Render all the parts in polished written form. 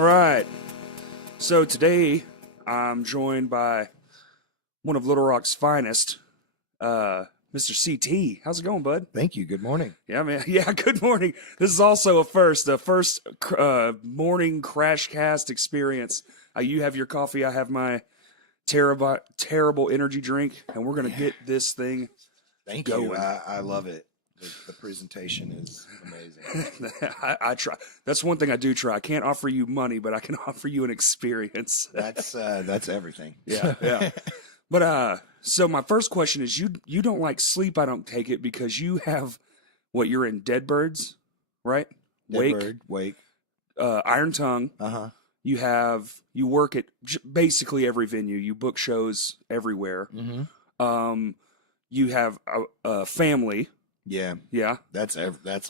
right. So today I'm joined by one of Little Rock's finest, Mr. CT. How's it going, bud? Thank you. Good morning. Yeah, man. Yeah, good morning. This is also a first morning crash cast experience. You have your coffee, I have my terrible energy drink, and we're going to get this thing Thank going. you. I love it. The presentation is amazing. I try. That's one thing I do try. I can't offer you money, but I can offer you an experience. That's everything. Yeah, yeah. But so my first question is, you don't like sleep, I don't take it, because you have you're in Deadbirds, right? Wake. Iron Tongue. Uh-huh. You work at basically every venue. You book shows everywhere. Mm-hmm. You have a family. Yeah. Yeah. That's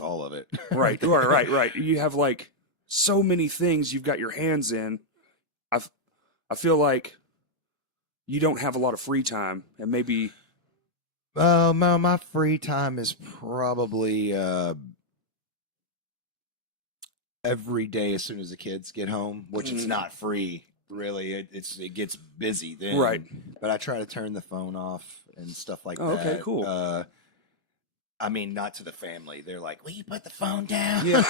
all of it. Right. Right. You have like so many things you've got your hands in. I feel like you don't have a lot of free time, and maybe. My free time is probably every day as soon as the kids get home, which it's not free really. It gets busy then. Right. But I try to turn the phone off and stuff like Oh, that. okay, cool. I mean, not to the family. They're like, "Will you put the phone down?" Yeah.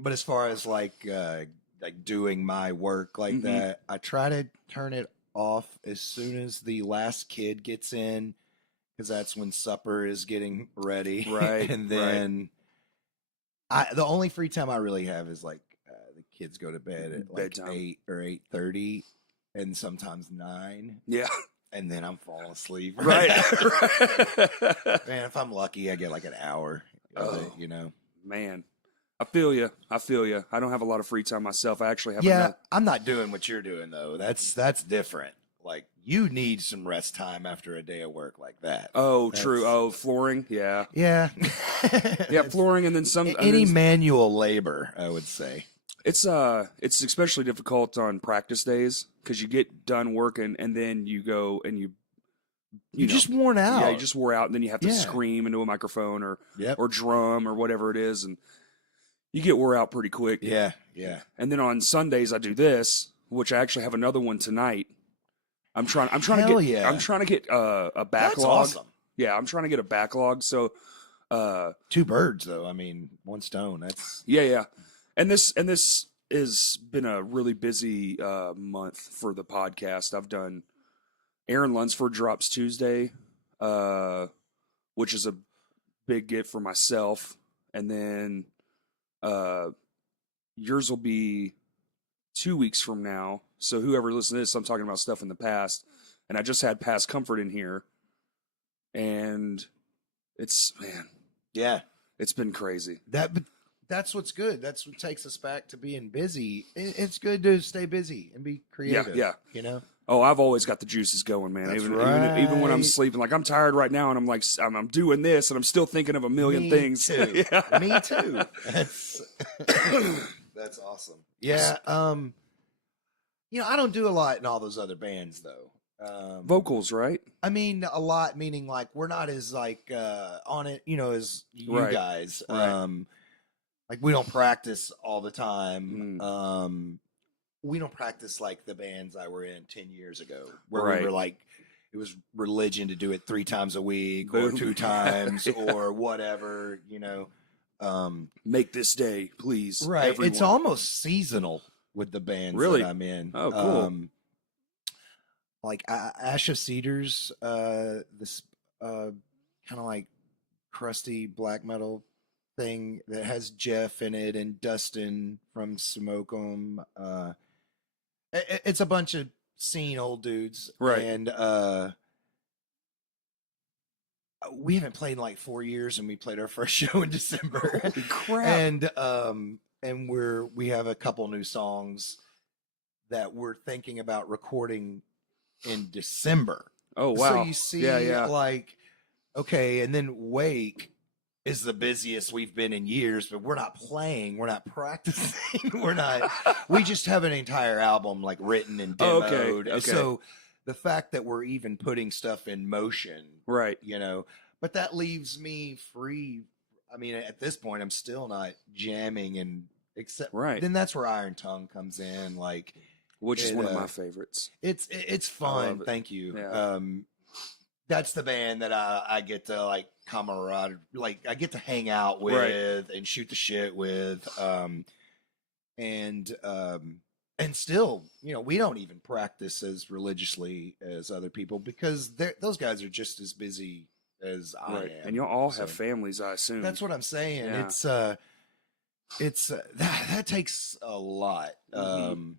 But as far as like doing my work like that, I try to turn it off as soon as the last kid gets in, because that's when supper is getting ready. Right. And then the only free time I really have is like the kids go to bed at like Bedtime. 8 or 8:30, and sometimes 9. Yeah. And then I'm falling asleep. Right. Man, if I'm lucky, I get like an hour. You know. Man, I feel you. I don't have a lot of free time myself. I actually have. Yeah, I'm not doing what you're doing though. That's different. Like, you need some rest time after a day of work like that. Oh, true. Oh, flooring. Yeah. Yeah. Yeah, flooring, and then some. Any manual labor, I would say. It's especially difficult on practice days because you get done working and then you go and you just worn out. Yeah, you just wore out, and then you have to Yeah. scream into a microphone or Yep. or drum or whatever it is, and you get wore out pretty quick. Yeah. And then on Sundays I do this, which I actually have another one tonight. I'm trying Hell to get yeah. I'm trying to get a backlog. That's awesome. Yeah, I'm trying to get a backlog. So, 2 birds though. I mean, 1 stone. That's yeah. And this has been a really busy month for the podcast. I've done Aaron Lunsford drops Tuesday, which is a big get for myself, and then yours will be 2 weeks from now. So whoever listens to this, I'm talking about stuff in the past, and I just had Past Comfort in here, and it's been crazy. but that's what's good. That's what takes us back to being busy. It's good to stay busy and be creative. Yeah. You know. Oh, I've always got the juices going, man. That's Even when I'm right. sleeping, like I'm tired right now, and I'm like I'm doing this, and I'm still thinking of a million Me things. Too. Yeah. Me too. That's awesome. Yeah. I don't do a lot in all those other bands though. Vocals, right? I mean, a lot meaning like we're not as like on it, as you Right. guys. Right. Like we don't practice all the time. We don't practice like the bands I were in 10 years ago, where Right. we were like, it was religion to do it 3 times a week Boom. or 2 times Yeah. or whatever, Make this day, please. Right. Everyone. It's almost seasonal with the bands Really? that I'm in. Oh, cool. Like Ash of Cedars, this kind of like crusty black metal thing that has Jeff in it and Dustin from Smoke 'Em. It's a bunch of scene old dudes. Right. And we haven't played in like 4 years, and we played our first show in December. Holy crap. And we have a couple new songs that we're thinking about recording in December. Oh, wow. So you see, Yeah. like, okay, and then Wake is the busiest we've been in years, but we're not playing, we're not practicing, we just have an entire album like written and Oh, demoed. okay. So the fact that we're even putting stuff in motion, Right. but that leaves me free. I mean, at this point, I'm still not jamming and Except Right. then that's where Iron Tongue comes in. Like Which is it, one of my favorites. it's I love fun. it. Thank you. Yeah. That's the band that I get to like camaraderie, like I get to hang out with Right. and shoot the shit with. And still, you know, we don't even practice as religiously as other people because those guys are just as busy as I Right. am. And y'all all So have families, I assume. that's what I'm saying. Yeah. It's that takes a lot. Mhm.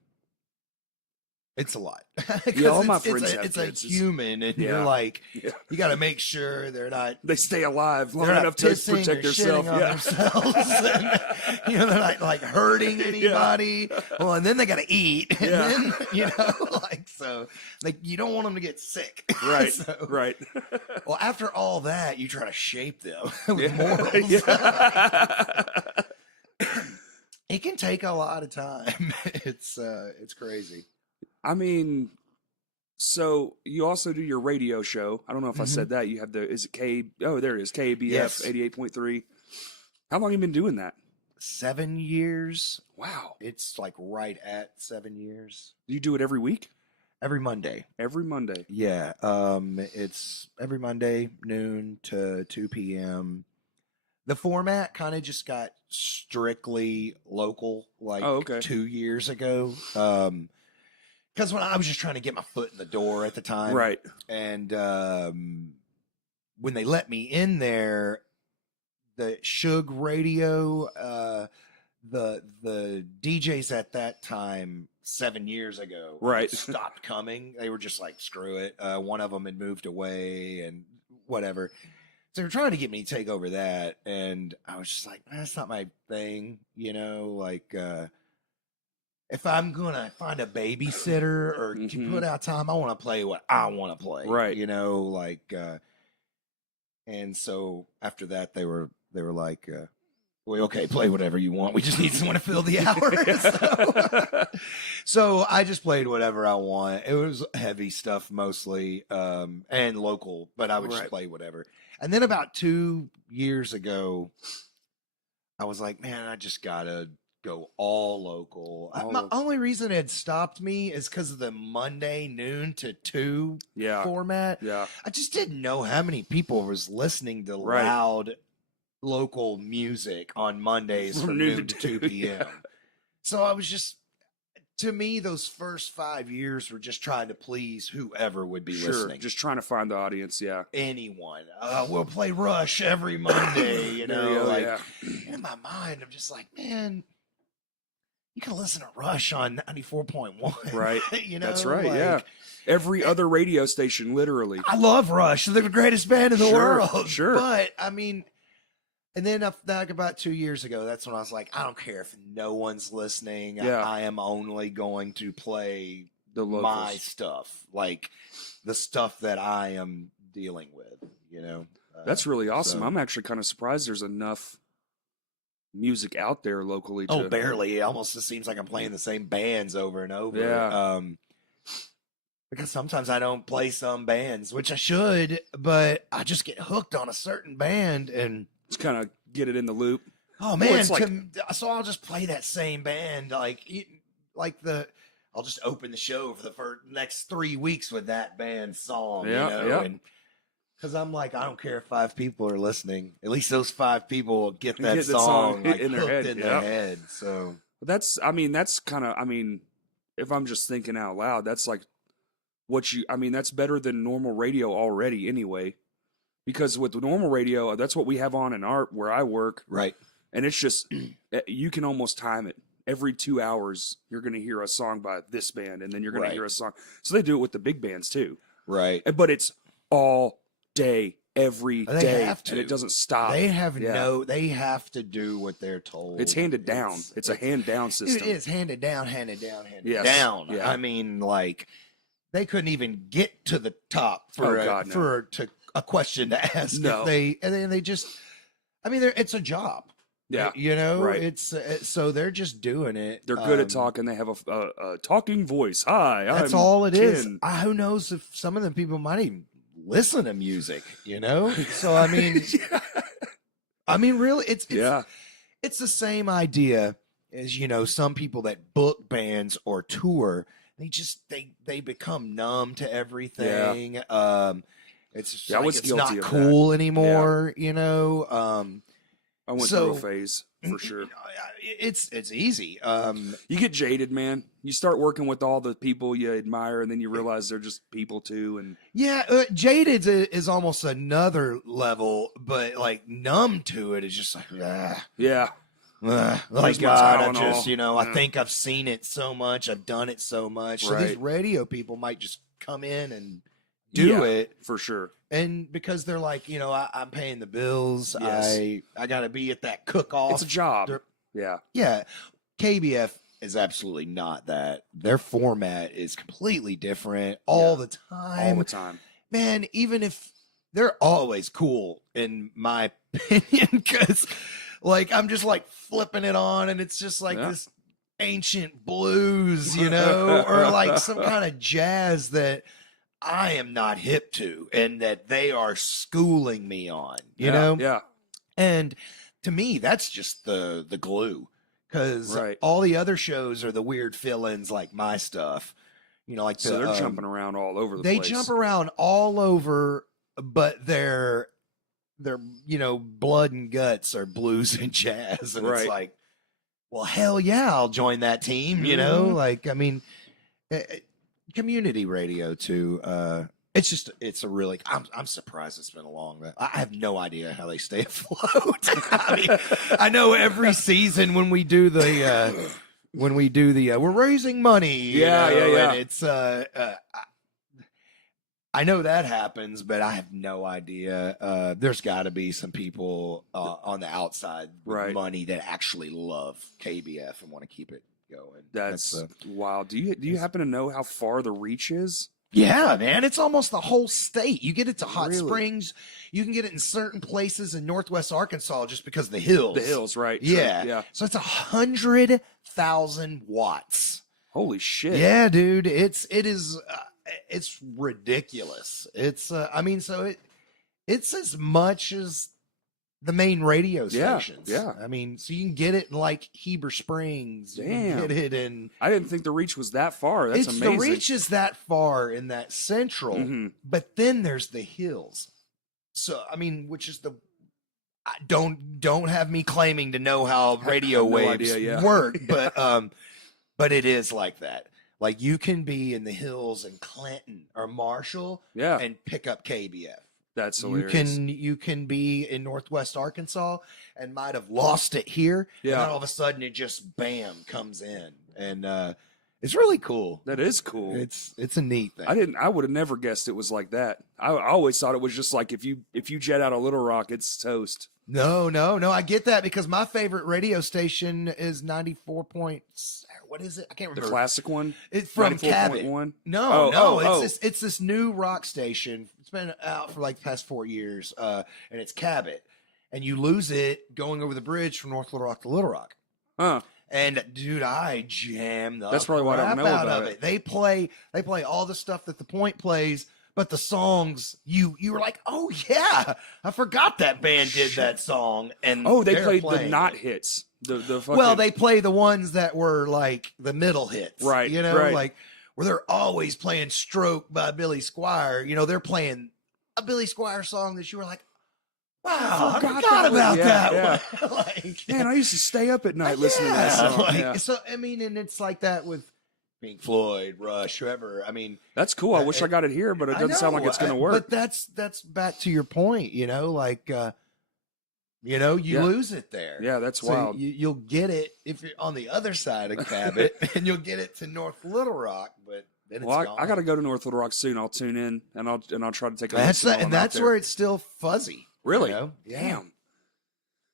It's a lot. Yeah, all my it's friends a, have it's kids. a It's- human, and Yeah. you're like, Yeah. you got to make sure they're not They stay alive long they're not enough to pissing protect or themselves. shitting on Yeah. themselves. And, you know, they're not like hurting anybody. Well, and then they got to eat. And Yeah. then, you know, like, so, like, you don't want them to get sick. Right. So, Right. well, after all that, you try to shape them with Yeah. morals. Yeah. It can take a lot of time. It's crazy. I mean, so you also do your radio show. I don't know if I Mhm. said that. You have is it there it is, KABF Yes. 88.3. How long have you been doing that? 7 years. Wow. It's like right at 7 years. You do it every week? Every Monday. Every Monday. Yeah, it's every Monday noon to 2 p.m. The format kind of just got strictly local like Oh, okay. 2 years ago. Because when I was just trying to get my foot in the door at the time, Right. and when they let me in there, the Suge Radio, the DJs at that time 7 years ago, Right. stopped coming. They were just like, screw it. One of them had moved away and whatever. So they were trying to get me to take over that, and I was just like, that's not my thing, you know. Like, if I'm gonna find a babysitter or Mhm. put out time, I want to play what I want to play, Right. You know, like. And so after that, they were like, well, okay, play whatever you want. We just need someone to fill the hours. So I just played whatever I want. It was heavy stuff mostly, and local, but I would just Right. play whatever. And then about 2 years ago, I was like, man, I just gotta go all local. All My local. only reason it had stopped me is because of the Monday noon to 2 Yeah. format. Yeah. I just didn't know how many people was listening to Right. loud local music on Mondays from noon to 2 p.m. Yeah. So I was just, to me, those first 5 years were just trying to please whoever would be Sure. listening. Just trying to find the audience. Yeah. Anyone. We'll play Rush every Monday, you There know. you go, like, yeah. in my mind, I'm just like, man, you can listen to Rush on 94.1. Right. You know, That's right. like, Yeah. Every other radio station, literally. I love Rush. They're the greatest band in the Sure, world. sure. But I mean, and then like about 2 years ago, that's when I was like, I don't care if no one's listening. Yeah. I am only going to play The my locals. stuff, like the stuff that I am dealing with. You know, That's really awesome. so- I'm actually kind of surprised there's enough music out there locally. Oh, to, barely. It almost just seems like I'm playing the same bands over and over. Yeah. Because sometimes I don't play some bands, which I should, but I just get hooked on a certain band, and Just kind of get it in the loop. oh man, it's like- so I'll just play that same band, I'll just open the show for the next 3 weeks with that band song, Yeah, you know, yeah. and because I'm like, I don't care if 5 people are listening. At least those 5 people will get that Get the song song like in their hooked head, in yeah. their head. So That's kind of, if I'm just thinking out loud, that's like that's better than normal radio already anyway. Because with the normal radio, that's what we have on in where I work. right. And it's just, you can almost time it. Every 2 hours, you're going to hear a song by this band, and then you're going Right. to hear a song. So they do it with the big bands too. Right. But it's all day, every They day, have to. and it doesn't stop. They have Yeah. they have to do what they're told. It's handed down. It's a hand down system. It is handed down, handed down, handed Yes. down. Yeah. I mean, like they couldn't even get to the top for Oh, God, no. for a question to ask. No. If they just. I mean, it's a job. Yeah. You know, Right. it's so they're just doing it. They're good at talking. They have a talking voice. Hi, That's I'm all it is. Ken. Who knows if some of them people might even listen to music, you know? So I mean, really, it's Yeah. it's the same idea is, you know, some people that book bands or tour, they become numb to everything. It's just Yeah, I like was it's guilty not of that. cool anymore, you know. I went So- through a phase for sure. It's easy. You get jaded, man. You start working with all the people you admire, and then you realize they're just people too. And Yeah, jaded is almost another level, but like numb to it is just like, yeah, like Here's my God, I Tylenol. just, you know, I Yeah. think I've seen it so much, I've done it so much. So these Right. radio people might just come in and do Yeah. it, for sure. and because they're like, you know, I'm paying the bills, Yes. I got to be at that cook off. It's a job. They're- Yeah, Yeah, KBF is absolutely not that. Their format is completely different all the time. all the time. Man, even if they're always cool, in my opinion, because like I'm just like flipping it on and it's just like Yeah. this ancient blues, you know, or like some kind of jazz that I am not hip to and that they are schooling me on, you Yeah, know? Yeah, And to me, that's just the glue, because Right. all the other shows are the weird fill-ins like my stuff, you know, like so the, they're jumping around all over the they place. jump around all over, but their you know, blood and guts are blues and jazz, and it's Right. like, well, hell yeah, I'll join that team. You know, Mhm. like I mean, community radio too. It's a really. I'm surprised it's been a long. I have no idea how they stay afloat. I mean, I know every season when we do the. We're raising money. you Yeah, know, yeah. And it's I know that happens, but I have no idea. There's got to be some people on the outside with Right. money that actually love KBF and want to keep it going. That's wild. Do you that's- happen to know how far the reach is? yeah, man. It's almost the whole state. You get it to Hot Really? Springs. You can get it in certain places in Northwest Arkansas just because of the hills. The hills, right? True. Yeah. yeah. So it's 100,000 watts. Holy shit. Yeah, dude. It's ridiculous. It's I mean, so it's as much as the main radio Yeah, stations. yeah. I mean, so you can get it in like Heber Springs. You can Damn. get it in. I didn't think the reach was that far. That's amazing. The reach is that far in that central, Mhm. but then there's the hills. So I mean, which is the don't have me claiming to know how radio no waves idea, yeah. work, but it is like that. Like you can be in the hills in Clinton or Marshall Yeah, and pick up KBF. that's You hilarious. you can be in Northwest Arkansas and might have lost it here. And Yeah. then all of a sudden it just bam comes in. And it's really cool. That is cool. It's a neat thing. I would have never guessed it was like that. I always thought it was just like if you jet out of Little Rock, it's toast. No, I get that because my favorite radio station is 94 point. What is it? I can't The remember. classic one, It's from Cabot. 94.1. No, Oh, it's this new rock station. It's been out for like the past 4 years, and it's Cabot. And you lose it going over the bridge from North Little Rock to Little Rock. Huh? And dude, I jam the That's probably why I don't crap know out about of it. it. They play all the stuff that the Point plays, but the songs you were like, oh yeah, I forgot that band did that song. And Oh, they they're played the playing not it. hits. The fucking, Well, they play the ones that were like the middle hits, Right, You know, right. like where they're always playing "Stroke" by Billy Squier. You know, they're playing a Billy Squier song that you were like, wow, I forgot forgot that one. about Yeah, that one. Like, man, I used to stay up at night listening to that yeah, song. like, Yeah. So I mean, and it's like that with Pink Floyd, Rush, whoever. I mean, That's cool. I wish I got it here, but it I doesn't sound like know, it's going to But work. that's back to your point. You know, like you know, you Yeah. lose it there. Yeah, that's So wild. you'll get it if you're on the other side of Cabot, and you'll get it to North Little Rock, but then Well, it's I got to go to North Little Rock soon. I'll tune in and I'll try to take a That's listen. that, and that's where it's still fuzzy. Really? You know? Yeah. Damn.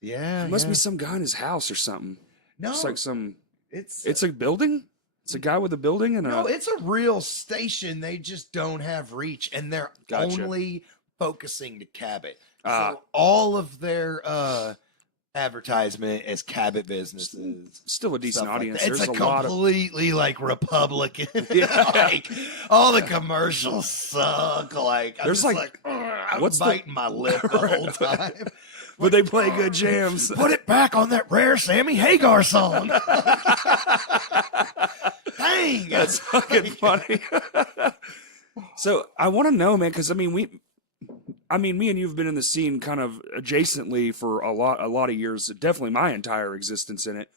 Yeah. There must yeah. be some guy in his house or something. no. It's like some. It's It's a building. It's a guy with a building and no. a. It's a real station. They just don't have reach, and they're Gotcha. only focusing to Cabot. Ah. So all of their advertisement as Cabot businesses. Still a decent stuff like audience. that. It's There's a a lot of. completely like Republican. Yeah. Like all the commercials suck. Like I'm There's just like- I'm what's the- biting my lip the whole Right. time. but they play good jams. Put it back on that rare Sammy Hagar song. Dang, That's fucking funny. So I want to know, man, because me and you have been in the scene kind of adjacently for a lot of years. Definitely my entire existence in it.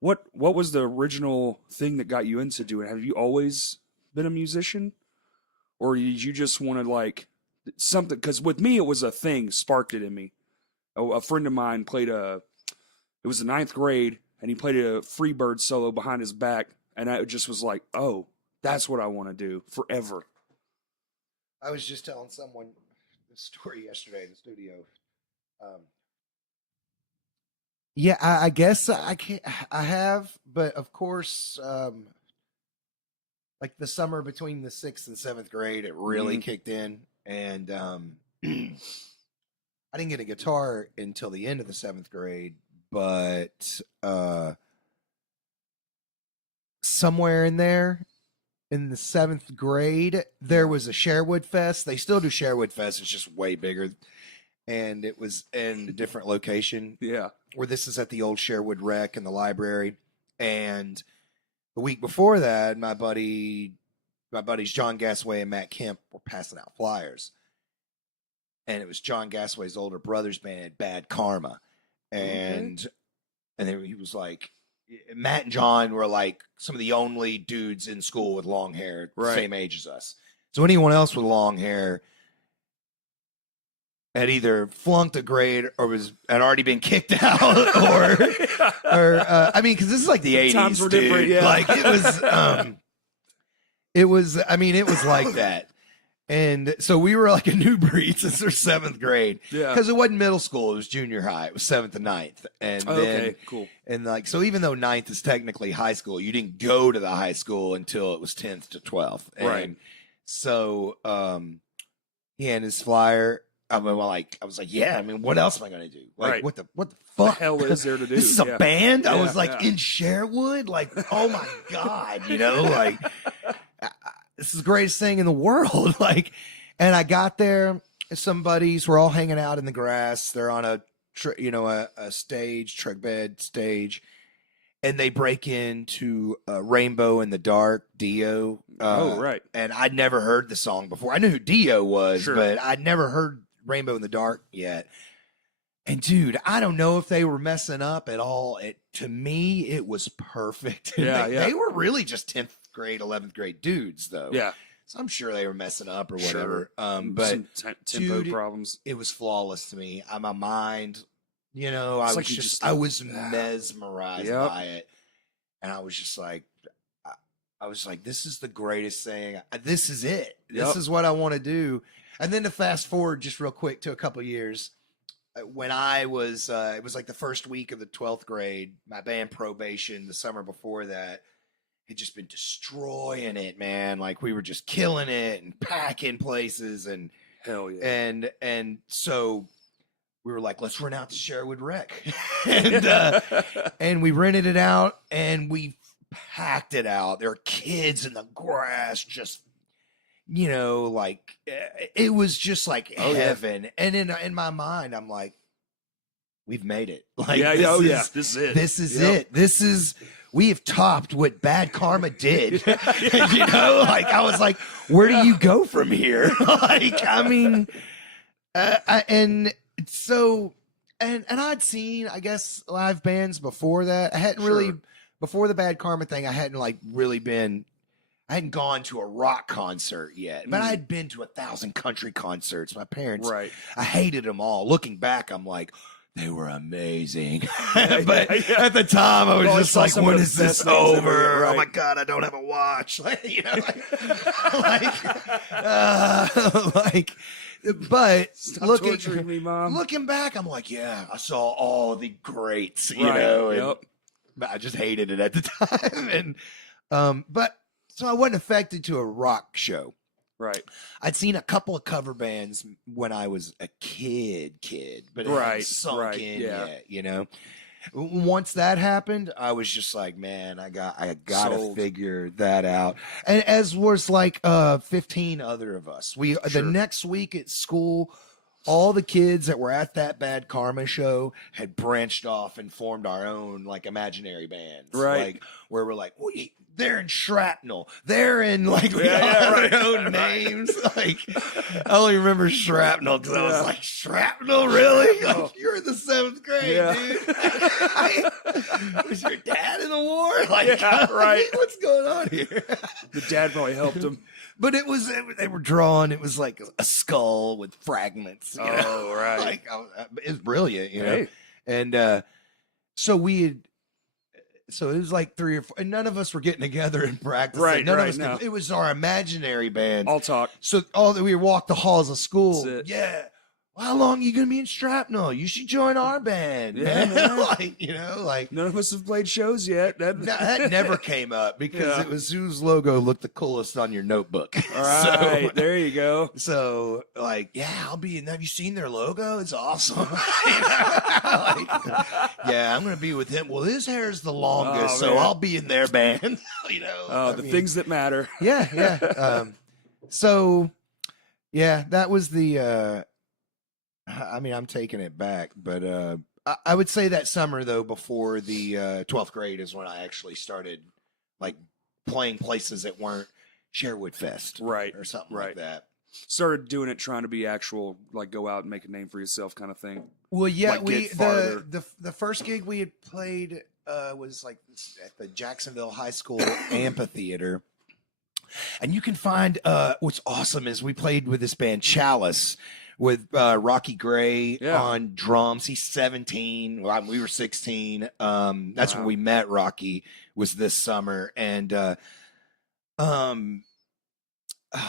What was the original thing that got you into doing it? Have you always been a musician, or did you just want to like something? Because with me, it was a thing sparked it in me. A friend of mine played it was the ninth grade, and he played a Freebird solo behind his back, and I just was like, oh, that's what I want to do forever. I was just telling someone the story yesterday in the studio. Yeah, I guess I can't. I have, but of course, like the summer between the 6th and 7th grade, it really kicked in, and I didn't get a guitar until the end of the 7th grade, but somewhere in there, in the 7th grade, there was a Sherwood Fest. They still do Sherwood Fest. It's just way bigger. And it was in a different location. Yeah. Where this is at the old Sherwood Rec in the library. And the week before that, my buddies John Gasway and Matt Kemp were passing out flyers. And it was John Gasway's older brother's band, Bad Karma. And then he was like, Matt and John were like some of the only dudes in school with long hair, same age as us. So anyone else with long hair had either flunked a grade or had already been kicked out, or I mean, because this is like the 80s. Times were different, yeah. Like it was like that. And so we were like a new breed since our 7th grade. Yeah. Because it wasn't middle school, it was junior high. It was 7th and 9th. And then, okay, cool. And like, so even though 9th is technically high school, you didn't go to the high school until it was 10th to 12th. And right. So he had his flyer. I was like, yeah, I mean, what else am I going to do? Like, right. what the fuck? The hell is there to do? This is a band? Yeah, I was like in Sherwood? Like, oh my God, like, this is the greatest thing in the world. Like, and I got there, some buddies were all hanging out in the grass. They're on a stage, truck bed stage, and they break into Rainbow in the Dark, Dio. Right. And I'd never heard the song before. I knew who Dio was, but I'd never heard Rainbow in the Dark yet. And dude, I don't know if they were messing up at all. To me, it was perfect. Yeah, They were really just 10th grade, 11th grade dudes, though. Yeah. So I'm sure they were messing up or whatever. Sure. But some tempo dude, problems. It was flawless to me. My mind, I was mesmerized by it. And I was just like, this is the greatest thing. This is it. This is what I want to do. And then to fast forward just real quick to a couple of years, when I was, it was like the first week of the 12th grade, my band Probation, the summer before that, had just been destroying it, man. Like we were just killing it and packing places and hell yeah. And so we were like, let's rent out the Sherwood Rec. And we rented it out and we packed it out. There were kids in the grass, just, like it was just like heaven. Yeah. And in my mind, I'm like, we've made it. Like, this is it. This is it. We have topped what Bad Karma did. Like I was like, where do you go from here? Like, I mean, and I'd seen, I guess, live bands before that. I hadn't really, before the Bad Karma thing, I hadn't gone to a rock concert yet, but I had been to 1,000 country concerts. My parents, I hated them all. Looking back, I'm like, they were amazing. But at the time, I was just like, when is this over? Oh my God, I don't have a watch. But Stop torturing me, Mom. Looking back, I'm like, yeah, I saw all the greats, but I just hated it at the time. And, so I wasn't affected to a rock show. Right. I'd seen a couple of cover bands when I was a kid, but it hadn't sunk in yet, Once that happened, I was just like, man, I got to figure that out. And as was like 15 other of us. The next week at school, all the kids that were at that Bad Karma show had branched off and formed our own like imaginary bands, Right. Like where we're like, wait, they're in Shrapnel, they're in like we Yeah, all yeah, have right. our own Right. names. Like I only remember Shrapnel because I was Yeah. like, Shrapnel, really? Shrapnel. Like, you're in the 7th grade, Yeah. dude. Was your dad in the war? Like, Yeah, right. What's going on here? The dad probably helped him. But they were drawn. It was like a skull with fragments. You know? Oh, right. Like it was brilliant, you know. Hey. And so it was like 3 or 4, and none of us were getting together and practicing. Right, None right, of us. no. It was our imaginary band. I'll talk. So we walked the halls of school. That's it. Yeah. Well, how long are you gonna be in Shrapnel? You should join our band. Yeah, man. Like, like None of us have played shows yet. That, that never came up because Yeah. it was whose logo looked the coolest on your notebook. All right, there you go. So, like, yeah, I'll be in. Have you seen their logo? It's awesome. Like, yeah, I'm gonna be with him. Well, his hair is the longest, Oh, so man. I'll be in their band. Oh, I the mean, things that matter. Yeah. So, yeah, that was the. I mean, I'm taking it back, but I would say that summer though, before the 12th grade, is when I actually started like playing places that weren't Sherwood Fest, Right, or something right. like that. Started doing it, trying to be actual, like go out and make a name for yourself kind of thing. Well, yeah, Like, get farther. the first gig we had played was like at the Jacksonville High School amphitheater, and you can find what's awesome is we played with this band Chalice with Rocky Gray Yeah. on drums. He's 17. We were 16. That's Wow. when we met. Rocky was this summer, and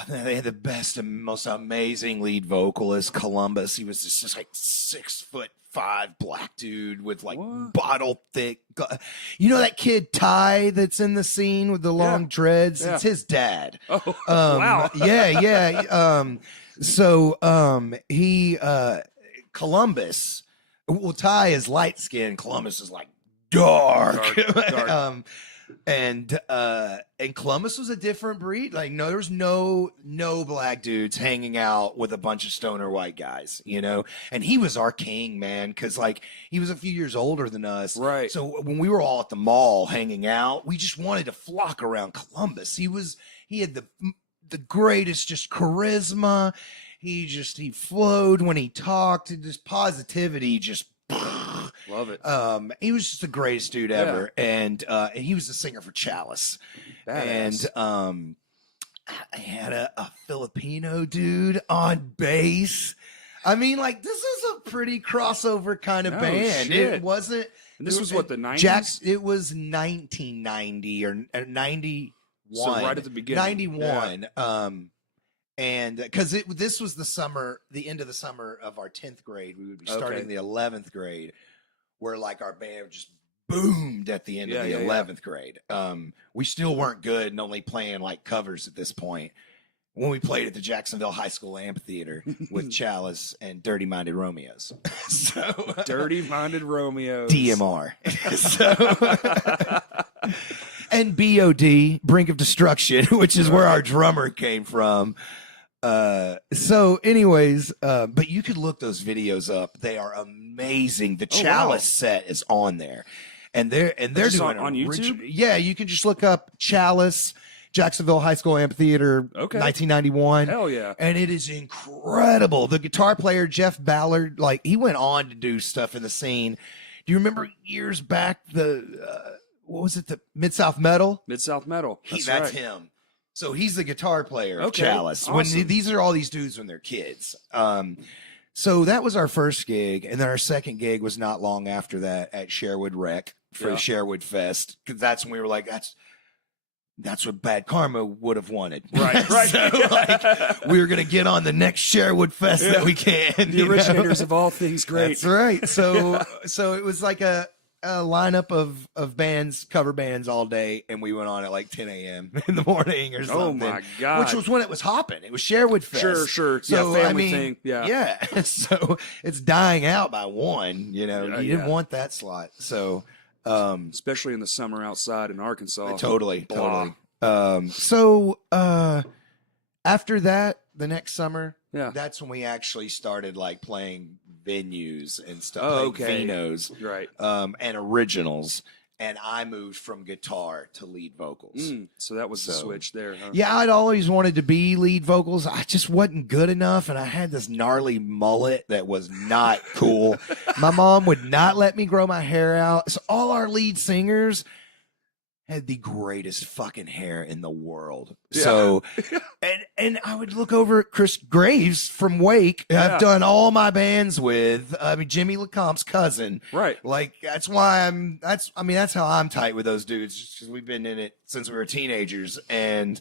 they had the best and most amazing lead vocalist, Columbus. He was just like 6'5" black dude with like What? bottle thick. You know that kid Ty that's in the scene with the long dreads? Yeah. It's his dad. Oh, wow. Yeah. So he Columbus. Well, Ty is light skinned. Columbus is like dark. Dark. And Columbus was a different breed. Like there was no black dudes hanging out with a bunch of stoner white guys, And he was our king, man, because like he was a few years older than us. Right. So when we were all at the mall hanging out, we just wanted to flock around Columbus. He had the greatest just charisma. He flowed when he talked, and just positivity just Love it. he was just the greatest dude ever. And he was the singer for Chalice. Badass. And I had a Filipino dude on bass. I mean, like, this is a pretty crossover kind of No band. shit. It wasn't. And this was what, the 90s? It was 1990 or 91. So right at the beginning. 91. And because this was the end of the summer of our 10th grade. We would be starting Okay. the 11th grade, where like our band just boomed at the end of the 11th grade. We still weren't good and only playing like covers at this point. When we played at the Jacksonville High School amphitheater with Chalice and Dirty Minded Romeos. So Dirty Minded Romeos. DMR. And BOD, Brink of Destruction, which is where our drummer came from. So anyways, but you could look those videos up. They are amazing. The Oh, wow. Chalice set is on there. And they're Just doing on YouTube? Yeah, you can just look up Chalice, Jacksonville High School Amphitheater, Okay. 1991. Hell yeah. And it is incredible. The guitar player, Jeff Ballard, like he went on to do stuff in the scene. Do you remember years back what was it? The Mid-South Metal? Mid-South Metal. That's That's right. him. So he's the guitar player of Okay, Chalice. awesome. These are all these dudes when they're kids. So that was our first gig, and then our second gig was not long after that at Sherwood Rec for Yeah. Sherwood Fest, because that's when we were like, that's what Bad Karma would have wanted. Right. So like, we were gonna get on the next Sherwood Fest that we can. The originators of all things great. That's right. So it was like a lineup of bands, cover bands all day, and we went on at like 10 a.m. in the morning or something. Oh my God. Which was when it was hopping. It was Sherwood Fest. Sure. So, yeah, I family mean, thing. Yeah. Yeah. So it's dying out by 1, you Yeah, didn't yeah. want that slot. So Especially in the summer outside in Arkansas. totally. Blah. So after that, the next summer, Yeah. That's when we actually started like playing venues and stuff, Oh, playing okay. Vinos, Right. and originals. And I moved from guitar to lead vocals. So that was the So- switch there, huh? Yeah, I'd always wanted to be lead vocals. I just wasn't good enough, and I had this gnarly mullet that was not cool. My mom would not let me grow my hair out. So all our lead singers had the greatest fucking hair in the world. Yeah. So, and I would look over at Chris Graves from Wake. Yeah. I've done all my bands with. I mean, Jimmy LeCompte's cousin. Right. Like that's why that's how I'm tight with those dudes, just because we've been in it since we were teenagers. And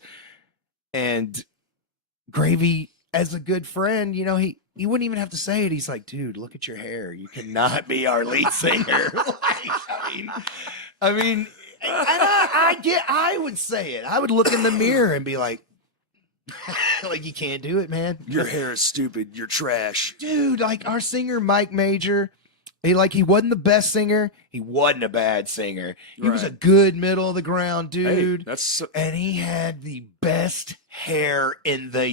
Gravy, as a good friend, you know, he wouldn't even have to say it. He's like, dude, look at your hair. You cannot be our lead singer. I mean, I would say it. I would look in the mirror and be like, like, you can't do it, man. Your hair is stupid. You're trash. Dude, like our singer Mike Major, he wasn't the best singer. He wasn't a bad singer. He was a Right. good middle of the ground Hey, dude. that's so, And he had the best hair in the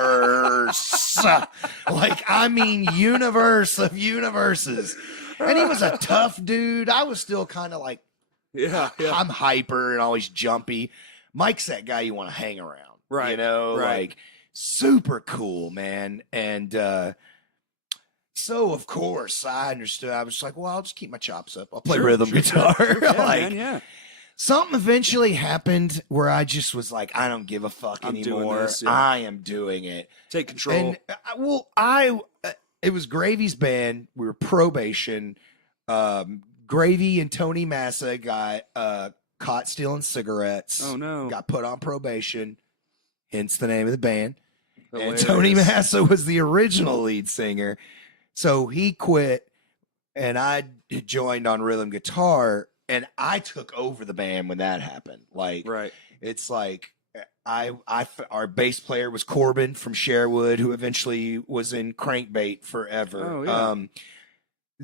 universe. Like, I mean, universe of universes. And he was a tough dude. I was still kind of like, yeah. I'm hyper and always jumpy. Mike's that guy you want to hang around. Right, You know, right. like super cool, man. And so of course I understood. I was just like, well, I'll just keep my chops up. I'll play Sure, rhythm sure, guitar. Yeah, Like man, yeah. something eventually happened where I just was like, I don't give a fuck I'm doing anymore. this, yeah. I am doing it. Take control. And it was Gravy's band. We were Probation. Gravy and Tony Massa got caught stealing cigarettes. Oh no. Got put on probation. Hence the name of the band. Hilarious. And Tony Massa was the original lead singer. So he quit, and I joined on rhythm guitar, and I took over the band when that happened. Like, Right. it's like our bass player was Corbin from Sherwood, who eventually was in Crankbait forever. Oh,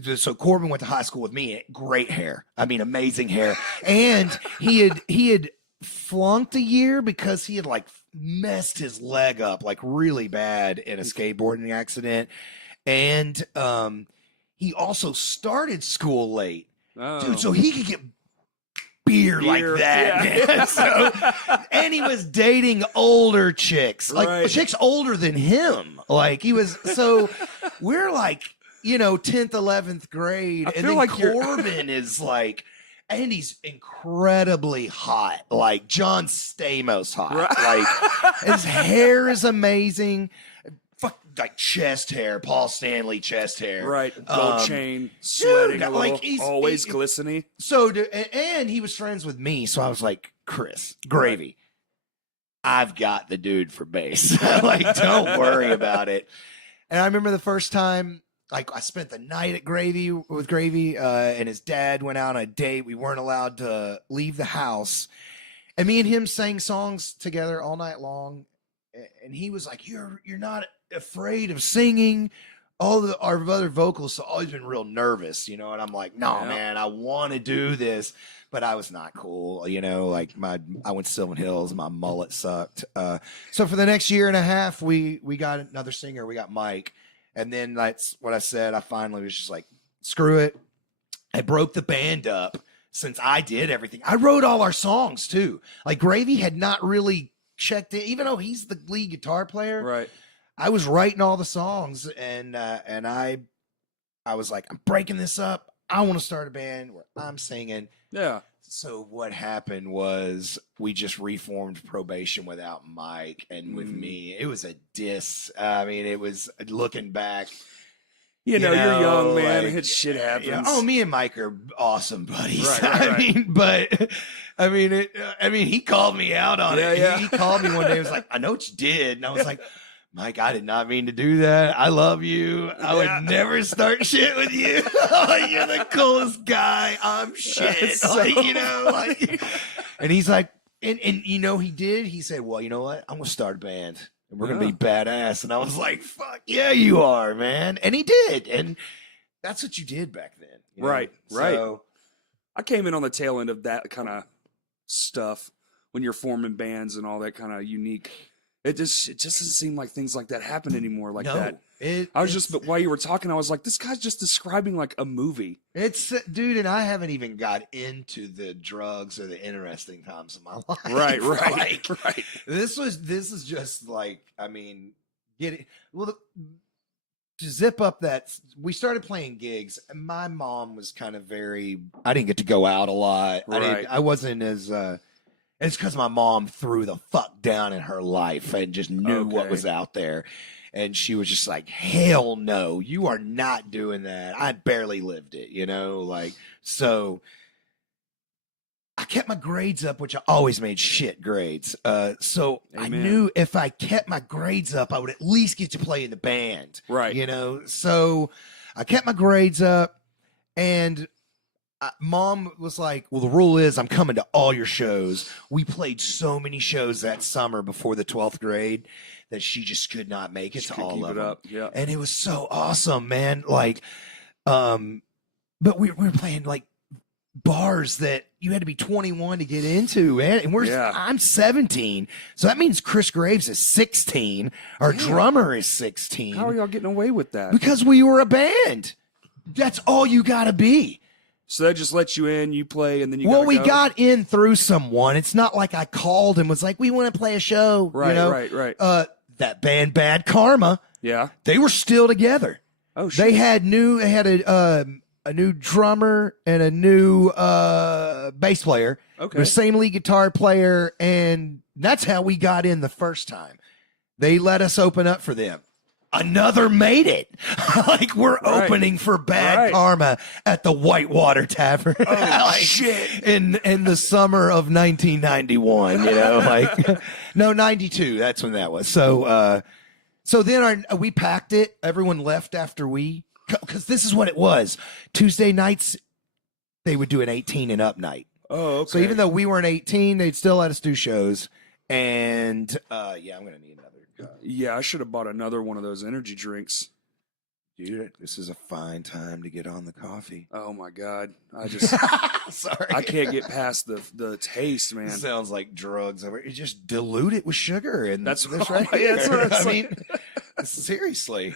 yeah. So Corbin went to high school with me. Great hair. I mean, amazing hair. And he had flunked a year because he had like messed his leg up like really bad in a skateboarding accident. And he also started school late. Oh. Dude, so he could get beer like Beer, that. yeah. Man. So, and he was dating older chicks, like Right. chicks older than him. Like he was, so we're like, you know, 10th, 11th grade. I And feel then like you're- Corbin is like, and he's incredibly hot, like John Stamos hot. Right. Like his hair is amazing. Fuck, like chest hair, Paul Stanley chest hair. Right. Gold Um, chain, sweating a like, little, he's- always he- glistening. So, and he was friends with me, so I was like, Chris, Gravy, I've got the dude for bass. Like, don't worry about it. And I remember the first time, like, I spent the night at Gravy with Gravy, and his dad went out on a date. We weren't allowed to leave the house, and me and him sang songs together all night long. And he was like, "You're not afraid of singing." Our other vocalists have always been real nervous, you know, and I'm like, no, Yeah. man, I want to do this, but I was not cool, you know, like I went to Sylvan Hills, my mullet sucked. So for the next year and a half, we got another singer, we got Mike, and then that's what I said. I finally was just like, screw it. I broke the band up since I did everything. I wrote all our songs too. Like Gravy had not really checked in, even though he's the lead guitar player. Right. I was writing all the songs, and I was like, I'm breaking this up. I want to start a band where I'm singing. Yeah. So what happened was we just reformed Probation without Mike and with me. It was a diss. I mean, it was looking back. You know, you're young, man. It shit happens. Yeah. Oh, me and Mike are awesome buddies. Right, right, right. I mean, he called me out on Yeah, it. yeah. He called me one day. He was like, I know what you did. And I was like, Mike, I did not mean to do that. I love you. I Yeah. would never start shit with you. Like, you're the coolest guy. I'm shit. That's so Like, you know, like, and he's like, and you know, he did. He said, well, you know what? I'm going to start a band and we're going to Yeah. be badass. And I was like, fuck yeah, you are, man. And he did. And that's what you did back then. You know? Right, right. So, I came in on the tail end of that kind of stuff when you're forming bands and all that kind of unique. It just doesn't seem like things like that happen anymore like that. But while you were talking, I was like, this guy's just describing like a movie. it's dude, and I haven't even got into the drugs or the interesting times of my life. Right. Like, this is just like, I mean, to zip up that we started playing gigs, and my mom was kind of I didn't get to go out a lot. Right. I wasn't as it's because my mom threw the fuck down in her life and just knew what Okay. was out there. And she was just like, hell no, you are not doing that. I barely lived it, like, so I kept my grades up, which I always made shit grades. So I Amen. knew if I kept my grades up, I would at least get to play in the band. Right. So I kept my grades up, and Mom was like, well, the rule is I'm coming to all your shows. We played so many shows that summer before the 12th grade that she just could not make it Just to could all keep of it them. up. Yeah. And it was so awesome, man. Like, but we were playing like bars that you had to be 21 to get into, man. And Yeah. I'm 17. So that means Chris Graves is 16. Our Damn. drummer is 16. How are y'all getting away with that? Because we were a band. That's all you got to be. So they just let you in, you play, and then you Well, gotta we go? got in through someone. It's not like I called and was like, we want to play a show. Right. That band Bad Karma, Yeah. they were still together. Oh shit. They had a new drummer and a new bass player. Okay. The same lead guitar player, and that's how we got in the first time. They let us open up for them. Another made it. Like, we're Right. opening for Bad Right. Karma at the Whitewater Tavern. Oh shit. In the summer of 1991, like no, 92. That's when that was. So then we packed it. Everyone left after because this is what it was. Tuesday nights, they would do an 18 and up night. Oh, okay. So even though we weren't 18, they'd still let us do shows. And I'm gonna need another. Yeah, I should have bought another one of those energy drinks. Dude, this is a fine time to get on the coffee. Oh my god. I just Sorry. I can't get past the taste, man. Sounds like drugs. You just dilute it with sugar, and That's this right. right Yeah, that's here. what it's I like. mean, seriously.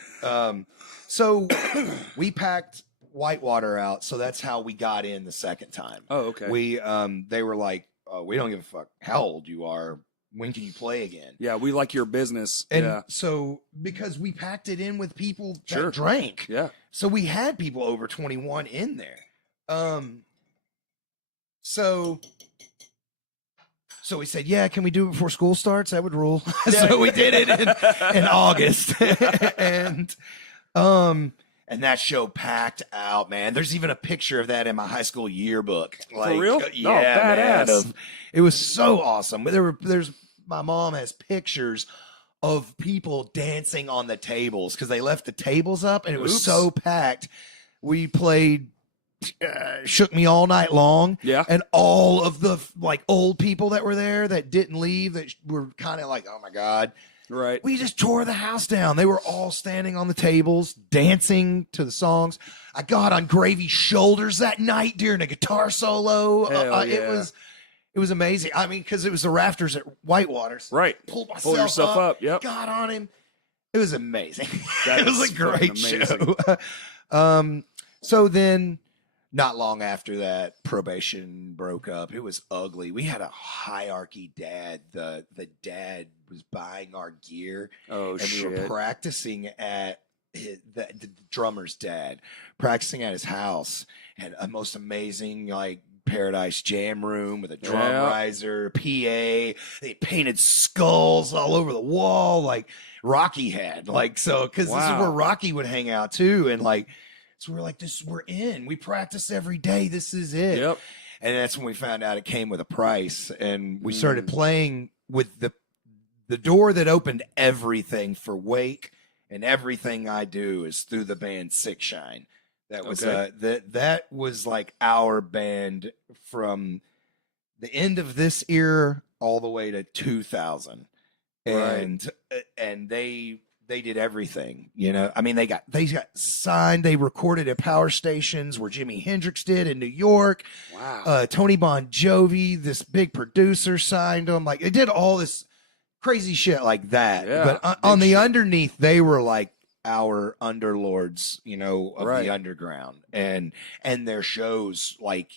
So we packed Whitewater out, so that's how we got in the second time. Oh, okay. They were like, oh, we don't give a fuck how old you are. When can you play again? Yeah, we like your business. And yeah. so, because we packed it in with people that Sure. drank, Yeah. so we had people over 21 in there. So we said, yeah, can we do it before school starts? That would rule. So we did it in August, and that show packed out, man. There's even a picture of that in my high school yearbook. For real? Yeah, Oh, badass. man, it was so awesome. There's my mom has pictures of people dancing on the tables because they left the tables up and it was Oops. so packed. We played Shook Me All Night Long. Yeah. And all of the like old people that were there that didn't leave, that were kind of like, oh my God. Right. We just tore the house down. They were all standing on the tables, dancing to the songs. I got on Gravy's shoulders that night during a guitar solo. Hell yeah. It was amazing. I mean, because it was the rafters at Whitewater's. Right. Pulled myself Pull yourself up. Yep. got on him. It was amazing. That It was is a great fucking show. So then, not long after that, probation broke up. It was ugly. We had a hierarchy dad. The dad was buying our gear, Oh and shit. we were practicing at the drummer's dad, practicing at his house, and a most amazing like Paradise Jam room with a drum Yeah. riser, PA. They painted skulls all over the wall, like Rocky had. Like, so, because this is Wow. where Rocky would hang out too. And like, so we're like, we're in. We practice every day. This is it. Yep. And that's when we found out it came with a price. And we started playing with the door that opened everything for Wake, and everything I do is through the band Sick Shine. That was Okay. that was like our band from the end of this era all the way to 2000, and they did everything. I mean, they got signed. They recorded at power stations where Jimi Hendrix did in New York. Wow. Tony Bon Jovi, this big producer, signed them. Like, they did all this crazy shit like that. Yeah, But big on the shit. underneath, they were like our underlords, you know, of Right. the underground, and their shows like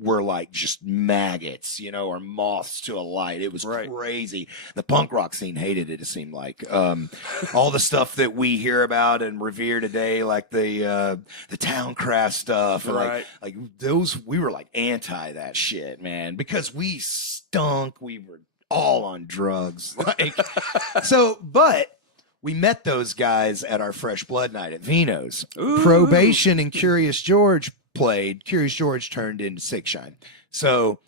were like just maggots, you know, or moths to a light. It was Right. crazy. The punk rock scene hated it. It seemed like all the stuff that we hear about and revere today, like the Towncraft stuff, and Right. like those, we were like anti that shit, man, because we stunk. We were all on drugs, like so. But we met those guys at our Fresh Blood night at Vino's. Ooh. Probation and Curious George played. Curious George turned into Six Shine. So,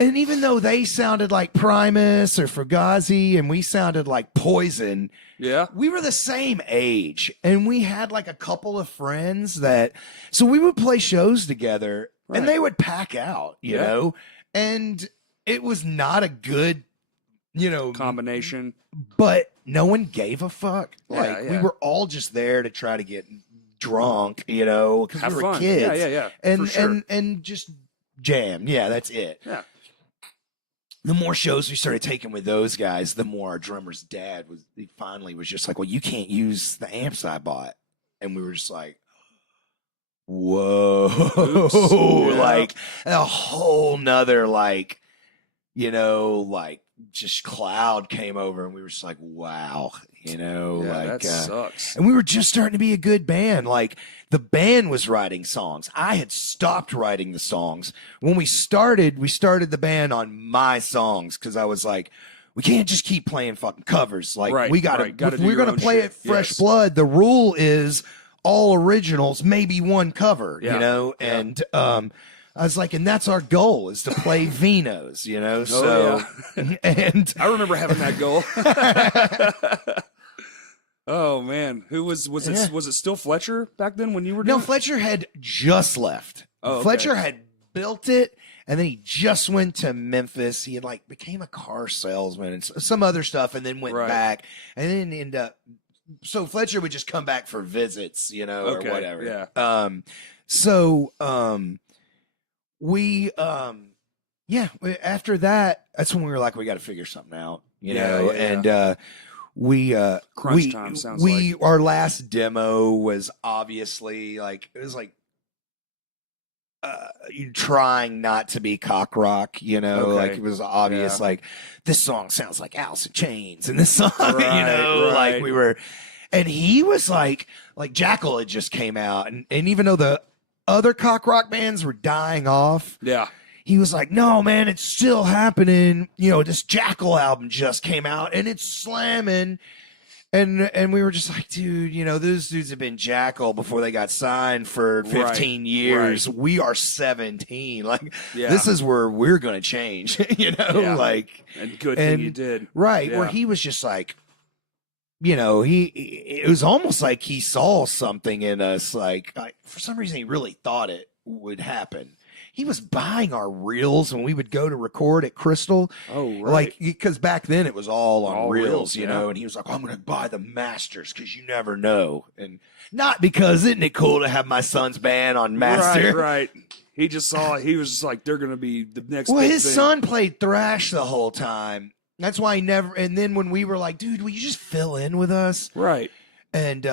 and even though they sounded like Primus or Fugazi and we sounded like Poison, Yeah. we were the same age, and we had like a couple of friends that, so we would play shows together, Right. and they would pack out, you Yeah. know, and it was not a good, you know, Combination. but no one gave a fuck. Yeah, Like we yeah. were all just there to try to get drunk, you know, because Have we were fun. kids. Yeah. And for sure. and just jam. Yeah, that's it. Yeah. The more shows we started taking with those guys, the more our drummer's dad finally was just like, well, you can't use the amps I bought. And we were just like, whoa, Oops. Yeah. like a whole nother, like, you know, like just cloud came over, and we were just like, wow, you know, Yeah, like, that sucks. and we were just starting to be a good band. Like the band was writing songs. I had stopped writing the songs. When we started the band on my songs, because I was like, we can't just keep playing fucking covers. Like Right, we gotta, right. Gotta if do we're your gonna own play shit. it Fresh Yes. Blood, the rule is all originals, maybe one cover, Yeah, you know? yeah. And I was like, and that's our goal, is to play Vinos, you know? So and I remember having that goal. Oh man, who was it? Yeah. Was it still Fletcher back then when you were doing? No, Fletcher had just left. Oh, okay. Fletcher had built it, and then he just went to Memphis. He had like became a car salesman and some other stuff, and then went Right. back, and then ended up. So Fletcher would just come back for visits, you know, Okay, or whatever. yeah. We after that, that's when we were like, we got to figure something out, you Yeah, know, yeah, and Crunch time sounds our last demo was obviously like, it was like you trying not to be cock rock, you know, Okay. like it was obvious, Yeah. like this song sounds like Alice in Chains, and this song, you Right, know, like right. we were, and he was like Jackal had just came out, and even though the other cock rock bands were dying off, Yeah. he was like, no, man, it's still happening. You know, this Jackal album just came out and it's slamming. And we were just like, dude, you know, those dudes have been Jackal before they got signed for 15 Right, years. right. We are 17. Like, Yeah. this is where we're going to change, you know, Yeah. like, And good and- thing you did. right. Where Yeah. he was just like, you know, it was almost like he saw something in us. Like, for some reason, he really thought it would happen. He was buying our reels when we would go to record at Crystal. Oh, right. Like, because back then it was all on All reels, reels, you yeah. know, and he was like, I'm going to buy the masters because you never know. And not because, isn't it cool to have my son's band on master? Right. He just saw. He was just like, they're gonna be the next. Well, big his thing. son played thrash the whole time. That's why he never, and then when we were like, dude, will you just fill in with us? Right. And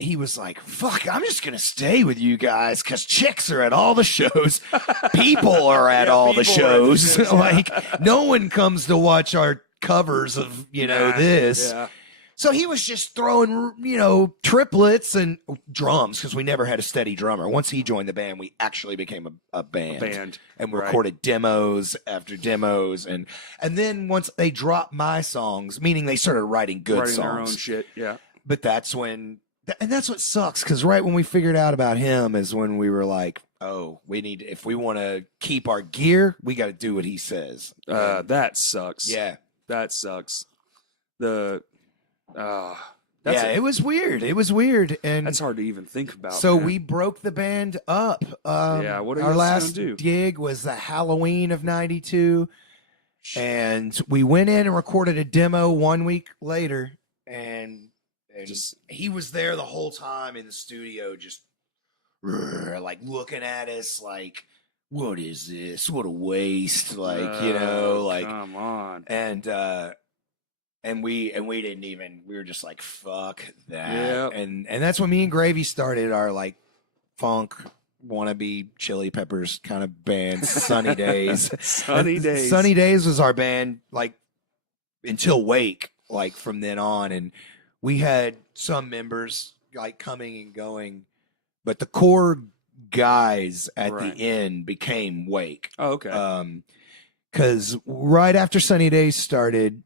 he was like, fuck, I'm just going to stay with you guys because chicks are at all the shows. People are at Yeah, all the people are at the shows. shows, yeah. Like, no one comes to watch our covers of, you know, Nah, this. Yeah. So he was just throwing, you know, triplets and drums because we never had a steady drummer. Once he joined the band, we actually became a band. Band. And we Right. recorded demos after demos. And then once they dropped my songs, meaning they started writing good Writing songs. their own shit. Yeah. But that's when, and that's what sucks, because right when we figured out about him is when we were like, oh, we need, if we want to keep our gear, we got to do what he says. That sucks. Yeah. That sucks. That's Yeah, it was weird. It was weird. And that's hard to even think about. so man. we broke the band up. Yeah, what are you our guys last gonna do? gig was the Halloween of '92, and we went in and recorded a demo 1 week later, and Just- he was there the whole time in the studio, just like looking at us, like, what is this? What a waste! Like, you know, like, come on. and And we didn't even, we were just like, fuck that. Yep. And that's when me and Gravy started our like funk wannabe Chili Peppers kind of band, Sunny Days. Sunny Days. Sunny Days was our band like until Wake, like from then on. And we had some members like coming and going, but the core guys at Right. the end became Wake. Oh, okay. Because right after Sunny Days started,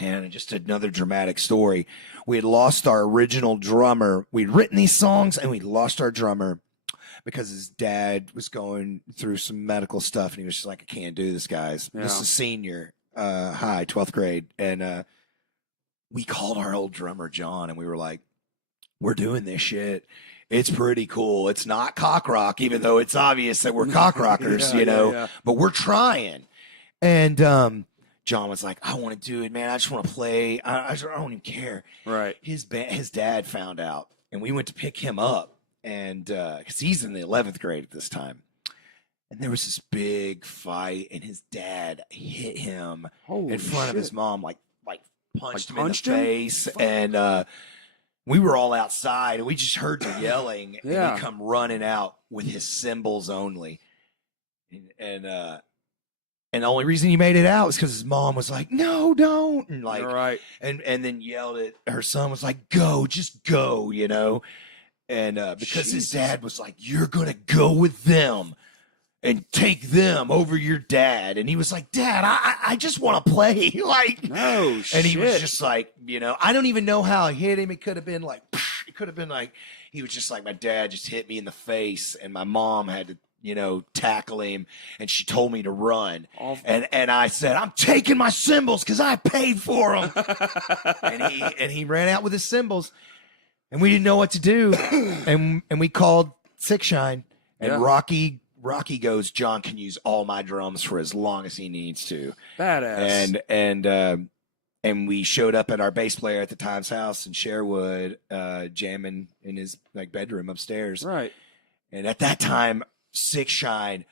and just another dramatic story, we had lost our original drummer. We'd written these songs and we'd lost our drummer because his dad was going through some medical stuff and he was just like, I can't do this, guys. Yeah. This is senior, high, 12th grade. And we called our old drummer, John, and we were like, we're doing this shit. It's pretty cool. It's not cock rock, even though it's obvious that we're cock rockers, Yeah. but we're trying. And John was like, I want to do it, man. I just want to play. I don't even care. Right. His dad found out, and we went to pick him up, and because he's in the 11th grade at this time. And there was this big fight, and his dad hit him Holy in front of shit. his mom, like punched him in the punched him? face, Fuck. and we were all outside, and we just heard the yelling, Yeah. and he come running out with his cymbals only, and the only reason he made it out was because his mom was like, "No, don't," and like, All right. and then yelled at her son, was like, "Go, just go," and because his Jesus. dad was like, "You're gonna go with them and take them over your dad," and he was like, "Dad, I just want to play," like, No shit. and he was just like, I don't even know how I hit him. It could have been like, he was just like, my dad just hit me in the face, and my mom had to, tackle him, and she told me to run. Awful. And I said, I'm taking my cymbals because I paid for them. and he ran out with his cymbals, and we didn't know what to do. and we called Sick Shine, and Yeah. Rocky goes, John can use all my drums for as long as he needs to. Badass. And we showed up at our bass player at the time's house in Sherwood, jamming in his bedroom upstairs. Right. And at that time, Sick Shine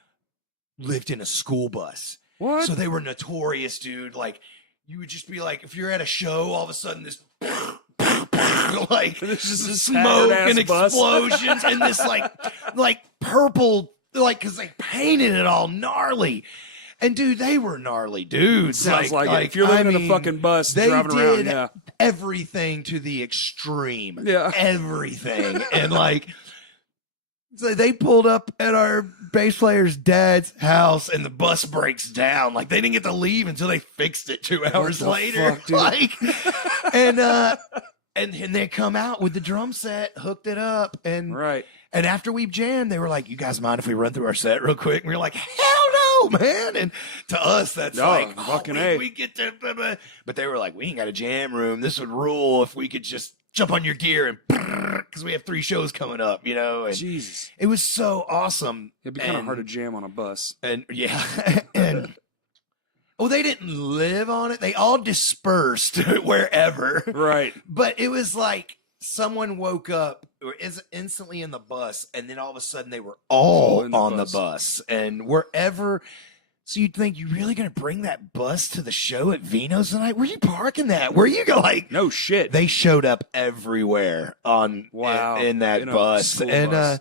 lived in a school bus. What? So they were notorious, dude. Like, you would just be like, if you're at a show, all of a sudden this like This is this smoke tattered-ass and bus. explosions and this like purple, like, because they painted it all gnarly. And dude, they were gnarly dudes. Sounds like it. If you're living in a fucking bus, they driving around, did yeah. everything to the extreme. Yeah. Everything. And so they pulled up at our bass player's dad's house, and the bus breaks down. Like, they didn't get to leave until they fixed it 2 hours the later. fuck, dude? And they come out with the drum set, hooked it up, and Right. and after we jammed, they were like, "You guys mind if we run through our set real quick?" And we were like, "Hell no, man!" And to us, that's No, like, fucking we, A. we get to, blah, blah. But they were like, "We ain't got a jam room. This would rule if we could just jump on your gear and because we have 3 shows coming up, And Jesus. it was so awesome. It'd be kind of And- hard to jam on a bus. And yeah, and well, they didn't live on it. They all dispersed wherever. Right. But it was like someone woke up or is instantly in the bus, and then all of a sudden they were all in the on bus. the bus. And wherever, so you'd think, you really gonna bring that bus to the show at Vino's tonight? Where you parking that? Where you go? Like, No shit. they showed up everywhere on Wow. in that In a bus. school And bus.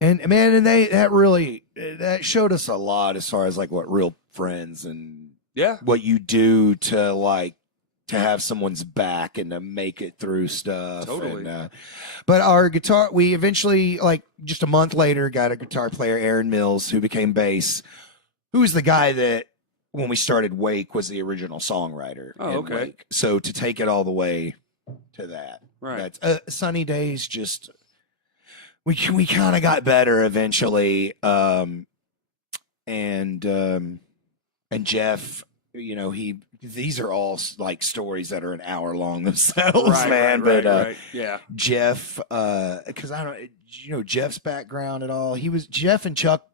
and man, and that showed us a lot as far as like what real friends and Yeah. what you do to have someone's back and to make it through stuff. Totally. And, but our guitar, we eventually, just a month later, got a guitar player, Aaron Mills, who became bass, who was the guy that when we started Wake was the original songwriter. Oh, in okay. Wake. So to take it all the way to that, Right. that's Sunny Days. Just we kind of got better eventually, and Jeff, these are all stories that are an hour long themselves, Right, man. right, But right. Yeah. Jeff, because I don't, Jeff's background at all. He was Jeff and Chuck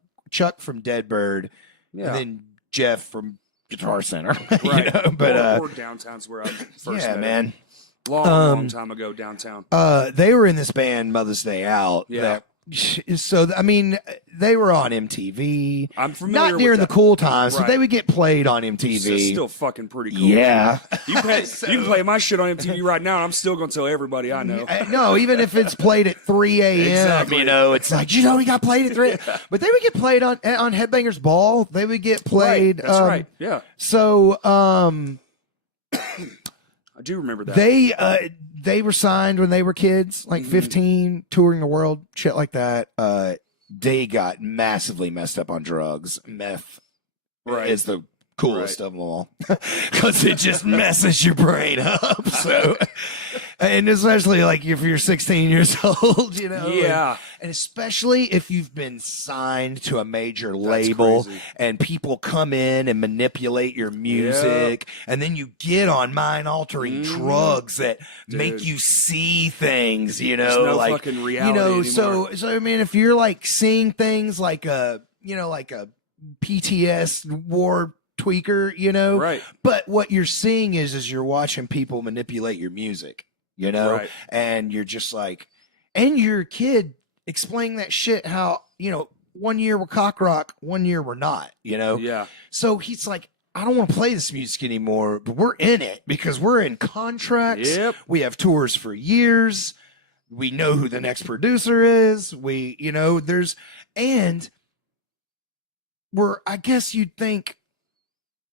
from Deadbird, Yeah. and then Jeff from Guitar Center, Right. But or downtown's where I first yeah, met man. him. Long Um, time ago downtown. They were in this band Mother's Day Out Yeah. that So I mean, they were on MTV. I'm familiar Not during with the cool times, Right. but they would get played on It's MTV. still fucking pretty cool. Yeah. You can play my shit on MTV right now, and I'm still gonna tell everybody I know. No, even if it's played at 3 a.m., Exactly. you know, it's like, you know, he got played at 3. But they would get played on Headbangers Ball. They would get played. Right. That's right. Yeah, So I do remember that. they were signed when they were kids, like 15, touring the world, shit like that. They got massively messed up on drugs. Meth is the coolest of them all because it just messes your brain up. So, and especially like if you're 16 years old, you know, Yeah. and especially if you've been signed to a major label crazy. and people come in and manipulate your music, and then you get on mind-altering drugs that make you see things, you know, There's no like fucking reality you know. anymore. So I mean, if you're like seeing things like a, you know, like a PTS war tweaker, you know, Right. but what you're seeing is you're watching people manipulate your music, you know, Right. and you're just like, and your kid explaining that shit how, you know, 1 year we're cock rock, 1 year we're not, you know. Yeah. So he's like, I don't want to play this music anymore, but we're in it because we're in contracts. Yep. We have tours for years. We know who the next producer is. We, you know, and I guess you'd think,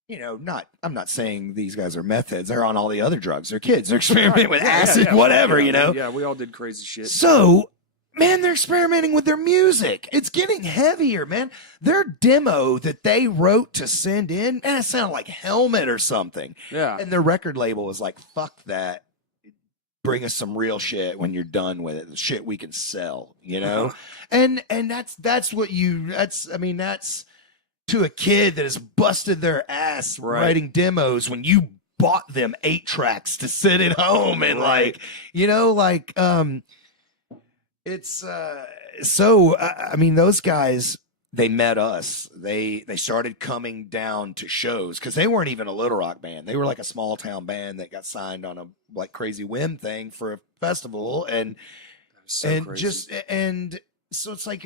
you know, I'm not saying these guys are meth heads. They're on all the other drugs. They're kids. They're experimenting with acid, whatever, you know. Yeah, we all did crazy shit. So, man, they're experimenting with their music. It's getting heavier, man. Their demo that they wrote to send in, man, it sounded like Helmet or something. Yeah. And their record label was like, fuck that. Bring us some real shit when you're done with it. The shit we can sell, you know? And that's to a kid that has busted their ass writing demos when you bought them 8 tracks to sit at home and like, you know, like, it's, so, I mean, those guys, they met us. They started coming down to shows because they weren't even a Little Rock band. They were like a small town band that got signed on a like crazy whim thing for a festival. And, so it's like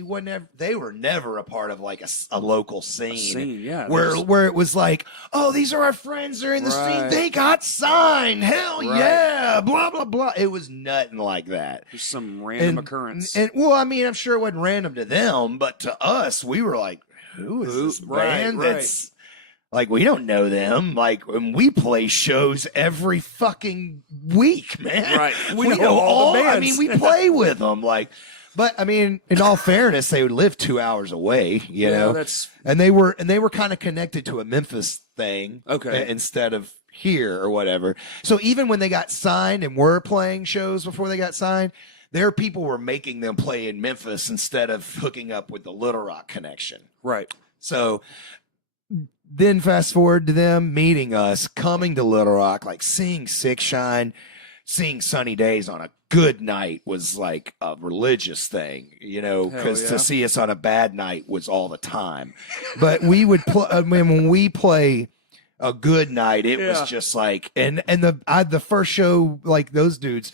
they were never a part of like a local scene, yeah. where it was like, oh, these are our friends. They're in the scene. They got signed. Hell yeah. Blah, blah, blah. It was nothing like that. Just some random occurrence. And well, I mean, I'm sure it wasn't random to them, but to us, we were like, who is this band that's like, we don't know them. Like, when we play shows every fucking week, man. Right. We know all the bands. I mean, we play with them. Like, but I mean, in all fairness, they would live 2 hours away, you know. And they were kind of connected to a Memphis thing, instead of here or whatever. So even when they got signed and were playing shows before they got signed, their people were making them play in Memphis instead of hooking up with the Little Rock connection. Right. So then fast forward to them meeting us, coming to Little Rock, like seeing Six Shine, seeing Sunny Days on a good night was like a religious thing, you know, because to see us on a bad night was all the time. But we would play, I mean, when we play a good night, it was just like, and the first show, like those dudes,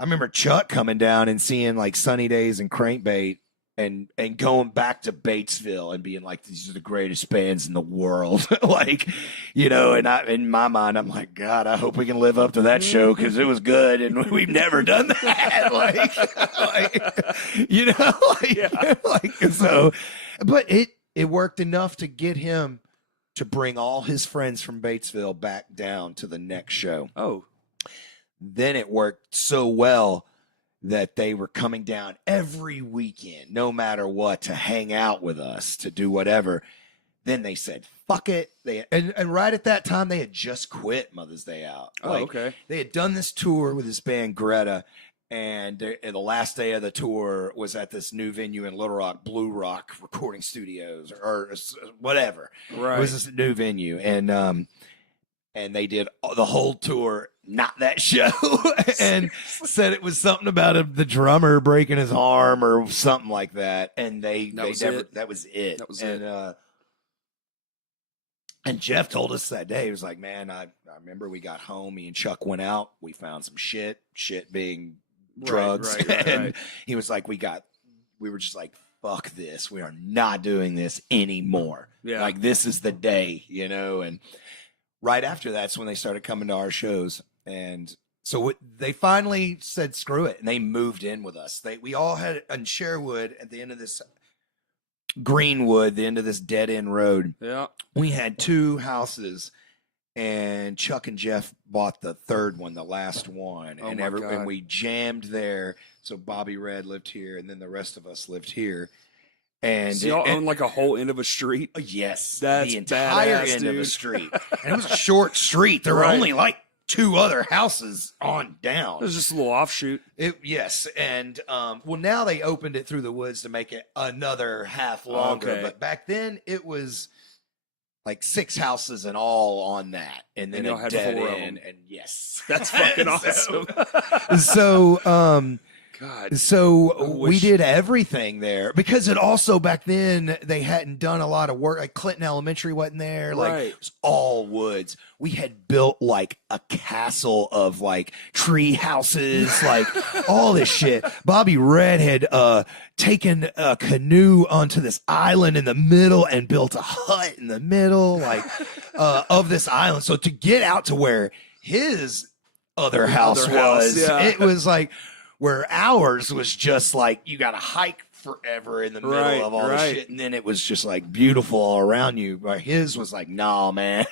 I remember Chuck coming down and seeing like Sunny Days and Crankbait and going back to Batesville and being like, these are the greatest bands in the world. Like, you know, and in my mind, I'm like, God, I hope we can live up to that show because it was good and we've never done that. You know, like, so, but it worked enough to get him to bring all his friends from Batesville back down to the next show. Oh. Then it worked so well that they were coming down every weekend, no matter what, to hang out with us, to do whatever. Then they said, fuck it. And right at that time, they had just quit Mother's Day Out. They had done this tour with this band, Greta, and the last day of the tour was at this new venue in Little Rock, Blue Rock Recording Studios, or whatever. Right. It was this new venue. And they did the whole tour, not that show, and said it was something about the drummer breaking his arm or something like that. And that was it. And Jeff told us that day, he was like, man, I remember we got home, me and Chuck went out, we found some shit being drugs. Right. He was like, we we were just like, fuck this. We are not doing this anymore. Yeah. Like, this is the day, you know? And right after that's when they started coming to our shows. And so they finally said, screw it. And they moved in with us. We all had in Sherwood at the end of this Greenwood, the end of this dead end road. Yeah. We had 2 houses. And Chuck and Jeff bought the third one, the last one. Oh and my God. and we jammed there. So Bobby Red lived here, and then the rest of us lived here. And So y'all own like a whole end of a street? yes, That's the entire badass, end of the dude. street. And it was a short street. There were Right. only like 2 other houses on It down. was just a little offshoot. Yes, and well, now they opened it through the woods to make it another half longer. Okay. But back then, it was like 6 houses and all on that, and then And y'all a had dead 4 of end. them. And yes, That's fucking So- awesome. So, God. so I we wish- did everything there because it also back then they hadn't done a lot of work. Like Clinton Elementary wasn't there. Like Right. it was all woods. We had built like a castle of like tree houses, like all this shit. Bobby Red had taken a canoe onto this island in the middle and built a hut in the middle, like of this island. So to get out to where his other house was, yeah. it was like where ours was just like you got to hike forever in the middle Right, of all right. the shit, and then it was just like beautiful all around you. But his was like, nah, man.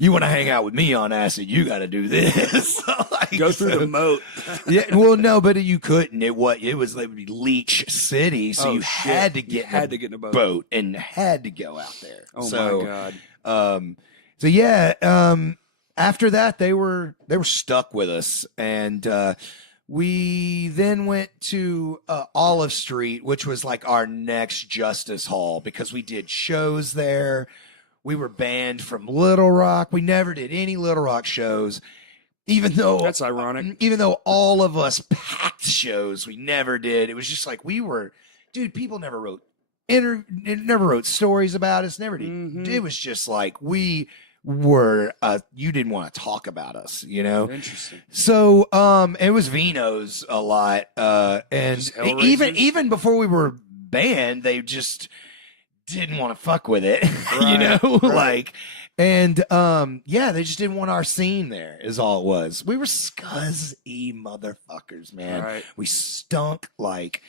You want to hang out with me on acid, you got to do this. Like, Go through so- the moat. yeah, well, no, but you couldn't. It was like Leech City, so Oh, you shit. had to You get had in to a get in a boat. boat and had to go out there. Oh so, my God. so yeah, after that they were stuck with us, and we then went to Olive Street, which was like our next Justice Hall because we did shows there. We were banned from Little Rock. We never did any Little Rock shows, even though That's ironic. even though all of us packed shows, we never did. It was just like we were, dude. People never wrote never wrote stories about us. Never did. Mhm. It was just like we were. You didn't want to talk about us, you know. Interesting. So it was Vino's a lot, and Just Hellraisers? even before we were banned, they just didn't want to fuck with it, you Right, know, right. like. And yeah, they just didn't want our scene there. Is all it was. We were scuzzy motherfuckers, man. Right. We stunk like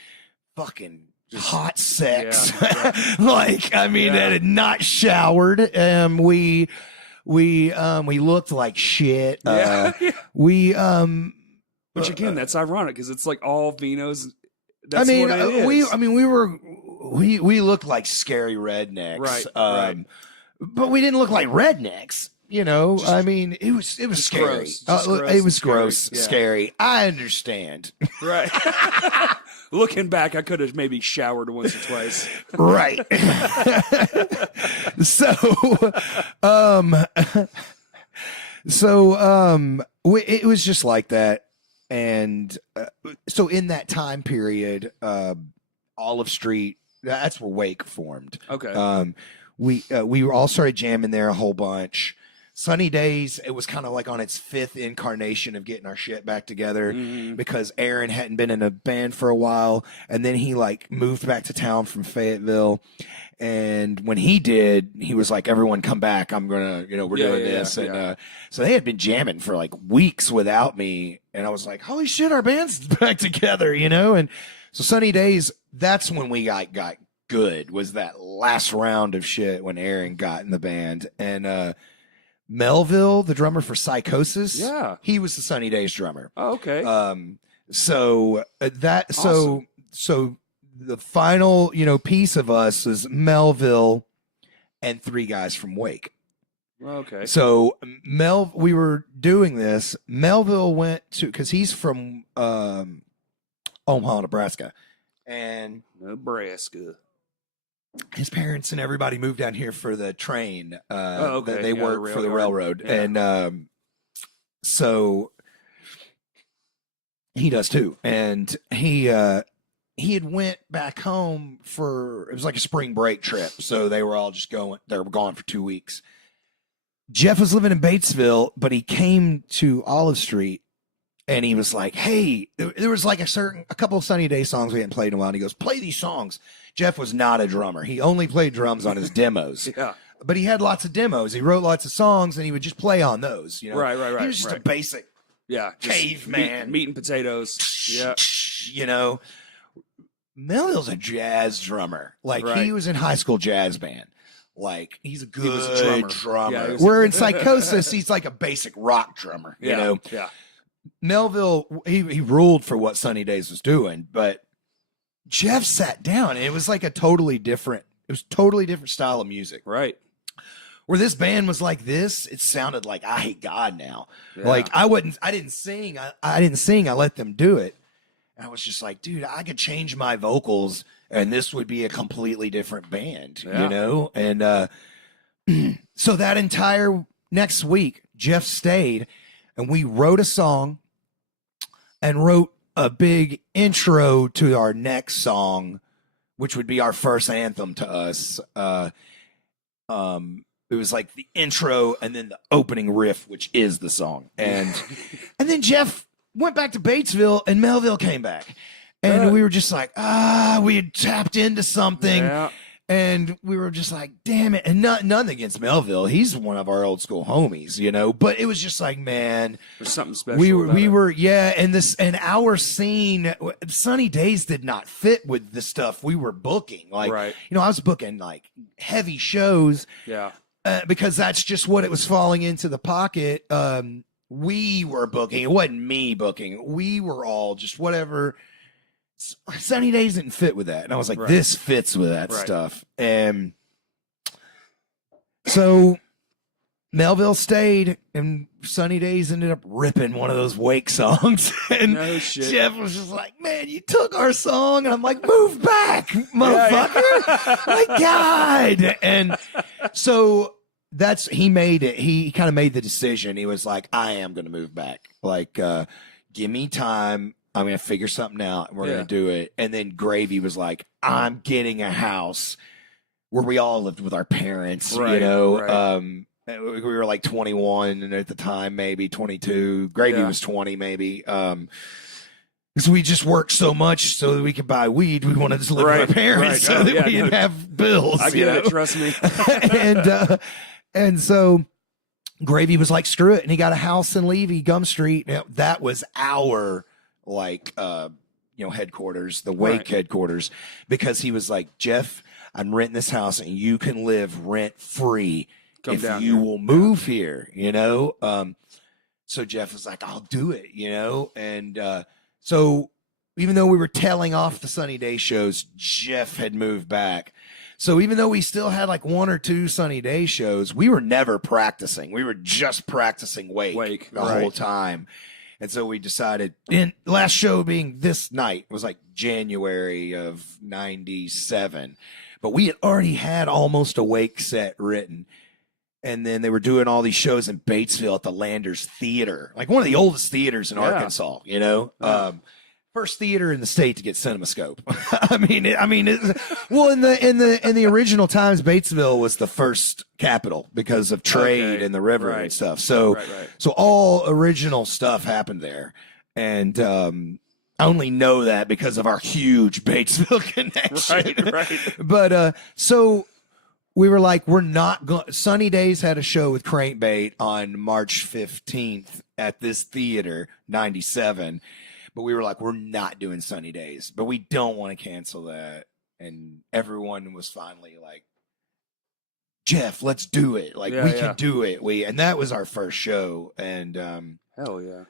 fucking Just- hot sex. yeah. Like, I mean, Yeah. that had not showered. We looked like shit. Yeah. We Which again, that's ironic because it's like all Vinos. I That's mean, what it is. we looked like scary rednecks. Right, right. But we didn't look like rednecks. You know, I mean, it was just scary. gross. Just gross It was and gross, scary. Yeah. scary. I understand. Right. Looking back, I could have maybe showered once or twice. Right. So, it was just like that. And so in that time period, Olive Street, that's where Wake formed. Okay. We all started jamming there a whole bunch. Sunny Days, it was kind of like on its 5th incarnation of getting our shit back together Mhm. because Aaron hadn't been in a band for a while, and then he like moved back to town from Fayetteville. And when he did, he was like, "Everyone, come back! I'm gonna, we're Yeah, doing yeah, this." yeah, And yeah. so they had been jamming for like weeks without me, and I was like, "Holy shit, our band's back together!" And so Sunny Days, that's when we got good. Was that last round of shit when Aaron got in the band, and Melville, the drummer for Psychosis, Yeah. he was the Sunny Days drummer. Oh, okay. So Awesome. so the final, piece of us is Melville and 3 guys from Wake. Okay. So we were doing this. Melville went to, because he's from Omaha, Nebraska, and Nebraska. his parents and everybody moved down here for the train. Okay. They Yeah, the worked for the rail yard. railroad, Yeah. and so he does too. And he had went back home it was like a spring break trip. So they were all they were gone for 2 weeks. Jeff was living in Batesville, but he came to Olive Street, And he was like, hey, there was like a couple of Sunny Day songs we hadn't played in a while. And he goes, play these songs. Jeff was not a drummer. He only played drums on his demos. Yeah. But he had lots of demos. He wrote lots of songs, and he would just play on those. You know? Right. He was just a basic just caveman. Meat and potatoes. Yeah. You know, Melville's a jazz drummer. Like, he was in high school jazz band. Like, he's a good drummer. Where in Psychosis, he's like a basic rock drummer. You know? Yeah. Melville, he ruled for what Sunny Days was doing, but Jeff sat down, and it was like totally different style of music. Right. Where this band was like this, it sounded like I Hate God now. Yeah. Like I didn't sing. I let them do it. And I was just like, dude, I could change my vocals and this would be a completely different band, you know? And so that entire next week, Jeff stayed and we wrote a song and wrote a big intro to our next song, which would be our first anthem to us. It was like the intro and then the opening riff, which is the song. And then Jeff went back to Batesville and Melville came back. And we were just like, we had tapped into something. Yeah. And we were just like, damn it. And nothing against Melville. He's one of our old school homies, you know. But it was just like, man. There's something special. We were, and our scene, Sunny Days did not fit with the stuff we were booking. Like, you know, I was booking like heavy shows. Yeah. Because that's just what it was falling into the pocket. We were booking. It wasn't me booking. We were all just whatever. Sunny Days didn't fit with that. And I was like, this fits with that stuff. And so Melville stayed and Sunny Days ended up ripping one of those Wake songs. And Jeff was just like, man, you took our song. And I'm like, move back, motherfucker. My God. And so he made it. He kind of made the decision. He was like, I am going to move back. Like, give me time. I'm going to figure something out and we're going to do it. And then Gravy was like, I'm getting a house where we all lived with our parents, you know. We were like 21 and at the time, maybe 22. Gravy was 20, maybe. Because we just worked so much so that we could buy weed. We wanted to live with our parents so that we didn't have bills. I get it, trust me. And so Gravy was like, screw it. And he got a house in Levy, Gum Street. Now, that was our headquarters, the Wake headquarters, because he was like, Jeff, I'm renting this house and you can live rent free if you will move here, you know? So Jeff was like, I'll do it, you know? And so even though we were tailing off the Sunny Day shows, Jeff had moved back. So even though we still had like one or two Sunny Day shows, we were never practicing. We were just practicing Wake the whole time. And so we decided, and last show being this night was like January of 97. But we had already had almost a Wake set written. And then they were doing all these shows in Batesville at the Landers Theater, like one of the oldest theaters in Arkansas, you know? First theater in the state to get CinemaScope. In the original times, Batesville was the first capital because of trade in the river and stuff. So, so all original stuff happened there, and I only know that because of our huge Batesville connection. But so we were like, we're not going. Sunny Days had a show with Crankbait on March 15th at this theater, 97. But we were like, we're not doing Sunny Days, but we don't want to cancel that. And everyone was finally like, Jeff, let's do it. Like, we can do it. And that was our first show. And, hell yeah.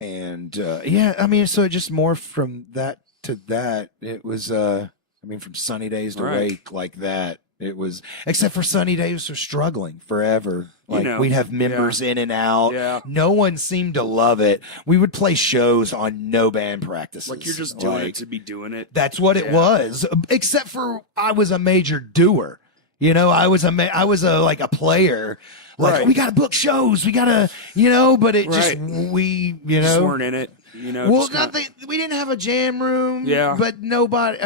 And, so it just morphed from that to that. It was, from Sunny Days to Wake like that. It was, except for Sunny Days were struggling forever. Like, we'd have members in and out. Yeah. No one seemed to love it. We would play shows on no band practices. Like, you're just doing it to be doing it. That's what it was. Except for I was a major doer. You know, I was a player. Like, we got to book shows. We got to, you know, but it just, just weren't in it. You know, well, we didn't have a jam room. Yeah. But nobody,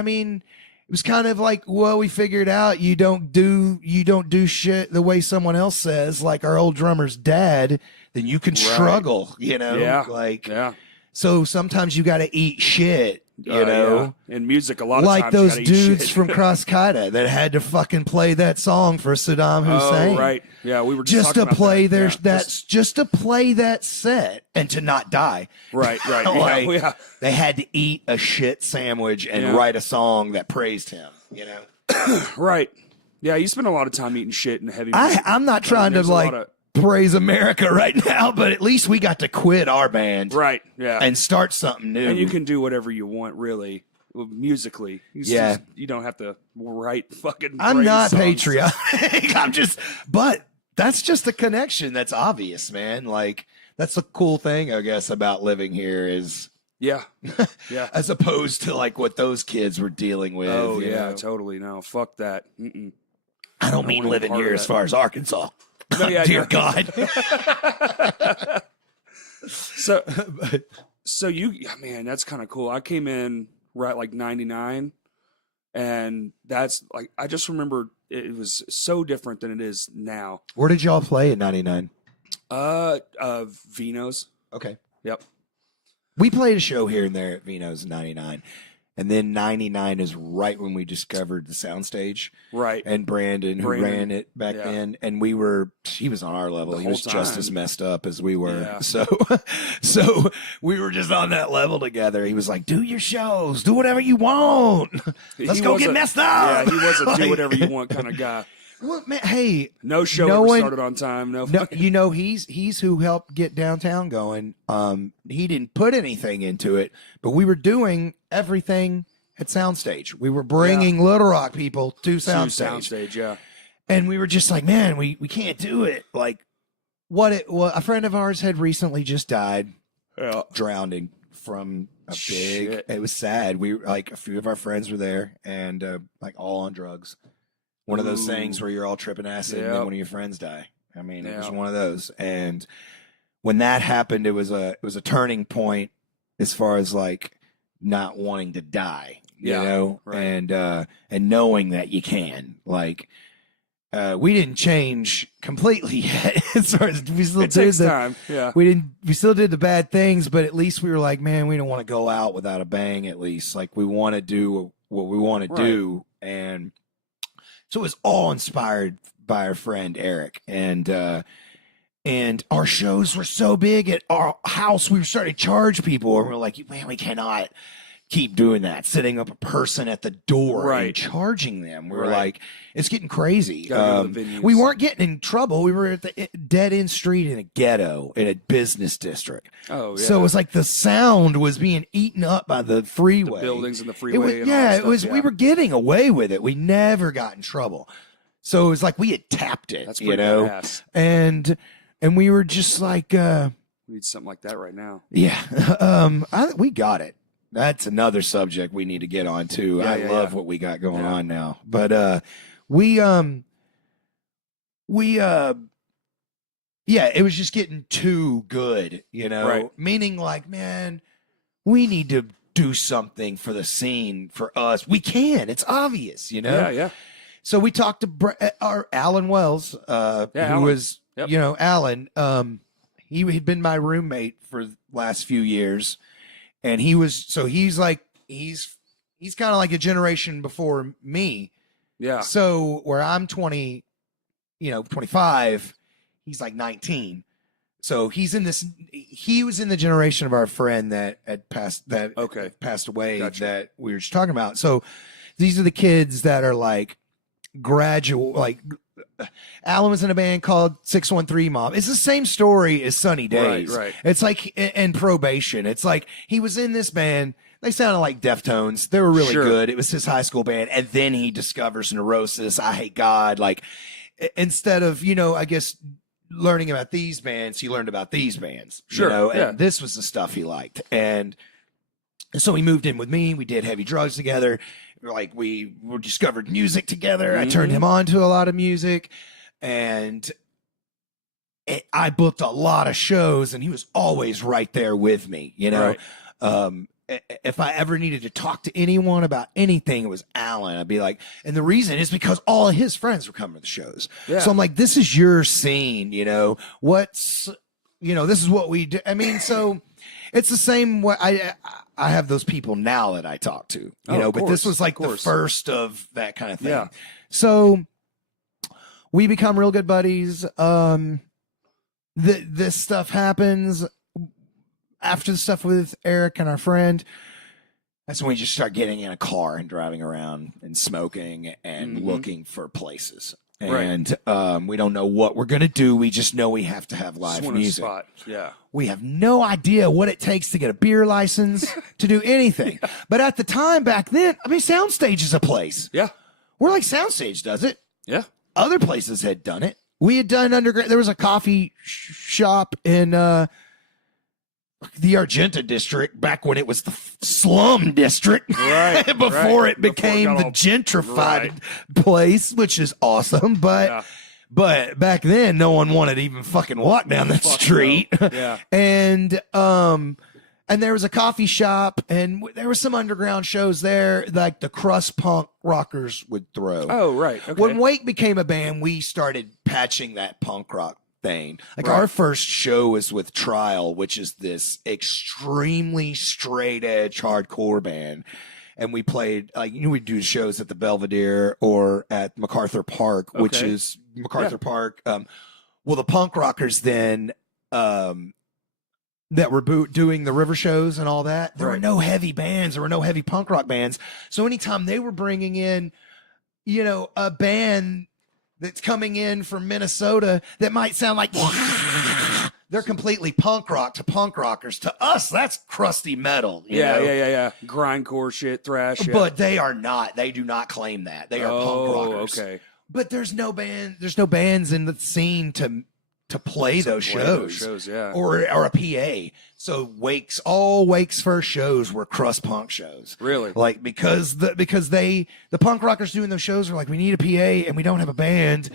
it was kind of like, well, we figured out you don't do shit the way someone else says, like our old drummer's dad, then you can struggle, you know? So sometimes you got to eat shit, you know? Yeah. In music, a lot of like times you those gotta eat dudes shit. from Cross-Qaeda that had to fucking play that song for Saddam Hussein. Oh, right. Yeah, we were Just talking to about play that. their Yeah, just to play that set and to not die. right. Like, yeah. They had to eat a shit sandwich and Yeah. write a song that praised him, you know? Right. Yeah, you spend a lot of time eating shit and heavy music. I'm not trying to there's a like lot of- praise America right now, but at least we got to quit our band Right, yeah. and start something new. And you can do whatever you want, really, musically. You don't have to write fucking I'm praise not songs. patriotic. But that's just a connection that's obvious, man. Like, that's the cool thing, I guess, about living here is Yeah. Yeah. as opposed to like what those kids were dealing with. Oh, you yeah, know? totally. No, fuck that. Mm-mm. I don't I mean wanna be living part of here as that. far as Arkansas. No, yeah, Dear yeah. God. So, so man, that's kind of cool. I came in right like 99, and that's like, I just remember it was so different than it is now. Where did y'all play in 99? Vino's. Okay. Yep. We played a show here and there at Vino's in 99. And then 99 is right when we discovered the soundstage. Right. And Brandon, who ran it back yeah. then. And he was on our level. The He was whole just time. as messed up as we were. Yeah. So we were just on that level together. He was like, do your shows, do whatever you want. Let's He go was get a- messed up. Yeah, he was a do Like- whatever you want kind of guy. Well, man, hey, No show No ever one- started on time. No, no, you know, he's who helped get downtown going. He didn't put anything into it, but we were doing everything at Soundstage. We were bringing Little Rock people to Soundstage, soundstage. Yeah. and we were just like, man, we can't do it. Like, well, a friend of ours had recently just died, Yeah. drowning from a big. Shit. It was sad. We like a few of our friends were there, and like all on drugs. One of those Ooh. things where you're all tripping acid and Yep. then one of your friends die. I mean, it was Yeah. one of those. And when that happened, it was a turning point as far as like not wanting to die, you Yeah, know, right. and knowing that you can. Like, we didn't change completely yet. As far as we still It did takes the, time. Yeah. we still did the bad things, but at least we were like, man, we don't want to go out without a bang. At least like we want to do what we want to Right. do. And so it was all inspired by our friend Eric, and our shows were so big at our house, we were starting to charge people, and we're like, man, we cannot keep doing that, setting up a person at the door and Right. charging them. We were Right. like, it's getting crazy. Gotta go to the venues. We weren't getting in trouble. We were at the dead end street in a ghetto in a business district. Oh, yeah. So it was like the sound was being eaten up by the the freeway. buildings and the It freeway. was, and all yeah, that it stuff, was. yeah. We were getting away with it. We never got in trouble. So it was like we had tapped it, That's you pretty know, badass. and we were just like, We need something like that right now. yeah, we got it. That's another subject we need to get on too. Yeah, I yeah, love yeah. what we got going Yeah. on now, but yeah, it was just getting too good, you know, Right. meaning like, man, we need to do something for the scene for us. We can. It's obvious, you know. Yeah, yeah. So we talked to our Alan Wells, who Alan. was, Yep. you know, Alan. He had been my roommate for the last few years, and he's kind of like a generation before me. Yeah. So where I'm 20, 25, he's like 19. So he was in the generation of our friend that had passed away Gotcha. that we were just talking about. So these are the kids that are like gradual, like Alan was in a band called 613 Mob. It's the same story as Sunny Days. Right. It's like, and Probation. It's like he was in this band. They sounded like Deftones. They were really Sure. good. It was his high school band. And then he discovers Neurosis, I Hate God. Like, instead of, I guess learning about these bands, he learned about these bands. Sure, And yeah. this was the stuff he liked. And so he moved in with me. We did heavy drugs together. Like, we discovered music together. I turned Mhm. him on to a lot of music. And I booked a lot of shows, and he was always right there with me, Right. If I ever needed to talk to anyone about anything, it was Alan. I'd be like, and the reason is because all of his friends were coming to the shows. Yeah. So I'm like, this is your scene, this is what we do. I mean, so It's the same way I have those people now that I talk to, but this was like the first of that kind of thing. Yeah. So we become real good buddies. This stuff happens after the stuff with Eric and our friend. That's when we just start getting in a car and driving around and smoking and looking for places. And we don't know what we're going to do. We just know we have to have live music. Spot. Yeah. We have no idea what it takes to get a beer license, to do anything. But at the time back then, I mean, Soundstage is a place. Yeah. We're like, Soundstage does it. Yeah. Other places had done it. We had done underground. There was a coffee shop in the Argenta district back when it was the slum district, right? Before it became the gentrified place, which is awesome. But back then, no one wanted to even fucking walk down that street. No. Yeah. And there was a coffee shop, and there were some underground shows there, like the crust punk rockers would throw. Oh, right. Okay. When Wake became a band, we started patching that punk rock thing. Like our first show was with Trial, which is this extremely straight edge hardcore band. And we played, we'd do shows at the Belvedere or at MacArthur Park, which is MacArthur Park. Well, the punk rockers then, that were doing the river shows and all that, there were no heavy bands. There were no heavy punk rock bands. So anytime they were bringing in, a band that's coming in from Minnesota that might sound like they're completely punk rock to punk rockers. To us, that's crusty metal. Yeah. Grindcore shit, thrash. Yeah. But they are not. They do not claim that. They are punk rockers. Okay. But there's no bands in the scene to play those shows, or a PA. So all Wake's first shows were crust punk shows. Really? Like because the punk rockers doing those shows were like, we need a PA and we don't have a band,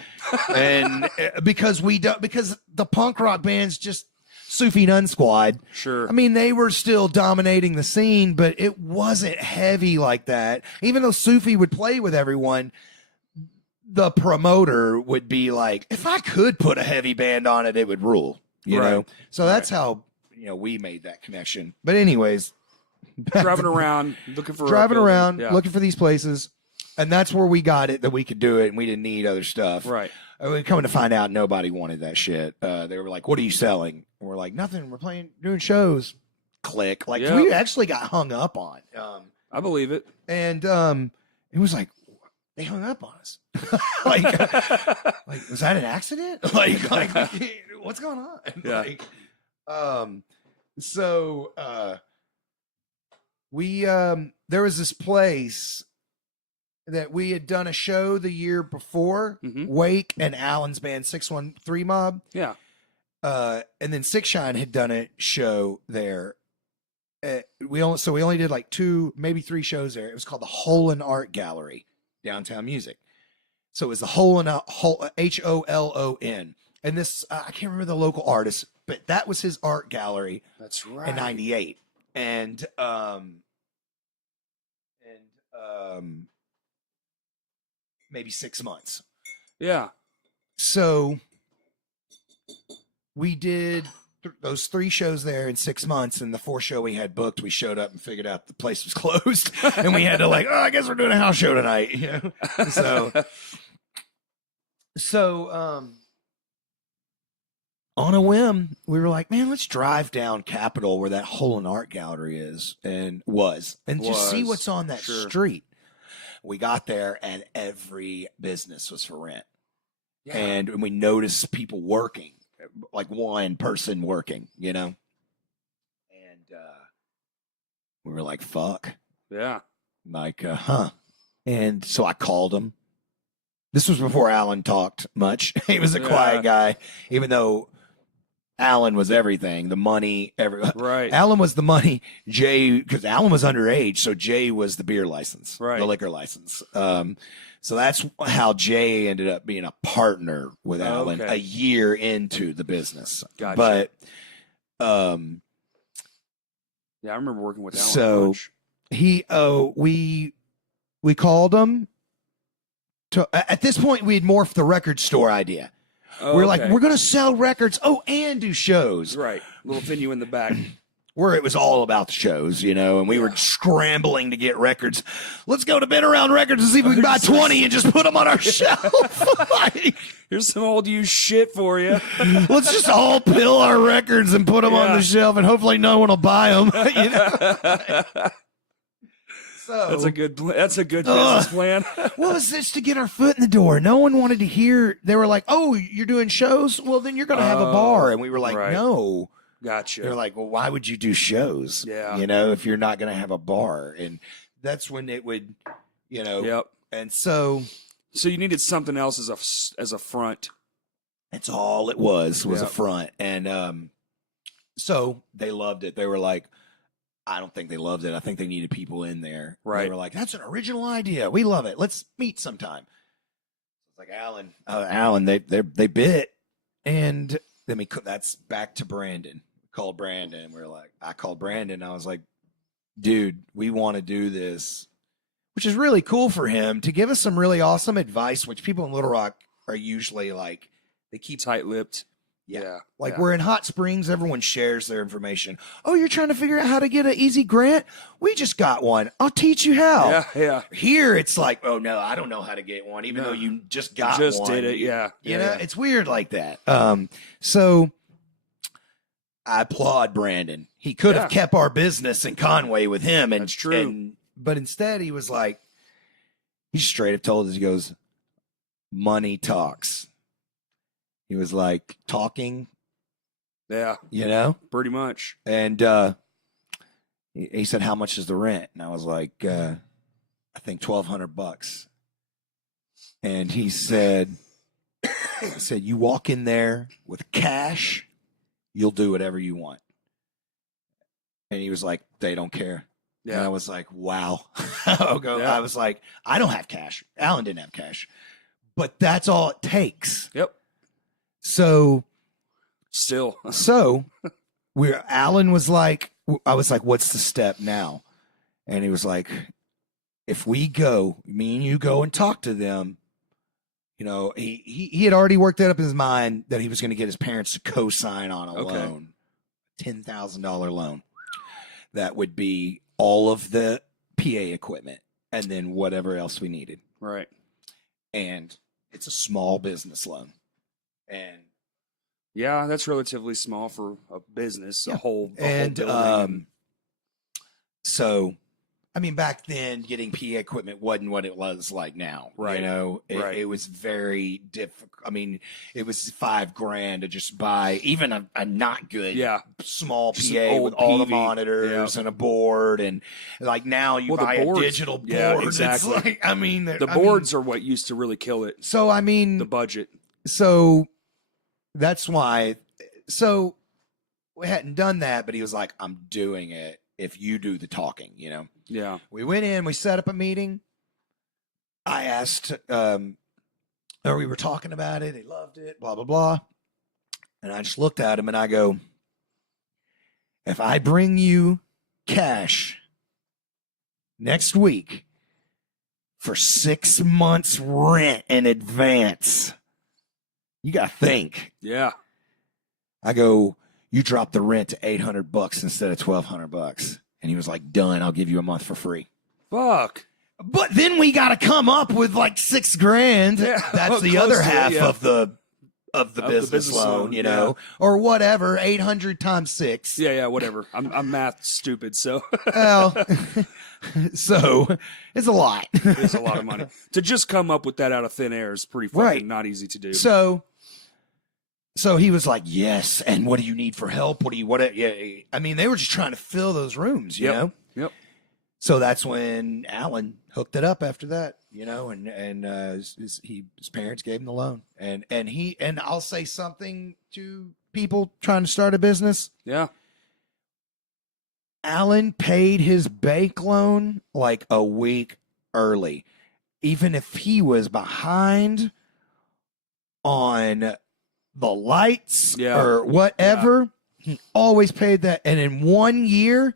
and because the punk rock bands just Sufi Nun Squad. Sure. I mean, they were still dominating the scene, but it wasn't heavy like that. Even though Sufi would play with everyone, the promoter would be like, if I could put a heavy band on it, it would rule, you know? So that's how, we made that connection. But anyways, driving around, looking for looking for these places. And that's where we got it, that we could do it and we didn't need other stuff. Right. We coming to find out nobody wanted that shit. They were like, what are you selling? And we're like, nothing. We're doing shows. Click. Like we actually got hung up on. I believe it. And it was like, they hung up on us. like, was that an accident? Like, what's going on? Yeah. So we there was this place that we had done a show the year before, Wake and Alan's band 613 Mob. Yeah. And then Six Shine had done a show there. We only did like 2, maybe 3 shows there. It was called the Holon Art Gallery, Downtown Music. So it was the Holon, Holon. And this, I can't remember the local artist, but that was his art gallery. That's right. In 98. And maybe 6 months. Yeah. So we did those 3 shows there in 6 months, and the 4th show we had booked, we showed up and figured out the place was closed, and we had to I guess we're doing a house show tonight, So on a whim, we were like, man, let's drive down Capitol where that Holon Art Gallery is and just see what's on that street. We got there and every business was for rent. Yeah. And we noticed people working, like one person working, And we were like, fuck. Yeah. Like, And so I called him. This was before Alan talked much. He was a quiet guy, even though Alan was everything, the money, right. Alan was the money. Jay, because Alan was underage, so Jay was the beer license, the liquor license. So that's how Jay ended up being a partner with Alan a year into the business. Gotcha. But, I remember working with Alan. So we called him. At this point, we had morphed the record store idea. We're like, we're going to sell records. And do shows. Right. Little venue in the back. where it was all about the shows, you know, and we were scrambling to get records. Let's go to Been Around Records and see if we can buy 20 and just put them on our shelf. Like, Here's some old used shit for you. let's just all pill our records and put them on the shelf, and hopefully no one will buy them. You know? So That's a good business plan. well, it's just to get our foot in the door. No one wanted to hear. They were like, "Oh, you're doing shows? Well, then you're going to have a bar." And we were like, right. "No." Gotcha. They're like, "Well, why would you do shows? Yeah. You know, if you're not going to have a bar." And that's when it would, you know. Yep. And so you needed something else as a front. that's all it was Yep. a front. And so they loved it. They were like, I don't think they loved it. I think they needed people in there. Right. They were like, that's an original idea. We love it. Let's meet sometime. It's like Alan, they bit, and then that's back to Brandon. Called Brandon. I called Brandon. I was like, dude, we want to do this, which is really cool for him to give us some really awesome advice, which people in Little Rock are usually like, they keep Tight-lipped. Yeah. Yeah. We're in Hot Springs, everyone shares their information. Oh, you're trying to figure out how to get an easy grant? We just got one. I'll teach you how. Yeah, yeah. Here it's like, oh no, I don't know how to get one, even though you just got one. Just did it, yeah. You know, it's weird like that. So I applaud Brandon. He could have kept our business in Conway with him. And That's true. But instead he was like, he straight up told us, he goes, money talks. He was like talking, Yeah, you know, pretty much. and he said, "How much is the rent?" And I was like, "I think $1,200." And he said, "You walk in there with cash, you'll do whatever you want." And he was like, "They don't care." Yeah. And I was like, "Wow." Yeah. I was like, "I don't have cash. Alan didn't have cash, but that's all it takes." Yep. So Still. Alan was like, I was like, what's the step now? And he was like, if we go, me and you go and talk to them, you know, he had already worked that up in his mind that he was going to get his parents to co-sign on a loan, $10,000 loan. That would be all of the PA equipment and then whatever else we needed. Right. And it's a small business loan. And Yeah, that's relatively small for a business, a whole and building. so I mean, back then getting PA equipment wasn't what it was like now. Right. You know, it was very difficult. I mean, it was $5,000 to just buy even a not good small Just PA an old with all the PV. monitors and a board. And like now you buy a digital board. Yeah, exactly. It's like, I mean, the boards are what used to really kill it. So, I mean, The budget. so that's why. So we hadn't done that, but he was like, I'm doing it if you do the talking, you know? Yeah. We went in, we set up a meeting. I asked, or we were talking about it. He loved it, blah, blah, blah. And I just looked at him and I go, if I bring you cash next week for 6 months rent in advance, you got to think. Yeah. I go, you drop the rent to $800 instead of $1,200. And he was like, done. I'll give you a month for free. Fuck. But then we got to come up with like $6,000. Yeah, That's the close other to it, half yeah. of the business loan, you know, or whatever, 800 times 6. Yeah, whatever. I'm math stupid, so Well, so it's a lot. it's a lot of money. To just come up with that out of thin air is pretty fucking Right. not easy to do. So he was like, yes. And what do you need for help? Yeah. I mean, they were just trying to fill those rooms, you know? Yep. So that's when Alan hooked it up after that, you know, and his parents gave him the loan. And I'll say something to people trying to start a business. Yeah. Alan paid his bank loan like a week early, even if he was behind on the lights or whatever. He always paid that. And in 1 year,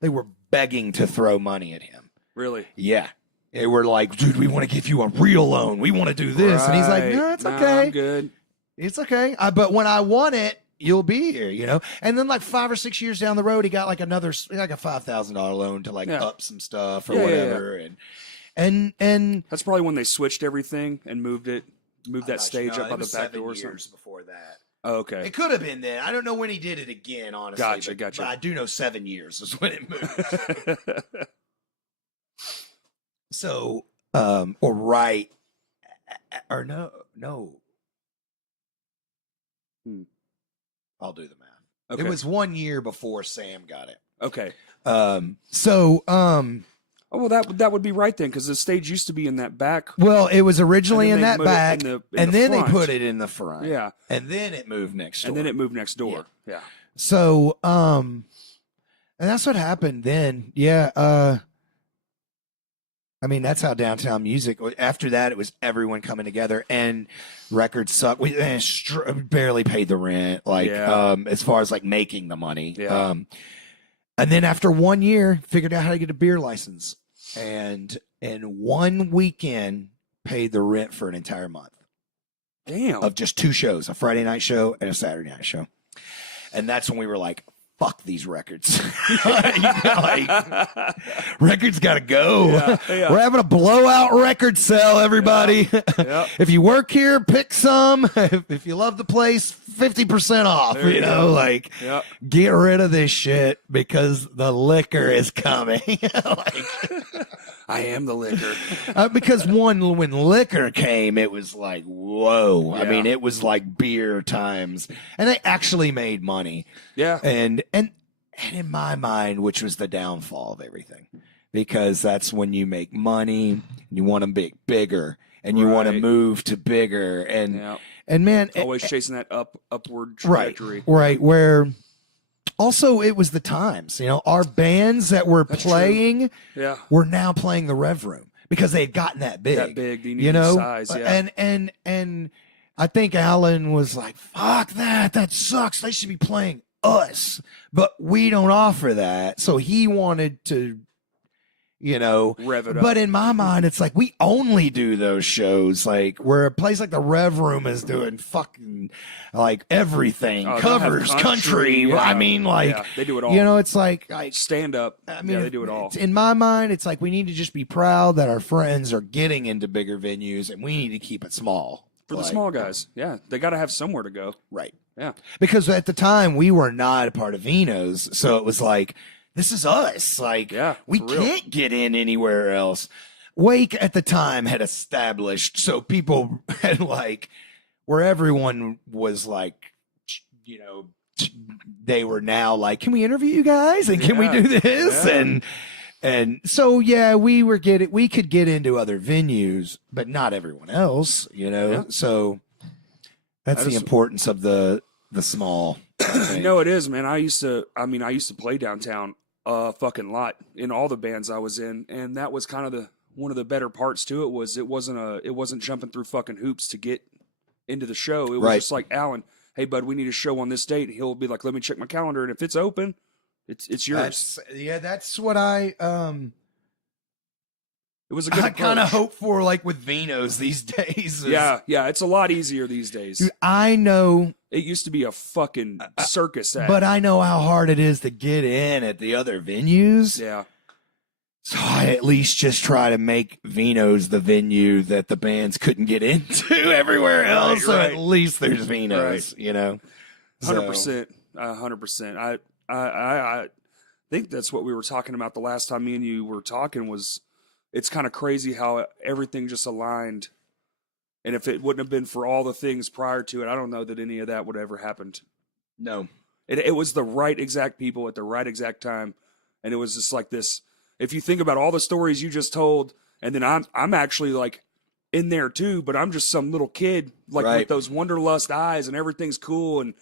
they were begging to throw money at him. Really? Yeah. They were like, dude, we want to give you a real loan. We want to do this. And he's like, no, it's okay. I'm good. It's okay. But when I want it, you'll be here, you know? And then like 5 or 6 years down the road, he got like another, like a $5,000 loan to like Yeah. up some stuff or Yeah, yeah, whatever. And That's probably when they switched everything and moved that I'm stage not sure. up It on the was back 7 door or something. years before that. Oh, okay. It could have been then. I don't know when he did it again, honestly. Gotcha. But I do know 7 years is when it moved. So, or right, or no. I'll do the math. Okay. It was 1 year before Sam got it. Okay. Oh, well, that would be right then, because the stage used to be in that back. well, it was originally in And then that they moved it back, in the and then front. they put it in the front. Yeah. And then it moved next door. And then it moved next door. Yeah. So, and that's what happened then. Yeah. I mean, that's how Downtown Music. After that, it was everyone coming together, and records sucked. We barely paid the rent, like as far as like making the money. Yeah. And then after 1 year, figured out how to get a beer license, and in one weekend, paid the rent for an entire month. Damn. Of just 2 shows, a Friday night show and a Saturday night show. And that's when we were like, fuck these records. Records got to go. Yeah. We're having a blowout record sale, everybody. Yep. If you work here, pick some. If you love the place, 50% off. There you know, go. like, Yep. get rid of this shit because the liquor is coming. I am the liquor. Because when liquor came, it was like, whoa. I Yeah. mean, it was like beer times. And they actually made money. Yeah. And in my mind, which was the downfall of everything, because that's when you make money and you want to make bigger and you want to Right. move to bigger. And, Yeah. and man, Always chasing that upward right, trajectory. right. Where also it was the times, you know, our bands that were That's true. playing Yeah. were now playing the Rev Room because they had gotten that big. That big. They need you know, size. Yeah. and I think Alan was like, "Fuck that! That sucks. They should be playing us, but we don't offer that." So he wanted to, you know, Rev it up. But in my mind, it's like we only do those shows, like where a place like the Rev Room is doing fucking like everything, Oh, they'll have covers, country. yeah. I mean, like, Yeah, they do it all. you know, it's like Stand up. I mean, yeah, they do it all. In my mind, it's like we need to just be proud that our friends are getting into bigger venues, and we need to keep it small For the Like, small guys. Yeah. They got to have somewhere to go. right? Yeah. Because at the time we were not a part of Vino's, so it was like this is us. Like Yeah, we for real. can't get in anywhere else. Wake at the time had established, so people had like where everyone was like, you know, they were now like, can we interview you guys and can we Yeah. do this Yeah. and so yeah, we could get into other venues, but not everyone else, you know. Yeah. So that's That the is- importance of the small. I think. No, it is, man. I used to play downtown a fucking lot in all the bands I was in, and that was kind of one of the better parts to it was it wasn't jumping through fucking hoops to get into the show. It was Right. just like, Alan, hey bud, we need a show on this date, and he'll be like, let me check my calendar, and if it's open, it's yours. That's what I It was a good I kind of approach. hope for, like with Vino's these days. is- Yeah, it's a lot easier these days. dude, I know, It used to be a fucking circus act. but I know how hard it is to get in at the other venues. yeah, So I at least just try to make Vino's the venue that the bands couldn't get into everywhere else. So right. at least there's Vino's, you know. 100%, 100%. I think that's what we were talking about the last time me and you were talking. Was it's kind of crazy how everything just aligned, and if it wouldn't have been for all the things prior to it, I don't know that any of that would ever happened. No. It was the right exact people at the right exact time, and it was just like this. If you think about all the stories you just told, and then I'm actually like in there too, but I'm just some little kid like Right. with those wanderlust eyes, and everything's cool, and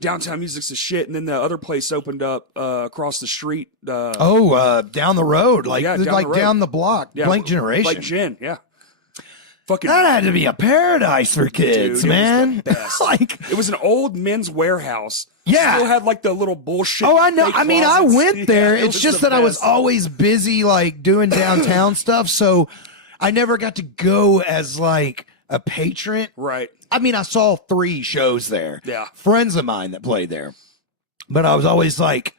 downtown music's the shit. And then the other place opened up across the street. Down the road, like Yeah, down the like road. down the block, Yeah, Blank Generation. like Jen, yeah. Fucking, That had to be a paradise for kids, Dude, it was the man. best. Like, it was an old men's warehouse. Yeah. Still had like the little bullshit. oh, I know. fake I mean, I closets. went there. Yeah, it it's was just the that I was best. always busy, like doing downtown stuff. So I never got to go as like a patron. Right. I mean, I saw 3 shows there. Yeah. Friends of mine that played there. But I was always like,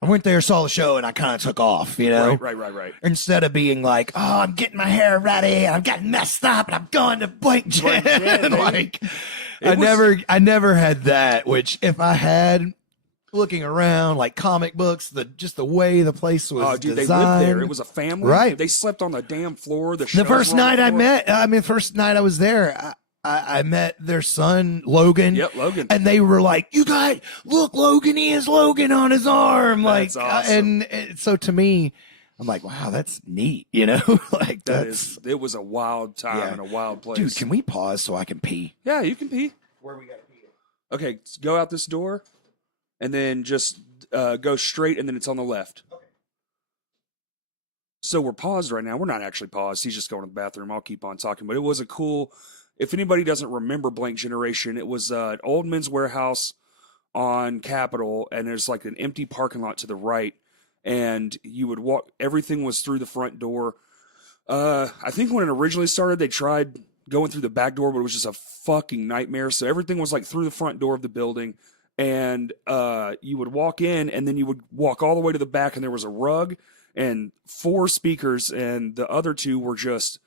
I went there, saw the show, and I kind of took off, you know? Right. Instead of being like, oh, I'm getting my hair ready, I'm getting messed up, and I'm going to Blank Gin. Like, I never had that, which if I had, looking around, like comic books, just the way the place was dude, designed. they lived there. It was a family. Right. They slept on the damn floor. The first night first night I was there, I met their son, Logan. Yep, Logan. And they were like, you guys, look, Logan, he has Logan on his arm. That's like, awesome. and so to me, I'm like, wow, that's neat, you know? Like, it was a wild time and a wild place. Dude, can we pause so I can pee? Yeah, you can pee. Where we got to pee? Okay, go out this door and then just go straight and then it's on the left. Okay. So we're paused right now. We're not actually paused. He's just going to the bathroom. I'll keep on talking. But it was a cool... If anybody doesn't remember Blank Generation, it was an old Men's Warehouse on Capitol, and there's like an empty parking lot to the right, and you would walk. Everything was through the front door. I think when it originally started, they tried going through the back door, but it was just a fucking nightmare. So everything was like through the front door of the building, and you would walk in, and then you would walk all the way to the back, and there was a rug and 4 speakers, and the other 2 were just...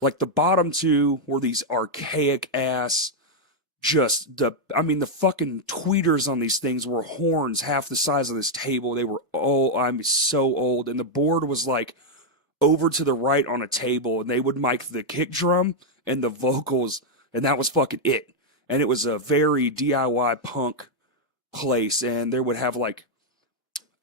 Like the bottom 2 were these archaic ass, the fucking tweeters on these things were horns half the size of this table. They were, I'm so old. And the board was like over to the right on a table, and they would mic the kick drum and the vocals, and that was fucking it. And it was a very DIY punk place, and there would have like,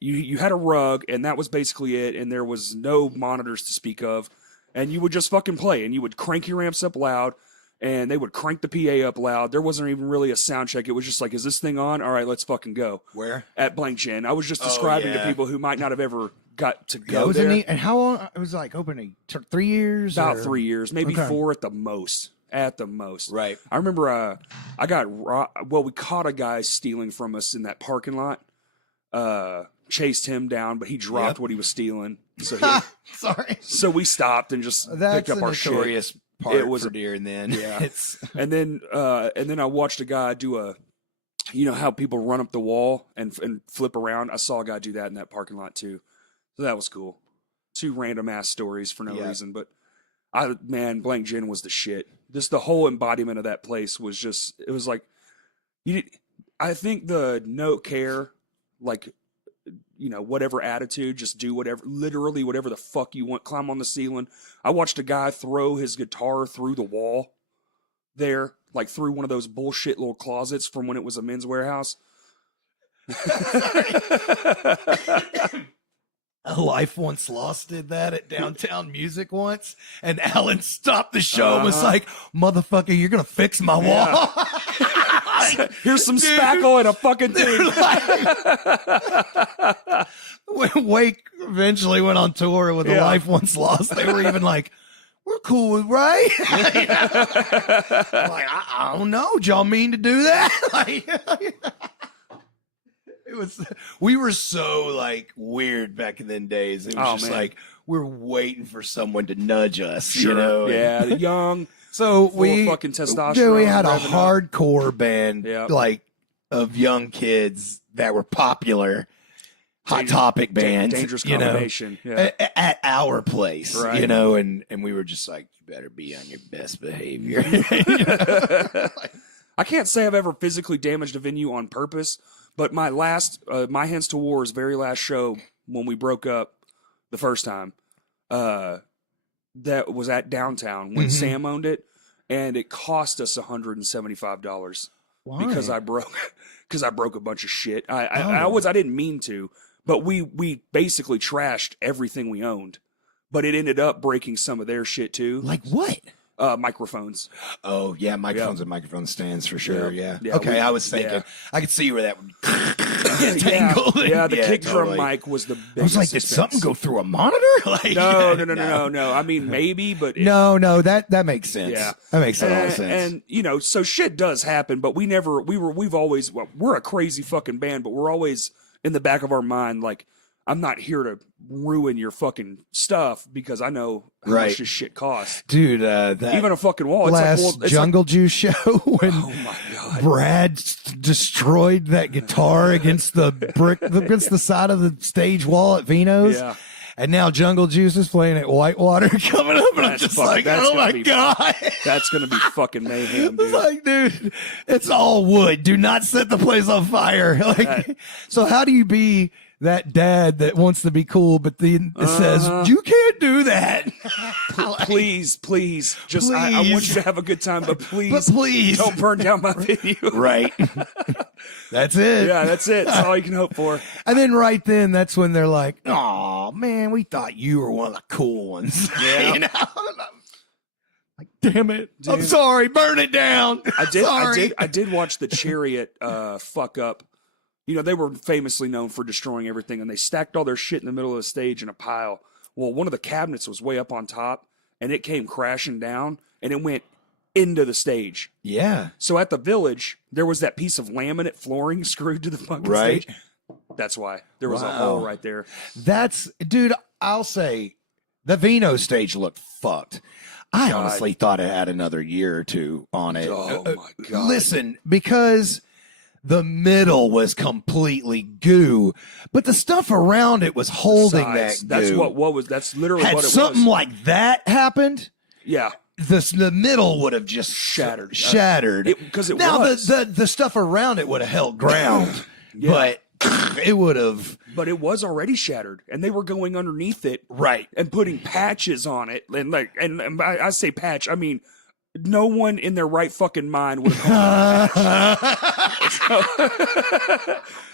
you had a rug, and that was basically it, and there was no monitors to speak of. And you would just fucking play, and you would crank your amps up loud, and they would crank the PA up loud. There wasn't even really a sound check. It was just like, is this thing on? All right, let's fucking go. Where? At Blank Gin. I was just describing to people who might not have ever got to go was there. And how long? It was like opening 3 years? About 3 years, maybe 4 at the most. At the most. Right. I remember we caught a guy stealing from us in that parking lot. Chased him down, but he dropped what he was stealing. So sorry. So we stopped and just picked up our notorious shit. Part it was for Deer, and then and then I watched a guy do how people run up the wall and flip around. I saw a guy do that in that parking lot too, so that was cool. 2 random ass stories for no reason, but Blank Gin was the shit. Just the whole embodiment of that place was just. It was like I think the no care, like. Whatever attitude, just do literally whatever the fuck you want. Climb on the ceiling. I watched a guy throw his guitar through the wall there, like through one of those bullshit little closets from when it was a Men's Warehouse. Life Once Lost did that at Downtown Music once, and Alan stopped the show and was like, motherfucker, you're gonna fix my wall. Here's some spackle and a fucking thing. When Wake eventually went on tour with the Life Once Lost, they were even like, we're cool with Ray. Like, I don't know. Did y'all mean to do that? We were so like weird back in them days. It was like we're waiting for someone to nudge us, you know? Yeah, the young. So fucking testosterone. We had a hardcore band like of young kids that were popular. Hot Topic bands, dangerous combination, at our place, right. And we were just like, you better be on your best behavior. I can't say I've ever physically damaged a venue on purpose, but my My Hands to War's very last show when we broke up the first time, that was at Downtown when Sam owned it, and it cost us $175 because I broke a bunch of shit. I didn't mean to. But we basically trashed everything we owned. But it ended up breaking some of their shit too. Like what? Microphones. Oh, yeah, microphones and microphone stands for sure, yeah. Yeah, okay, I was thinking. I could see where that would get tangled. Yeah, the kick drum mic was the biggest I was like, did expense. something go through a monitor? Like, No. I mean, maybe, but... No, that makes sense. Yeah. That makes a lot of sense. And, so shit does happen, but we're a crazy fucking band, but we're always... in the back of our mind, like, I'm not here to ruin your fucking stuff because I know how Right. much this shit costs. Dude, that Even a fucking wall. It's last like, well, it's Jungle Juice show when oh my God. Brad destroyed that guitar against the brick, against the side of the stage wall at Vino's. Yeah. And now Jungle Juice is playing at Whitewater coming up, and I'm That's just fucking- like, that's oh gonna my be- God. That's going to be fucking mayhem, It's dude. like, dude, it's all wood. Do not set the place on fire. Like, That- so how do you be that dad that wants to be cool, but then it says, you can't do that? Please. Just, I want Please. you to have a good time, but please, But please. don't burn down my video. Right. That's it. Yeah, that's it. That's all you can hope for. And then right then, that's when they're like, "Oh man, we thought you were one of the cool ones." Yeah. You know? Like, damn it! I'm Dude. sorry. Burn it down. I did watch the Chariot fuck up. You know, they were famously known for destroying everything, and they stacked all their shit in the middle of the stage in a pile. Well, one of the cabinets was way up on top, and it came crashing down, and it went into the stage. Yeah. So at the Village, there was that piece of laminate flooring screwed to the fucking Right. stage. That's why there was a Wow. hole right there. That's, dude. I'll say, the Vino stage looked fucked. I God. honestly thought it had another year or two on it. Oh, my God. Listen, because the middle was completely goo, but the stuff around it was holding Sides. that That's goo. what was. That's literally Had what it something was. like that happened, Yeah, the middle would have just Shattered. Shattered. because it now was. the stuff around it would have held ground, Yeah. but it would have But it was already shattered, and they were going underneath it right. and putting patches on it, and I say patch, I mean no one in their right fucking mind would have.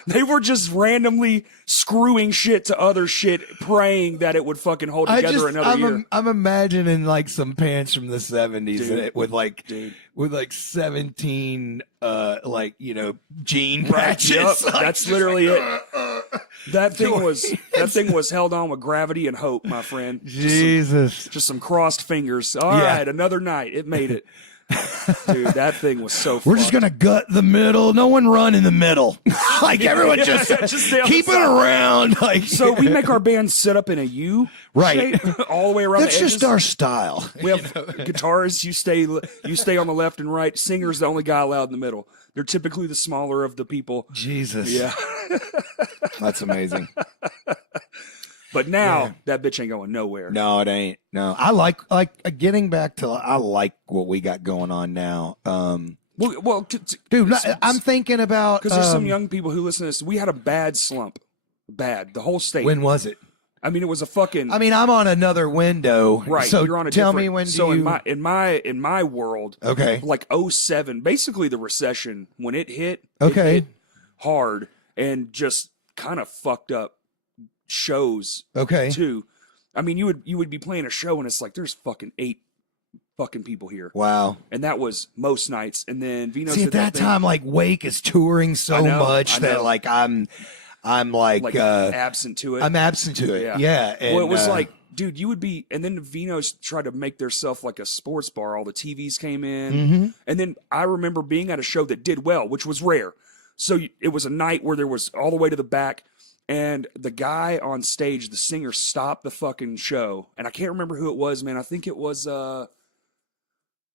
They were just randomly screwing shit to other shit, praying that it would fucking hold together another year. I'm imagining like some pants from the 70s Dude. with like Dude. with like 17 like jean Right, patches. yup, Like, that's just literally like, it. That thing was held on with gravity and hope, my friend. Jesus. Just some crossed fingers. All Yeah. right, another night. It made it. Dude, that thing was so We're just fucked. gonna gut the middle. No one run in the middle. Like everyone just, Just stay on keep the it side. around. Like So we make our band sit up in a U Right. shape, all the way around that's the edges. just our style. We have guitarists. You stay on the left and right. Singer's the only guy allowed in the middle. They're typically the smaller of the people. Jesus. Yeah. That's amazing. But now Yeah. that bitch ain't going nowhere. No, it ain't. No, I like getting back to. I like what we got going on now. Well, Dude, I'm thinking about because there's some young people who listen to this. We had a bad slump. Bad. The whole state. When was it? I mean, it was a fucking. I mean, I'm on another window. right. So you're on a tell different- me when do So you? in my world, Okay. like 07, basically the recession when it hit. Okay. It hit hard and just kind of fucked up shows Okay. too. I mean, you would be playing a show and it's like there's fucking 8 fucking people here, Wow. and that was most nights. And then Vino's See, did at that thing, time, like Wake is touring so I know, much I that know. like I'm like absent to it. I'm absent to it. Yeah. Yeah. And, Well, it was like, dude, you would be, and then Vino's tried to make theirself like a sports bar. All the TVs came in, Mhm. and then I remember being at a show that did well, which was rare. So it was a night where there was all the way to the back, and the guy on stage, the singer, stopped the fucking show, and I can't remember who it was, man. I think it was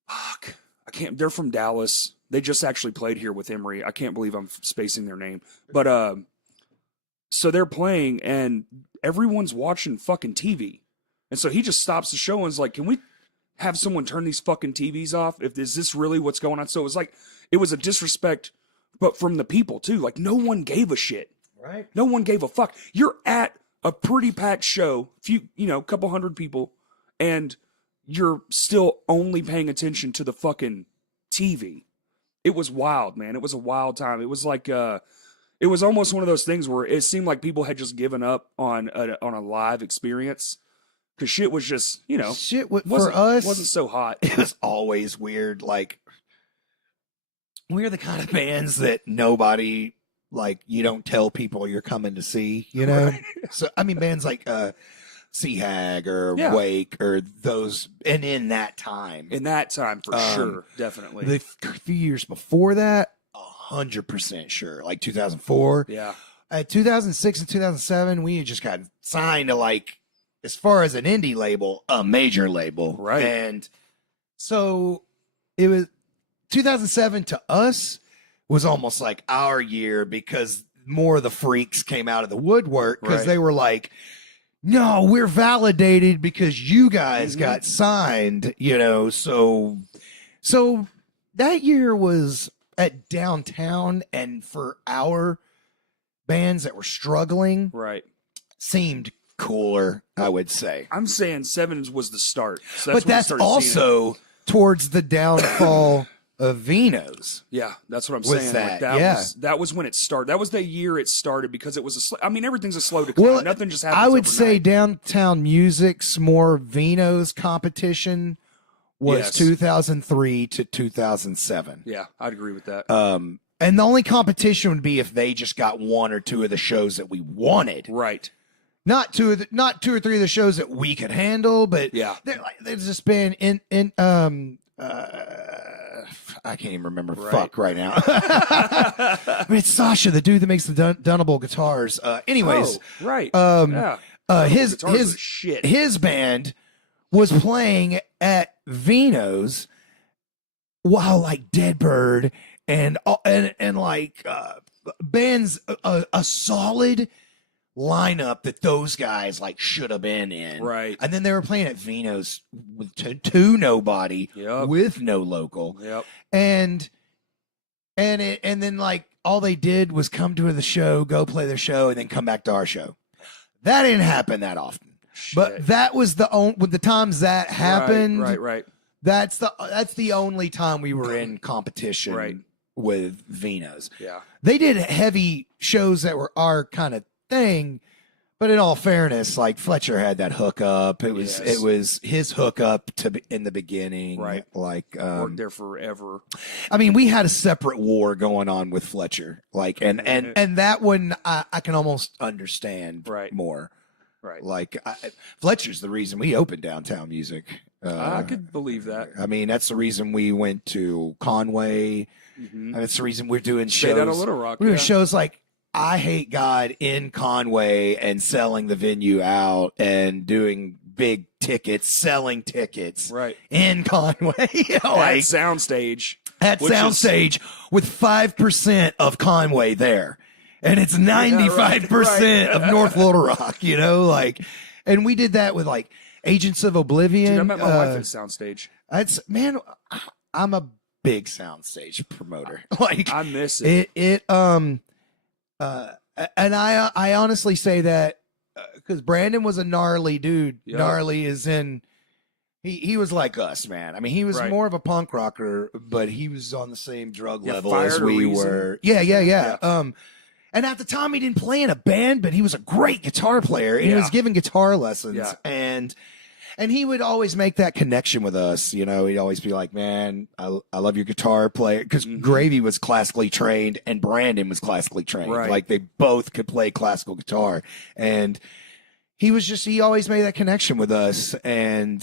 fuck, I can't. They're from Dallas. They just actually played here with Emery. I can't believe I'm spacing their name, but so they're playing and everyone's watching fucking TV. And so he just stops the show and is like, can we have someone turn these fucking TVs off? Is this really what's going on? So it was like, it was a disrespect, but from the people too. Like no one gave a shit. right. No one gave a fuck. You're at a pretty packed show, couple hundred people, and you're still only paying attention to the fucking TV. It was wild, man. It was a wild time. It was like, it was almost one of those things where it seemed like people had just given up on a live experience because shit was just, Shit, for wasn't us, wasn't so hot. it was always weird. Like, we're the kind of bands that nobody, like, you don't tell people you're coming to see, you know? Right. So, I mean, bands like Sea Hag or Yeah. Wake or those, and in that time, In that time, for sure, definitely. the few years before that, 100% sure. Like 2004, Yeah, 2006 and 2007, we had just got signed to, like, as far as an indie label, a major label. Right. And so it was 2007 to us was almost like our year because more of the freaks came out of the woodwork because Right. they were like, no, we're validated because you guys got signed, you know. So that year was at Downtown, and for our bands that were struggling, Right. seemed cooler, I would say. I'm saying Sevens was the start. So But when I that's started seeing it. also towards the downfall of Vino's. Yeah, that's what I'm Was saying. that, Like, yeah. that was when it started. That was the year it started because it was I mean, everything's a slow decline. Well, Nothing just happens. I would say overnight. Downtown Music's more Vino's competition was Yes. 2003 to 2007. Yeah, I'd agree with that. And the only competition would be if they just got one or two of the shows that we wanted. Right. Not two or three of the shows that we could handle, but Yeah. there's just been I can't even remember Right. fuck right now. I mean, it's Sasha, the dude that makes the Dunnable guitars. Anyways, Oh, right. yeah. His guitars are shit. his band was playing at Vino's while like Deadbird and like bands a solid lineup that those guys like should have been in. Right. And then they were playing at Vino's with to nobody Yep. with no local. Yep. And then like all they did was come to the show, go play their show, and then come back to our show. That didn't happen that often. But Shit. that was with the times that happened. Right. That's the only time we were in competition Right. with Vino's. Yeah. They did heavy shows that were our kind of thing, but in all fairness, like Fletcher had that hookup. It was his hookup in the beginning. Right. Like Worked there forever. I mean, we had a separate war going on with Fletcher. Like and that one I can almost understand Right. more. Right. Like Fletcher's the reason we opened Downtown Music. I could believe that. I mean, that's the reason we went to Conway. Mhm. And that's the reason we're doing Straight shows. out of Little Rock. We're doing Yeah. shows like I Hate God in Conway and selling the venue out and doing big tickets, selling tickets Right. in Conway. You know, At like soundstage. at which is- Soundstage with 5% of Conway there. And it's 95% of North Little Rock, you know, like, and we did that with like Agents of Oblivion. Dude, I met my wife at soundstage. Man, I'm a big Soundstage promoter. Like, I miss it. and I honestly say that because Brandon was a gnarly dude. Yep. Gnarly is in. He was like us, man. I mean, he was Right. more of a punk rocker, but he was on the same drug Yeah, level Fired as a we Reason. were. Yeah. And at the time, he didn't play in a band, but he was a great guitar player, and he Yeah. was giving guitar lessons. Yeah. And he would always make that connection with us. You know, he'd always be like, "Man, I love your guitar player," because Mhm. Gravy was classically trained and Brandon was classically trained. Right. Like they both could play classical guitar, and he always made that connection with us, and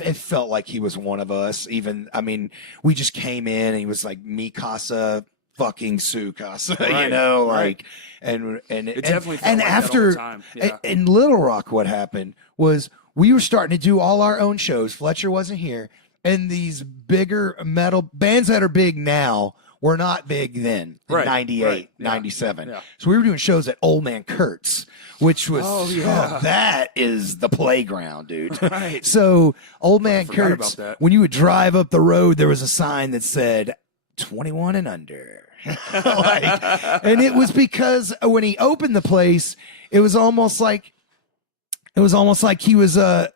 it felt like he was one of us. Even, I mean, we just came in and he was like, "Mi casa, fucking su casa," you Right, know, right. like, and It definitely felt and like after that all the time. Yeah. in Little Rock, what happened was we were starting to do all our own shows. Fletcher wasn't here, and these bigger metal bands that are big now were not big then in Right, 98, right, yeah, 97. yeah. So we were doing shows at Old Man Kurt's, which was, Oh, yeah. that is the playground, dude. Right. So Old Man forgot Kurt's, about that. when you would drive up the road, there was a sign that said 21 and under. And it was because when he opened the place, it was almost like he was it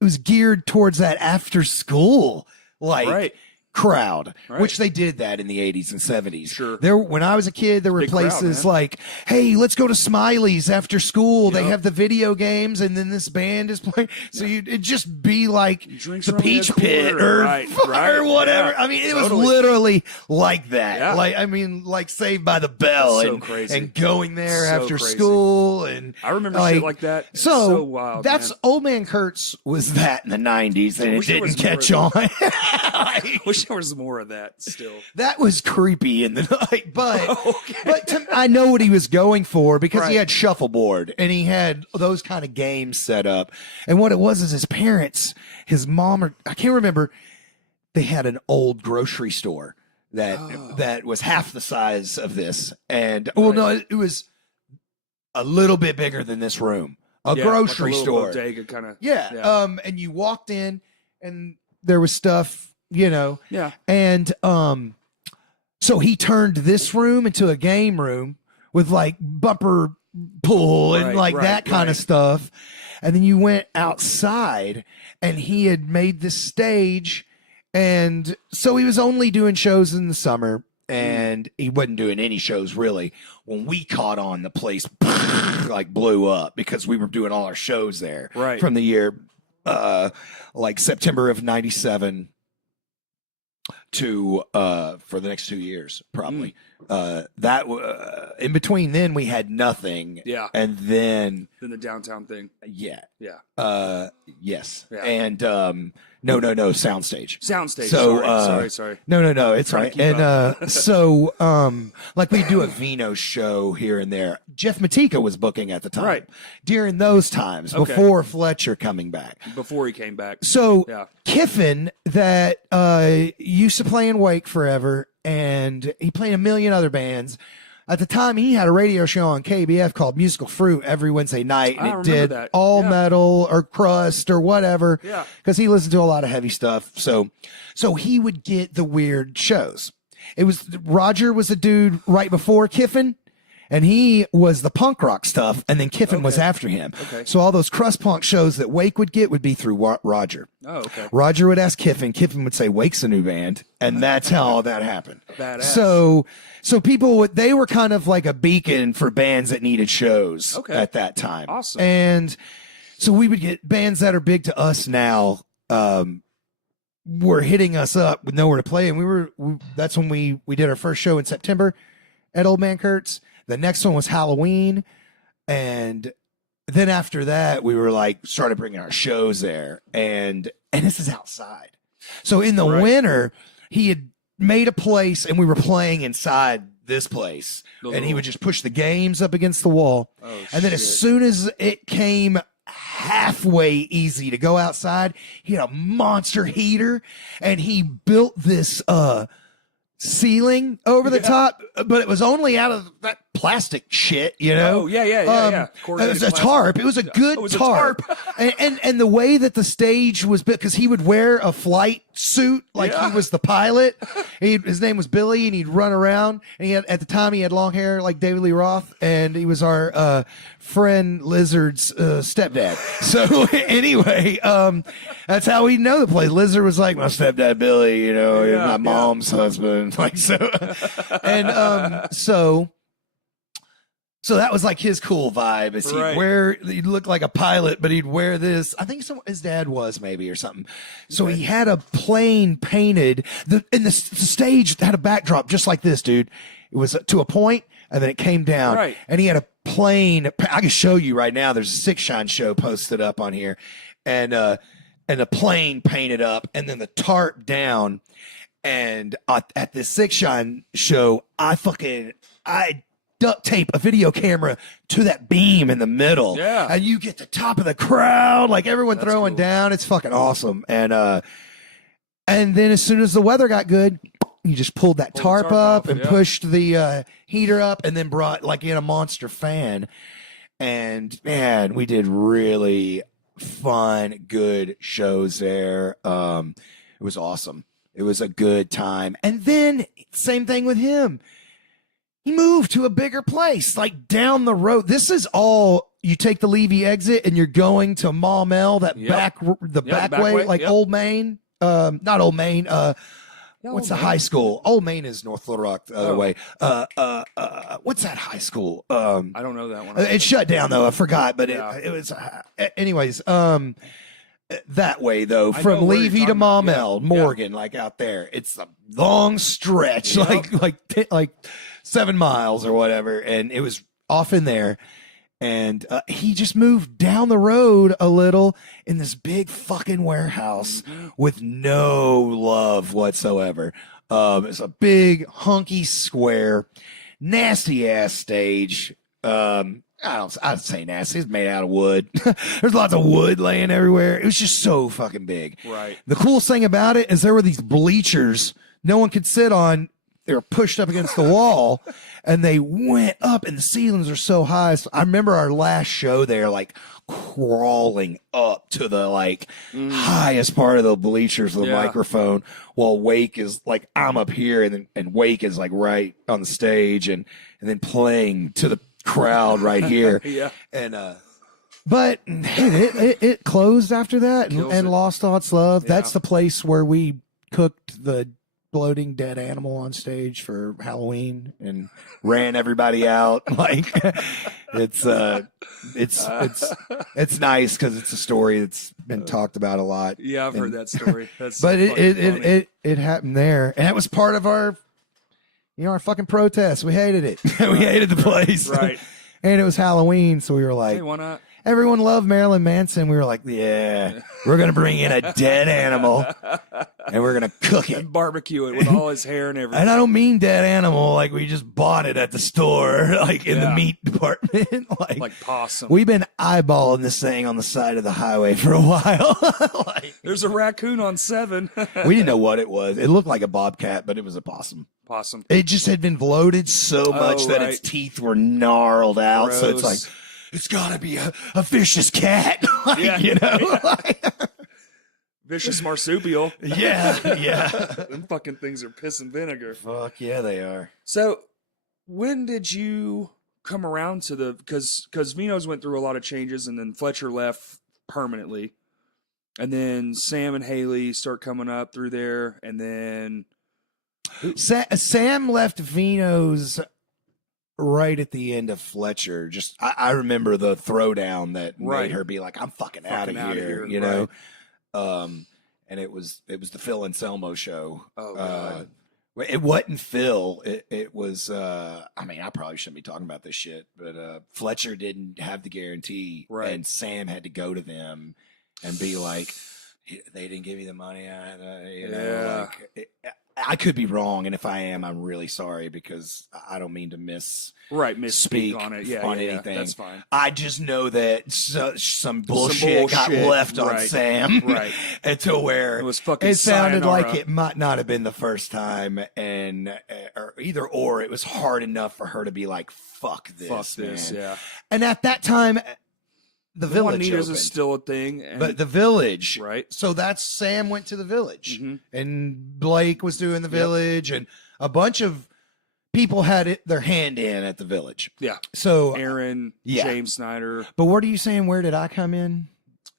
was geared towards that after school like Right. crowd, Right. which they did that in the 80s and 70s. Sure. There, when I was a kid, there were Big crowd, places man. like, "Hey, let's go to Smiley's after school. They Yep. have the video games, and then this band is playing." So it'd just be like Drinks the are only a Peach Pit quarter. or, Right, or right, whatever. yeah, I mean, it totally. was literally like that. Yeah. Like, I mean, like Saved by the Bell That's so and crazy. and going there So after crazy. school and I remember shit like that. It's So, so wild. that's man. Old Man Kurtz was that in the 90s, and I it wish there didn't was more catch of on. Wish wish there was more of that still. That was creepy in the night, but Okay. I know what he was going for because he Right. had shuffleboard and he had those kind of games set up. And what it was is his parents, his mom, or I can't remember, they had an old grocery store that Oh. that was half the size of this, and well, no, it was a little bit bigger than this room, a Yeah, grocery like a little store. bodega kind of. Yeah. Yeah. And you walked in and there was stuff, you know, Yeah. and so he turned this room into a game room with like bumper pool and Right, like right, that kind right. of stuff. And then you went outside and he had made this stage. And so he was only doing shows in the summer and he wasn't doing any shows really. When we caught on, the place like blew up because we were doing all our shows there Right. from the year like September of 97 to for the next 2 years probably. In between then we had nothing. Yeah. And then Then the downtown thing. yeah. Yeah. Yes. Yeah. And no soundstage. Soundstage. So, sorry. No, it's Trying right. to keep And so like we do a Vino show here and there. Jeff Matika was booking at the time. Right. During those times, Okay. before Fletcher coming back. Before he came back. So Yeah. Kiffin, that used to play in Wake forever, and he played a million other bands. At the time, he had a radio show on KBF called Musical Fruit every Wednesday night, and I it remember did that. all Yeah. metal or crust or whatever. Yeah. Because he listened to a lot of heavy stuff. So he would get the weird shows. It was Roger was a dude right before Kiffin, and he was the punk rock stuff, and then Kiffin was Okay. after him. Okay. So all those crust punk shows that Wake would get would be through Roger. Oh, okay. Roger would ask Kiffin. Kiffin would say, "Wake's a new band," and that's how all that happened. Badass. So people they were kind of like a beacon for bands that needed shows Okay. at that time. Awesome. And so we would get bands that are big to us now. Were hitting us up with nowhere to play, and that's when we did our first show in September at Old Man Kurt's. The next one was Halloween, and then after that we were like started bringing our shows there, and this is outside. So in the Right. winter, he had made a place, and we were playing inside this place, The and he little- would just push the games up against the wall, Oh, and then shit. as soon as it came halfway easy to go outside, he had a monster heater, and he built this ceiling over the Yeah. top, but it was only out of that plastic shit, you know? Oh, yeah. It was Corrugated a plastic. tarp. It was a good it was a tarp. and the way that the stage was built, because he would wear a flight suit like Yeah. he was the pilot. His name was Billy, and he'd run around. And he had at the time he had long hair like David Lee Roth, and he was our friend Lizard's stepdad. So anyway, that's how we know the place. Lizard was like my stepdad Billy, you know, Yeah, my yeah. mom's husband, like so. And so that was like his cool vibe. Is Right. he'd look like a pilot, but he'd wear this. I think his dad was maybe or something. So he had a plane painted. The stage had a backdrop just like this, dude. It was to a point, and then it came down. Right. And he had a plane. I can show you right now. There's a Six Shine show posted up on here, and the plane painted up, and then the tarp down. And at this Six Shine show, I duct tape a video camera to that beam in the middle. Yeah. And you get the top of the crowd, like everyone That's throwing cool. down. It's fucking awesome. And then as soon as the weather got good, you just pulled that Pulled the tarp tarp up off, and yeah. pushed the heater up, and then brought like in a monster fan. And man, we did really fun, good shows there. It was awesome. It was a good time. And then same thing with him. He moved to a bigger place, like down the road. This is all you take the Levy exit and you're going to Maumelle, that Yep. back way, way, like yep. Old Main. Not Old Main. Yeah, What's Old the Main. high school? Old Main is North Little Rock the other Oh. way. What's that high school? I don't know that one. It shut down though. I forgot, but Yeah. it was. Anyways, that way though, I know from where you're Levy to talking about. Maumelle, Yeah. Morgan, like out there, it's a long stretch, Yep. like 7 miles or whatever, and it was off in there. And he just moved down the road a little in this big fucking warehouse with no love whatsoever. It's a big hunky square, nasty ass stage. I'd say nasty. It's made out of wood. There's lots of wood laying everywhere. It was just so fucking big. Right. The coolest thing about it is there were these bleachers no one could sit on. They were pushed up against the wall, and they went up, and the ceilings are so high. So I remember our last show there, like crawling up to the highest part of the bleachers with the microphone, while Wake is like, I'm up here, and Wake is like right on the stage, and then playing to the crowd right here. Yeah. And but it closed after that and lost all its love. Yeah. That's the place where we cooked the bloating dead animal on stage for Halloween and ran everybody out. Like it's nice because it's a story that's been talked about a lot. Yeah, I've heard that story. That's but it happened there, and it was part of our our fucking protest. We hated it. We hated the place. Right. And it was Halloween, so we were like, hey, why not? Everyone loved Marilyn Manson. We were like, yeah, we're going to bring in a dead animal and we're going to cook it. And barbecue it with all his hair and everything. And I don't mean dead animal like we just bought it at the store, like in the meat department. like possum. We've been eyeballing this thing on the side of the highway for a while. There's a raccoon on 7. We didn't know what it was. It looked like a bobcat, but it was a possum. Possum. It just had been bloated so much that its teeth were gnarled out. Gross. So it's like, it's got to be a vicious cat. Vicious marsupial. Yeah. Them fucking things are piss and vinegar. Fuck yeah, they are. So, when did you come around to the... Because Vino's went through a lot of changes, and then Fletcher left permanently. And then Sam and Haley start coming up through there, and then... Sam left Vino's right at the end of Fletcher. Just I remember the throwdown that made her be like, I'm fucking out of here, you know? And it was the Phil Anselmo show. Oh, God. It wasn't Phil. It was, I mean, I probably shouldn't be talking about this shit, but Fletcher didn't have the guarantee, and Sam had to go to them and be like, they didn't give you the money. I could be wrong, and if I am, I'm really sorry because I don't mean to misspeak on it. Anything. That's fine. I just know that some bullshit got left on Sam, right? Until where it was fucking. It sounded like it might not have been the first time, and or either or, it was hard enough for her to be like, "Fuck this, man." Yeah. And at that time, the Village Juanitas opened. is still a thing, But the Village, right? So that's Sam went to the Village, and Blake was doing the Village, and a bunch of people had their hand in at the Village. Yeah. So Aaron, James Snyder. But what are you saying? Where did I come in?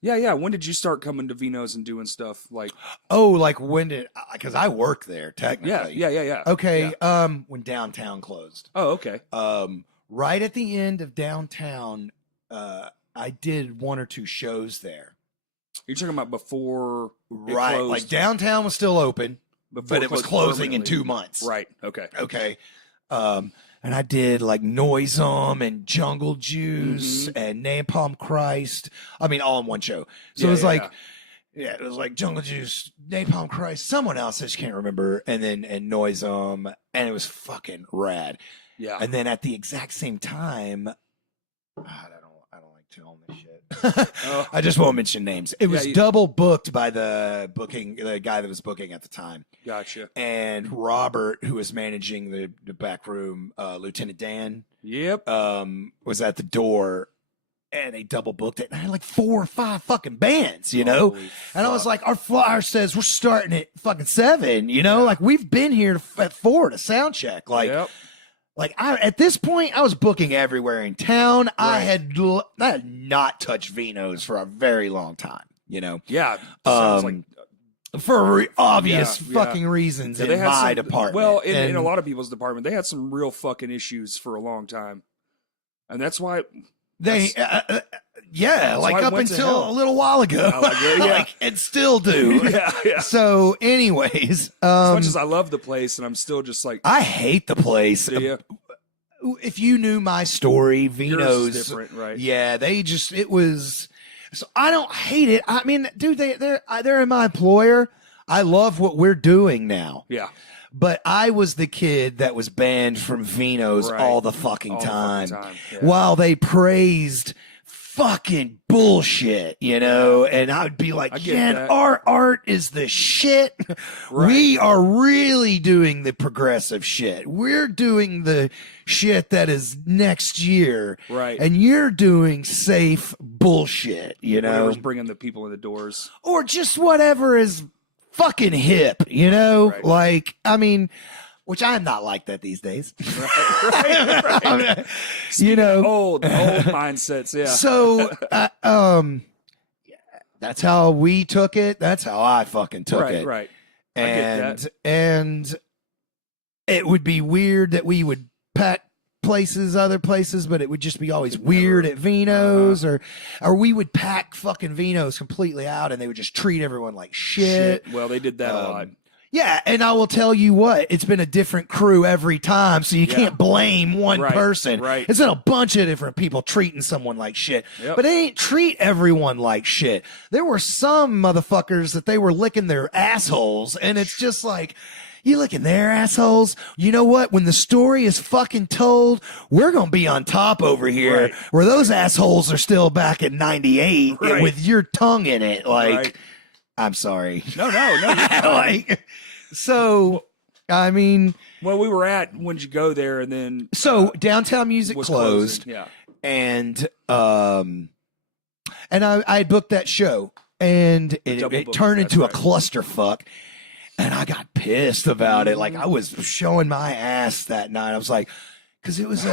Yeah. When did you start coming to Vino's and doing stuff like? Oh, like when did? Because I work there technically. Yeah. Okay. When downtown closed. Oh, okay. Right at the end of downtown, I did 1 or 2 shows there. You're talking about before it right? closed? Like downtown was still open, but it was closing in 2 months. Right. Okay. And I did like Noisome and Jungle Juice and Napalm Christ. I mean, all in one show. So it was it was like Jungle Juice, Napalm Christ, someone else I just can't remember, and Noisome, and it was fucking rad. Yeah. And then at the exact same time, I don't like telling this shit. I just won't mention names. It was double booked by the guy that was booking at the time. Gotcha. And Robert, who was managing the back room, Lieutenant Dan. Yep. Was at the door, and they double booked it. And I had like 4 or 5 fucking bands, you know? Holy and I was like, our flyer says we're starting at fucking 7, you know? Yeah. Like, we've been here at 4 to sound check. Like, at this point, I was booking everywhere in town. Right. I had not touched Vino's for a very long time, you know? Yeah. Sounds like for obvious fucking reasons in my department. Well, in a lot of people's department, they had some real fucking issues for a long time. And that's why they, like up until a little while ago, and still do. Yeah. So, anyways, as much as I love the place, and I'm still just like, I hate the place. Do you? if you knew my story, Yours Vino's is different, right? Yeah, it was. So I don't hate it. I mean, dude, they're in my employer. I love what we're doing now. Yeah. But I was the kid that was banned from Vino's Right. all the fucking All the time, fucking time, yeah. while they praised fucking bullshit, you know? And I would be like, I get man, that. our art is the shit. Right. We are really doing the progressive shit. We're doing the shit that is next year. Right. And you're doing safe bullshit, you know? Whatever's bringing the people in the doors. Or just whatever is fucking hip, you know? Right. Like, I mean, which I'm not like that these days. Right. You know, Old mindsets, yeah. so that's how we took it. That's how I fucking took right, it. right. I get And that. and it would be weird that we would pack other places, but it would just be always Could weird never- at Vino's, or we would pack fucking Vino's completely out, and they would just treat everyone like shit. Well, they did that a lot. Yeah, and I will tell you what, it's been a different crew every time, so you Yeah. can't blame one Right, person. right. It's been a bunch of different people treating someone like shit. Yep. But they ain't treat everyone like shit. There were some motherfuckers that they were licking their assholes, and it's just like, you licking their assholes? You know what? When the story is fucking told, we're going to be on top over here, Right. where those assholes are still back in 98 Right. with your tongue in it. Like, Right. I'm sorry. No, you're fine. Like, so, I mean, Well, we were at, when'd you go there? And then so Downtown Music was closed, closing. Yeah. and I had booked that show, and it Double it booking, turned that's into right. a clusterfuck, and I got pissed about it. Like, Mm-hmm. I was showing my ass that night. I was like, because it was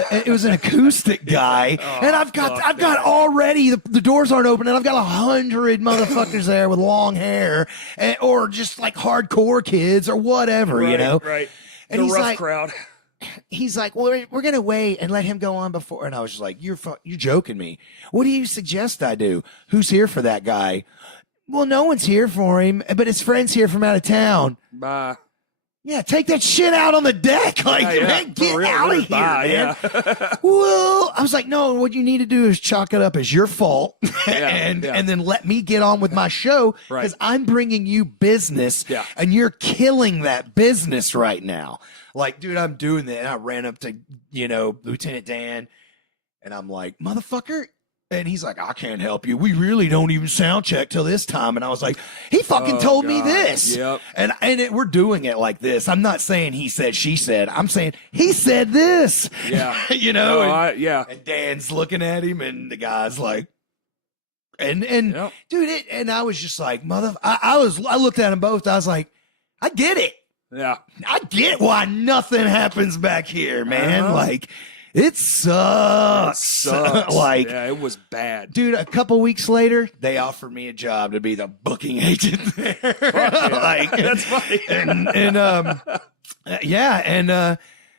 an acoustic guy, Oh, and I've got fuck already the doors aren't open, and I've got 100 motherfuckers there with long hair, or just like hardcore kids or whatever, you Right, know. Right. And The he's rough like, crowd. he's like, well, we're gonna wait and let him go on before. And I was just like, you're joking me. What do you suggest I do? Who's here for that guy? Well, no one's here for him, but his friend's here from out of town. Bye. Yeah, take that shit out on the deck. Like, Yeah, man, for get real, out really, of here, bye, man. Yeah. Well, I was like, no, what you need to do is chalk it up as your fault, and yeah. then let me get on with my show, Right. because I'm bringing you business, Yeah. and you're killing that business right now. Like, dude, I'm doing that. And I ran up to, Lieutenant Dan, and I'm like, motherfucker. And he's like, I can't help you. We really don't even sound check till this time. And I was like, he fucking Oh, told me God. this. Yep. We're doing it like this. I'm not saying he said, she said. I'm saying he said this. Yeah. you know? No, and, and Dan's looking at him, and the guy's like, and Yep. dude, and I was just like, I looked at them both. I was like, I get it. Yeah. I get why nothing happens back here, man. Uh-huh. Like, it sucks. Sucks. Like, yeah, it was bad. dude, a couple weeks later, they offered me a job to be the booking agent there. Yeah. Like, That's funny.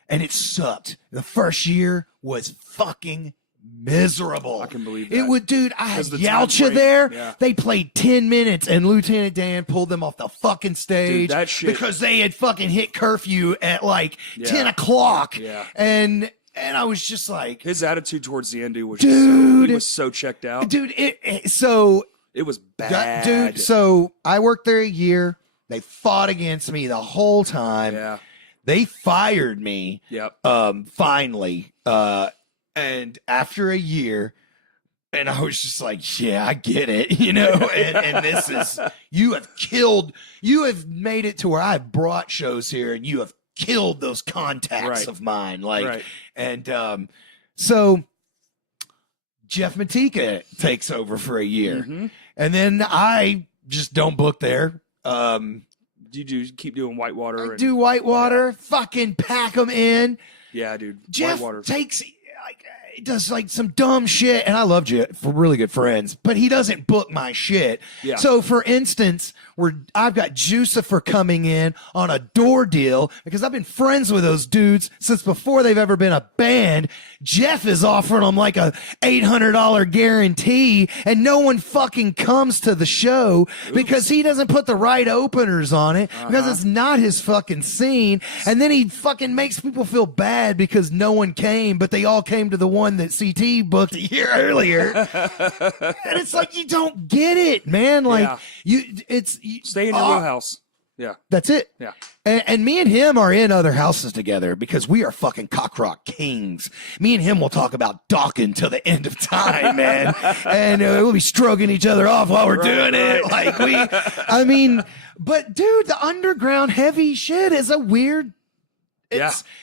and it sucked. The first year was fucking miserable. I can believe It that. would, dude. I had 'Cause the time Yalcha frame, there. yeah. They played 10 minutes, and Lieutenant Dan pulled them off the fucking stage that shit- because they had fucking hit curfew at like Yeah. 10 o'clock. Yeah. And I was just like, His attitude towards the end, dude, was Dude. he was so checked out. dude, so It was bad. dude, so I worked there a year. They fought against me the whole time. Yeah. They fired me. Yep. Finally. And after a year, and I was just like, yeah, I get it, and this is, you have made it to where I've brought shows here, and you have killed those contacts Right. of mine. Like, Right. and so Jeff Matika takes over for a year, Mhm. and then I just don't book there. You keep doing Whitewater. I And, do Whitewater, fucking pack them in. Yeah, dude. Jeff Whitewater. takes, like, does like some dumb shit, and I love Jeff. We're really good friends, but he doesn't book my shit. Yeah. So, for instance, I've got Jucifer coming in on a door deal because I've been friends with those dudes since before they've ever been a band. Jeff is offering them like a $800 guarantee, and no one fucking comes to the show because he doesn't put the right openers on it because it's not his fucking scene. And then he fucking makes people feel bad because no one came, but they all came to the one that CT booked a year earlier. And it's like, you don't get it, man. Like, stay in your wheelhouse. Yeah. That's it. Yeah. And me and him are in other houses together because we are fucking cock rock kings. Me and him will talk about docking till the end of time, man. And we'll be stroking each other off while we're doing it. Like but dude, the underground heavy shit is a weird,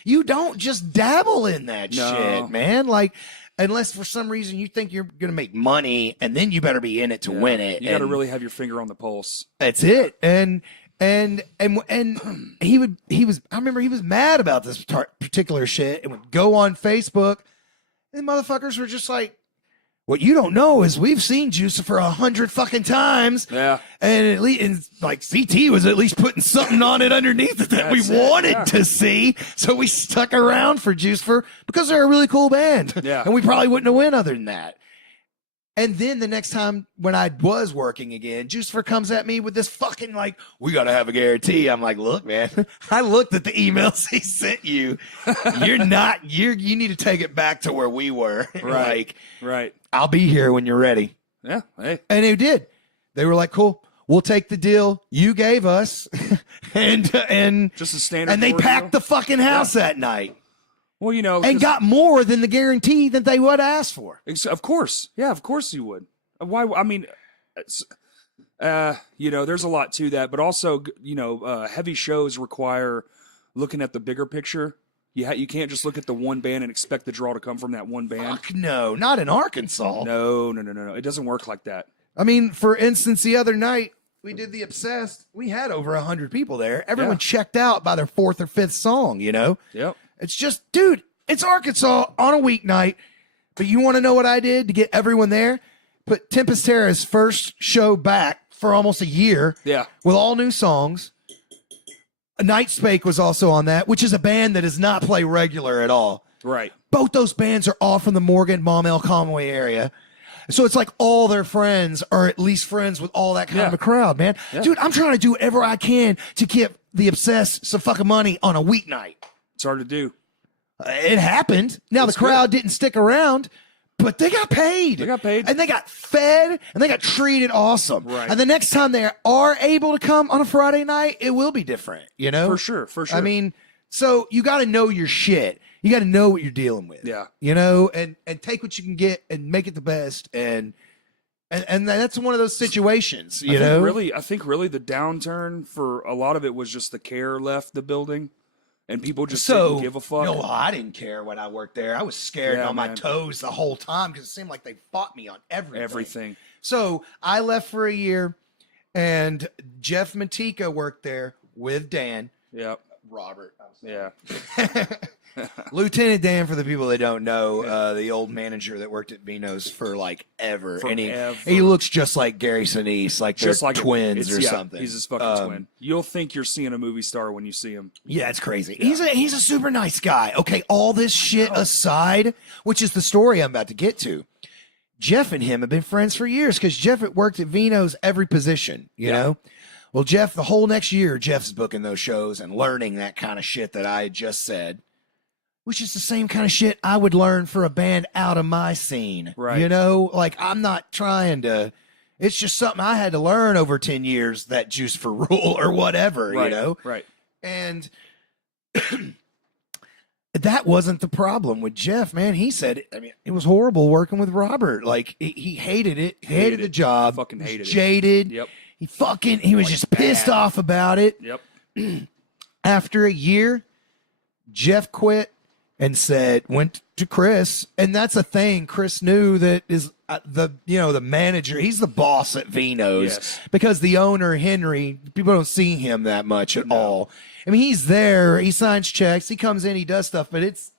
you don't just dabble in that shit, man. Like, unless for some reason you think you're going to make money, and then you better be in it to win it. You got to really have your finger on the pulse. That's it. And he was I remember he was mad about this particular shit and would go on Facebook, and motherfuckers were just like, what you don't know is we've seen Jucifer 100 fucking times. Yeah. And at least, like, CT was at least putting something on it underneath it that we wanted to see. So we stuck around for Jucifer because they're a really cool band. Yeah. And we probably wouldn't have went other than that. And then the next time when I was working again, Jucifer comes at me with this fucking like, we got to have a guarantee. I'm like, look, man, I looked at the emails he sent you. You need to take it back to where we were. Right. Right. I'll be here when you're ready. Yeah. Hey. And they did. They were like, cool, we'll take the deal you gave us. and just a standard. And they packed the fucking house that night. Well, you know, and got more than the guarantee that they would ask for. Of course. Yeah, of course you would. Why? I mean, you know, there's a lot to that, but also, you know, heavy shows require looking at the bigger picture. You can't just look at the one band and expect the draw to come from that one band. Fuck no, not in Arkansas. No. It doesn't work like that. I mean, for instance, the other night we did the Obsessed. We had over 100 people there. Everyone checked out by their fourth or fifth song, you know? Yep. It's just, dude, it's Arkansas on a weeknight. But you want to know what I did to get everyone there? Put Tempest Terra's first show back for almost a year. Yeah. With all new songs. Nightspake was also on that, which is a band that does not play regular at all. Right. Both those bands are all from the Morgan, Maumelle, Conway area. So it's like all their friends are at least friends with all that kind of a crowd, man. Yeah. Dude, I'm trying to do whatever I can to give the Obsessed some fucking money on a weeknight. It's hard to do. It happened. Now, the crowd didn't stick around, but they got paid. They got paid. And they got fed, and they got treated awesome. Right. And the next time they are able to come on a Friday night, it will be different, you know? For sure. I mean, so you got to know your shit. You got to know what you're dealing with. Yeah. You know, and take what you can get and make it the best. And that's one of those situations, you know? I think really the downturn for a lot of it was just the care left the building. And people just didn't give a fuck. No, I didn't care when I worked there. I was scared on my toes the whole time because it seemed like they fought me on everything. So I left for a year, and Jeff Matika worked there with Dan. Yep. Robert. Yeah. Lieutenant Dan, for the people that don't know, the old manager that worked at Vino's for like ever. And he looks just like Gary Sinise, like they're twins or something. He's his fucking twin. You'll think you're seeing a movie star when you see him. Yeah, it's crazy. Yeah. He's a super nice guy. Okay, all this shit aside, which is the story I'm about to get to. Jeff and him have been friends for years because Jeff had worked at Vino's every position, you know? Well, Jeff, the whole next year, Jeff's booking those shows and learning that kind of shit that I just said. Which is the same kind of shit I would learn for a band out of my scene. Right. You know, like I'm not trying to, it's just something I had to learn over 10 years, that Jucifer rule or whatever, you know? Right. And that wasn't the problem with Jeff, man. He said, I mean, it was horrible working with Robert. Like he hated it. He hated the job. Fucking hated it. Jaded. Yep. He was just pissed off about it. Yep. After a year, Jeff quit. And went to Chris, and that's a thing. Chris knew that is the manager. He's the boss at Vino's because the owner Henry, people don't see him that much at all. I mean, he's there. He signs checks. He comes in. He does stuff, but it's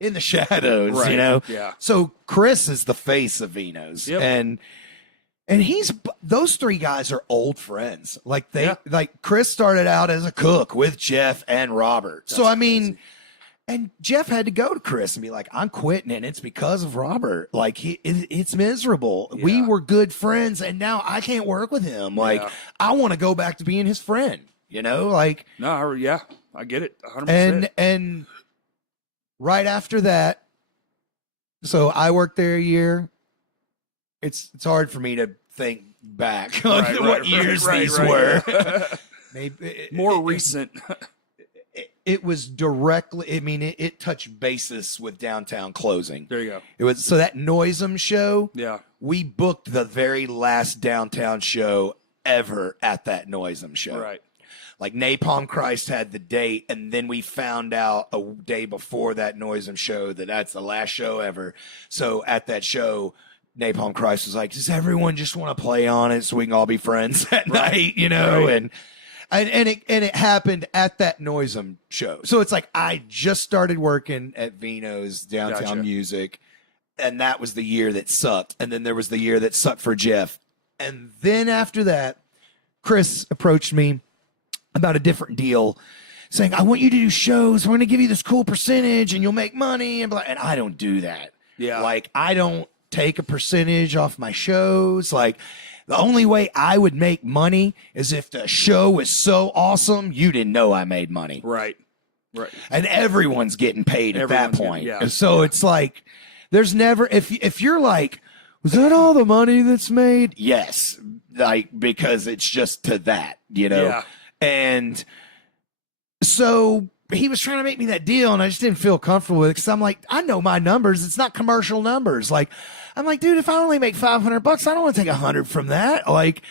in the shadows, Right. you know? Yeah. So Chris is the face of Vino's. Yep. And those three guys are old friends. Like Yeah. like Chris started out as a cook with Jeff and Robert. So That's I mean, crazy. and Jeff had to go to Chris and be like, I'm quitting, and it's because of Robert. Like it's miserable. We Yeah. were good friends, and now I can't work with him. Like Yeah. I want to go back to being his friend. You know, like No, I get it 100%. and right after that, so I worked there a year. It's hard for me to think back on what years these were. Maybe More recent. It was directly. I mean, it touched basis with downtown closing. There you go. It was so that Noisem show. Yeah. We booked the very last downtown show ever at that Noisem show. Right. Like Napalm Christ had the date, and then we found out a day before that Noisem show that that's the last show ever. So at that show, Napalm Christ was like, "Does everyone just want to play on it so we can all be friends at night?" You know, Right. and it happened at that Noisem show. So it's like I just started working at Vino's Downtown Gotcha. Music, and that was the year that sucked. And then there was the year that sucked for Jeff. And then after that, Chris approached me about a different deal, saying, "I want you to do shows. We're going to give you this cool percentage, and you'll make money." And I don't do that. Yeah. Like I don't take a percentage off my shows. Like the only way I would make money is if the show was so awesome you didn't know I made money. Right. Right. And everyone's getting paid at that Everyone's getting- point. yeah, And so it's like there's never if you're like, was that all the money that's made? Yes. Like because it's just to that, you know. Yeah. And so he was trying to make me that deal, and I just didn't feel comfortable with it because I'm like, I know my numbers. It's not commercial numbers. Like, I'm like, dude, if I only make $500, I don't want to take 100 from that. Like,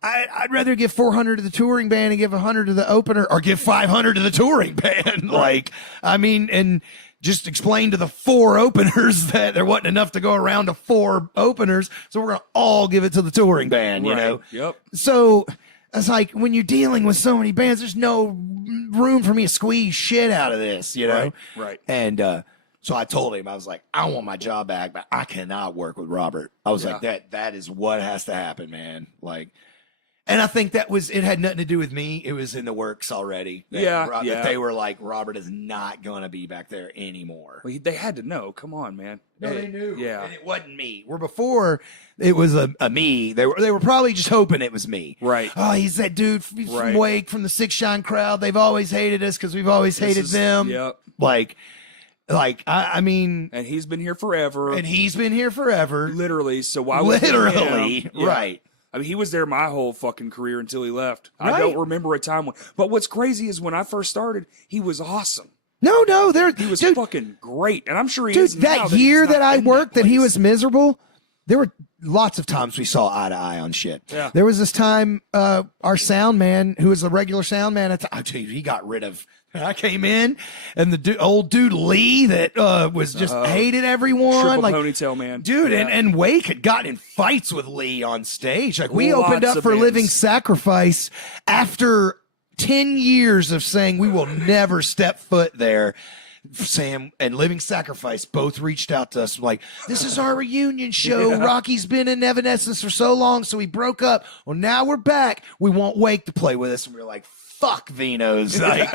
I'd rather give 400 to the touring band and give 100 to the opener, or give 500 to the touring band. Like, I mean, and just explain to the 4 openers that there wasn't enough to go around to 4 openers, so we're gonna all give it to the touring band. You Right. know. Yep. So it's like when you're dealing with so many bands, there's no room for me to squeeze shit out of this, you know? Right. Right. And so I told him, I was like, I want my job back, but I cannot work with Robert. I was like, that is what has to happen, man. Like, and I think it had nothing to do with me. It was in the works already. That Yeah. that they were like, Robert is not going to be back there anymore. Well, they had to know. Come on, man. No, Hey, they knew. Yeah. And it wasn't me. Where before it was a me. They were probably just hoping it was me. Right. Oh, he's that dude from Right. Wake, from the Six Shine crowd. They've always hated us because we've always hated them. Yep. Like I mean, And he's been here forever. and he's been here forever. Literally. So why would Literally, him? Yeah. right. I mean, he was there my whole fucking career until he left. I Right. don't remember a time when. But what's crazy is when I first started, he was awesome. No, there He was dude, fucking great, and I'm sure he dude. is now That he's year not that I in worked, that he place. was miserable. There were lots of times we saw eye to eye on shit. Yeah. There was this time, our sound man, who was the regular sound man at the time, he got rid of. I came in, and the old dude Lee that was just hated everyone. Triple Like, ponytail man, dude, Yeah. and Wake had gotten in fights with Lee on stage. Like, we opened Lots up of for Living bands. Sacrifice after 10 years of saying we will never step foot there. Sam and Living Sacrifice both reached out to us like, this is our reunion show. Yeah. Rocky's been in Evanescence for so long, so we broke up. Well, now we're back. We want Wake to play with us. And we were like, fuck Vino's. Like,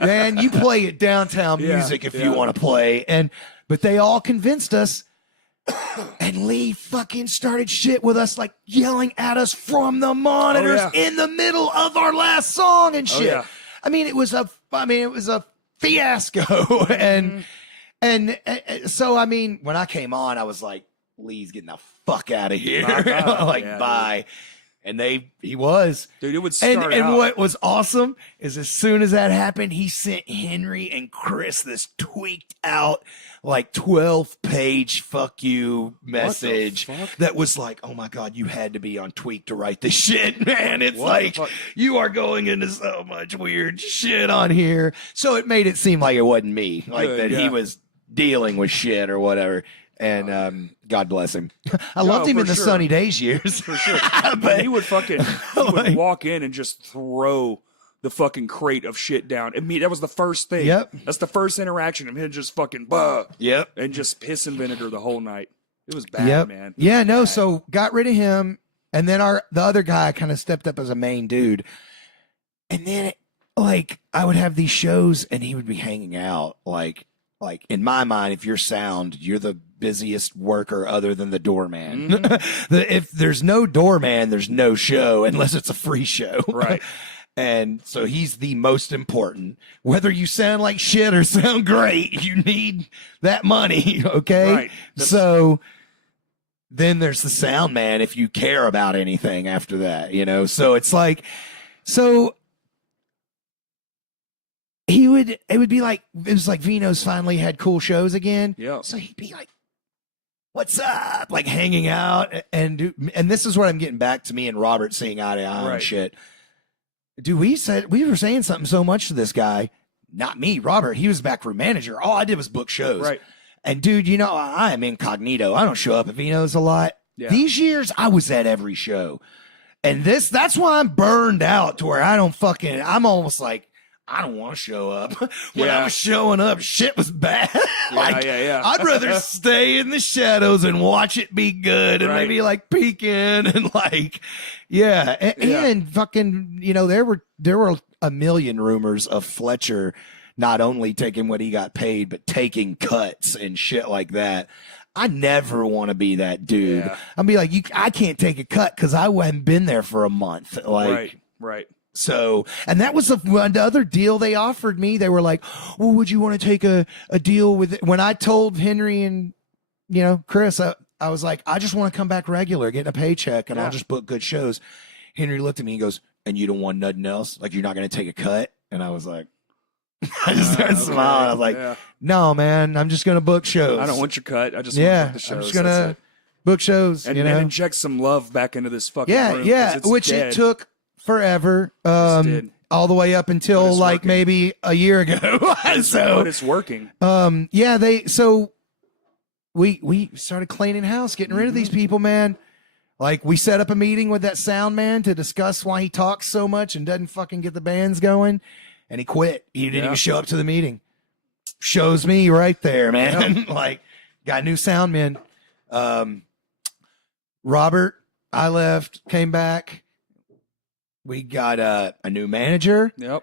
man, you play at Downtown Yeah, Music if yeah. you want to play. But they all convinced us. And Lee fucking started shit with us, like yelling at us from the monitors in the middle of our last song and shit. yeah. I mean, it was a fiasco. And so, I mean, when I came on, I was like, Lee's getting the fuck out of here. Bye-bye. Like, Yeah, bye. And he was. Dude, it would start And out. what was awesome is as soon as that happened, he sent Henry and Chris this tweaked out, like 12-page fuck you message fuck? that was like, oh my God, you had to be on Tweak to write this shit, man. It's What the like, fuck? you are going into so much weird shit on here. So it made it seem like it wasn't me, like Good, that he yeah. was dealing with shit or whatever. And God bless him. I loved him for in the sure. Sunny Days years. For sure. But But he would fucking like- walk in and just throw the fucking crate of shit down. That was the first thing. Yep. That's the first interaction of him just fucking Yep. and just piss and vinegar the whole night. It was bad, man. Yeah, no, so got rid of him, and then the other guy kind of stepped up as a main dude. And then like I would have these shows and he would be hanging out like in my mind, if you're sound, you're the busiest worker other than the doorman. Mm-hmm. If there's no doorman, there's no show unless it's a free show. Right. And so he's the most important. Whether you sound like shit or sound great, you need that money. Okay. Right. So then there's the sound man if you care about anything after that, you know? So it's like, so it would be like, it was like Vino's finally had cool shows again. Yeah. So he'd be like, what's up? Like hanging out. And this is what I'm getting back to me and Robert seeing eye to eye on Right. shit. Dude, we were saying something so much to this guy. Not me, Robert. He was backroom manager. All I did was book shows. Right. And dude, you know, I am incognito. I don't show up at Vino's a lot. Yeah. These years, I was at every show. And that's why I'm burned out to where I'm almost like, I don't want to show up. When I Yeah. was showing up, shit was bad. Yeah. I'd rather stay in the shadows and watch it be good and Right. maybe like peek in and like, yeah. And fucking, you know, there were a million rumors of Fletcher not only taking what he got paid, but taking cuts and shit like that. I never want to be that dude. Yeah. I'll be like, I can't take a cut because I hadn't been there for a month. Like, Right. so, and that was the other deal they offered me. They were like, well, would you want to take a deal with it? When I told Henry and, you know, Chris, I was like, I just want to come back regular, getting a paycheck, and I'll just book good shows. Henry looked at me and goes, and you don't want nothing else? Like, you're not going to take a cut? And I was like, I just started smiling. I was like, yeah. no, man, I'm just going to book shows. I don't want your cut. I just want to book the shows. I'm just going to book shows, and, you know? and inject some love back into this fucking room. 'cause Yeah, it's which dead. it took forever. did. All the way up But until it's like working. maybe a year ago. But So, it's working. we started cleaning house, getting rid of these people, man. Like we set up a meeting with that sound man to discuss why he talks so much and doesn't fucking get the bands going. And he quit. He didn't even show up to the meeting. Shows me right there, man. Like got new sound men. Robert, I left, came back. We got a new manager. Yep.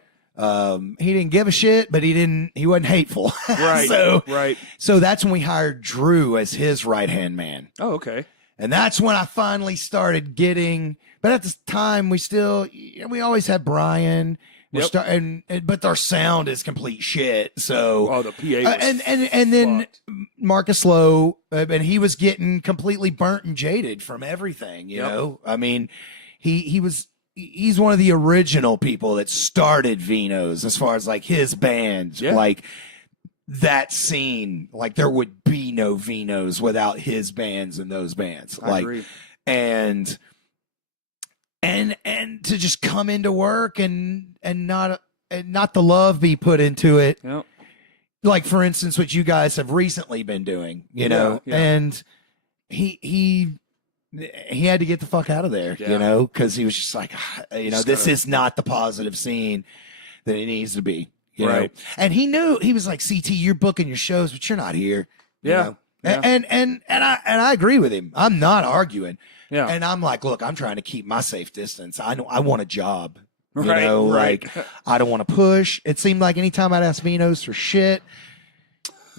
He didn't give a shit, but he wasn't hateful. Right. Right. So that's when we hired Drew as his right-hand man. Oh, okay. And that's when I finally started getting, but at this time we always had Brian. Yep. But our sound is complete shit. So Oh, the PA was and then fucked. Marcus Lowe, and he was getting completely burnt and jaded from everything. You know, I mean, he's one of the original people that started Vino's as far as like his band, like that scene. Like there would be no Vino's without his bands and those bands. I agree. And to just come into work and not the love be put into it. Yep. Like for instance, what you guys have recently been doing, you know, and he had to get the fuck out of there, you know, because he was just like, you know, this is not the positive scene that it needs to be, you know. And he knew, he was like, CT, you're booking your shows, but you're not here. You know? And I agree with him. I'm not arguing. Yeah. And I'm like, look, I'm trying to keep my safe distance. I know I want a job. You Right, know, right. like I don't want to push. It seemed like anytime I'd ask Vino's for shit,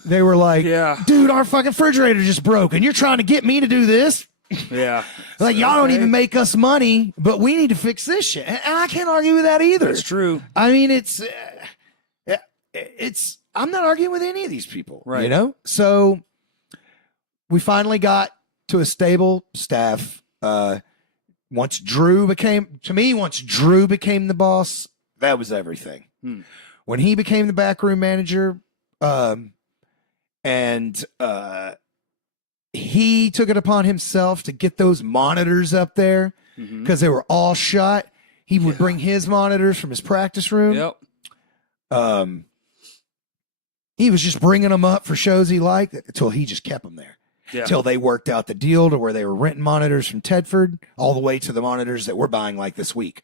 they were like, dude, our fucking refrigerator just broke and you're trying to get me to do this. Yeah. Like y'all don't even make us money, but we need to fix this shit. And I can't argue with that either. That's true. I mean, it's I'm not arguing with any of these people, Right. you know? So we finally got to a stable staff. Once Drew became the boss, that was everything. When he became the backroom manager, he took it upon himself to get those monitors up there because they were all shot. He would bring his monitors from his practice room. Yep. He was just bringing them up for shows he liked until he just kept them there. Yeah. Till they worked out the deal to where they were renting monitors from Tedford all the way to the monitors that we're buying like this week.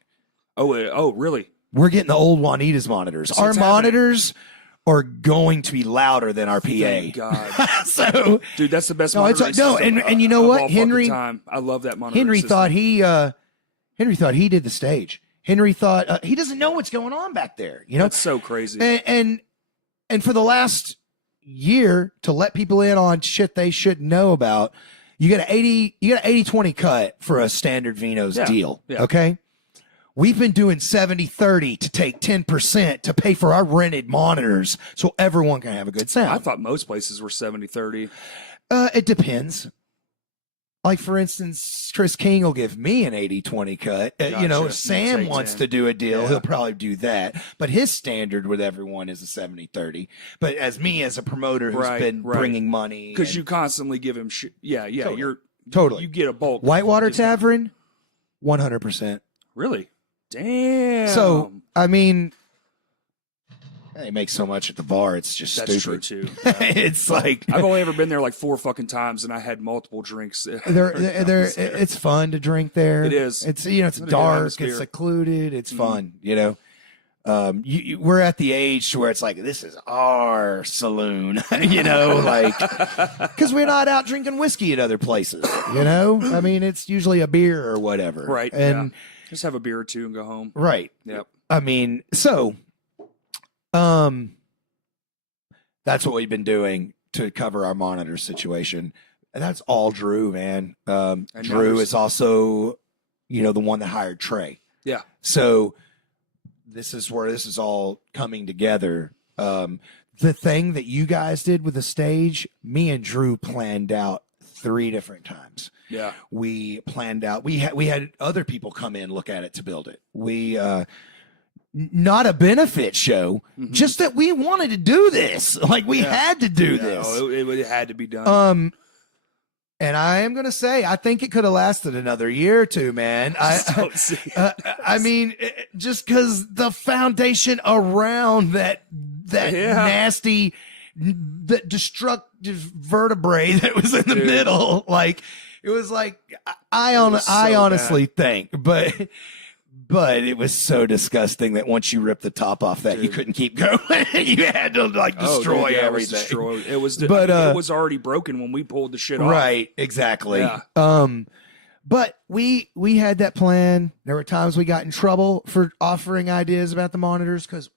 Oh, really? We're getting the old Juanita's monitors. So Our what's happening? monitors are going to be louder than our PA. Thank God. So, Dude, that's the best No, it's monitoring no, system and you know of what? all fucking Henry- time. I love that monitoring Henry system. thought he did the stage. Henry thought he doesn't know what's going on back there. You know, That's so crazy. and for the last year to let people in on shit they shouldn't know about, you get an 80-20 cut for a standard Vino's Yeah, deal. yeah. Okay. We've been doing 70-30 to take 10% to pay for our rented monitors so everyone can have a good sound. I thought most places were 70-30. It depends. Like, for instance, Chris King will give me an 80-20 cut. You know, Gotcha. if Sam Take wants 10. to do a deal, Yeah. he'll probably do that. But his standard with everyone is a 70-30. But as me, as a promoter who's Right, been right. bringing money. Because and- you constantly give him shit. Yeah, Totally. Totally. You get a bulk. Whitewater discount. Tavern, 100%. Really? Damn. So, I mean, they make so much at the bar, it's just that's stupid. true too. It's like I've only ever been there like 4 fucking times, and I had multiple drinks. it's fun to drink there. It is. It's it's It's a good dark, atmosphere. it's secluded, it's Mhm. fun. You know, we're at the age where it's like this is our saloon. You know, like because we're not out drinking whiskey at other places. You know, I mean, it's usually a beer or whatever. Right, And Just have a beer or two and go home. right. Yep. I mean, so, that's what we've been doing to cover our monitor situation. And that's all Drew, man. And Drew numbers. is also, the one that hired Trey. Yeah. So this is where this is all coming together. The thing that you guys did with the stage, me and Drew planned out 3 different times. Yeah. We planned out. We had other people come in, look at it to build it. We not a benefit show, Mhm. just that we wanted to do this. Like we Yeah. had to do Yeah, this. it had to be done. And I am gonna say, I think it could have lasted another year or two, man. Don't see it. I mean, just because the foundation around that Yeah. nasty, that destructive vertebrae that was in the Dude. middle, like it was like I was so honestly think, but it was so disgusting that once you ripped the top off that you Dude. couldn't keep going. You had to like destroy Oh, dude, yeah, everything. It was destroyed. It was, But, it was already broken when we pulled the shit off. Right, exactly. Yeah. But we had that plan. There were times we got in trouble for offering ideas about the monitors because,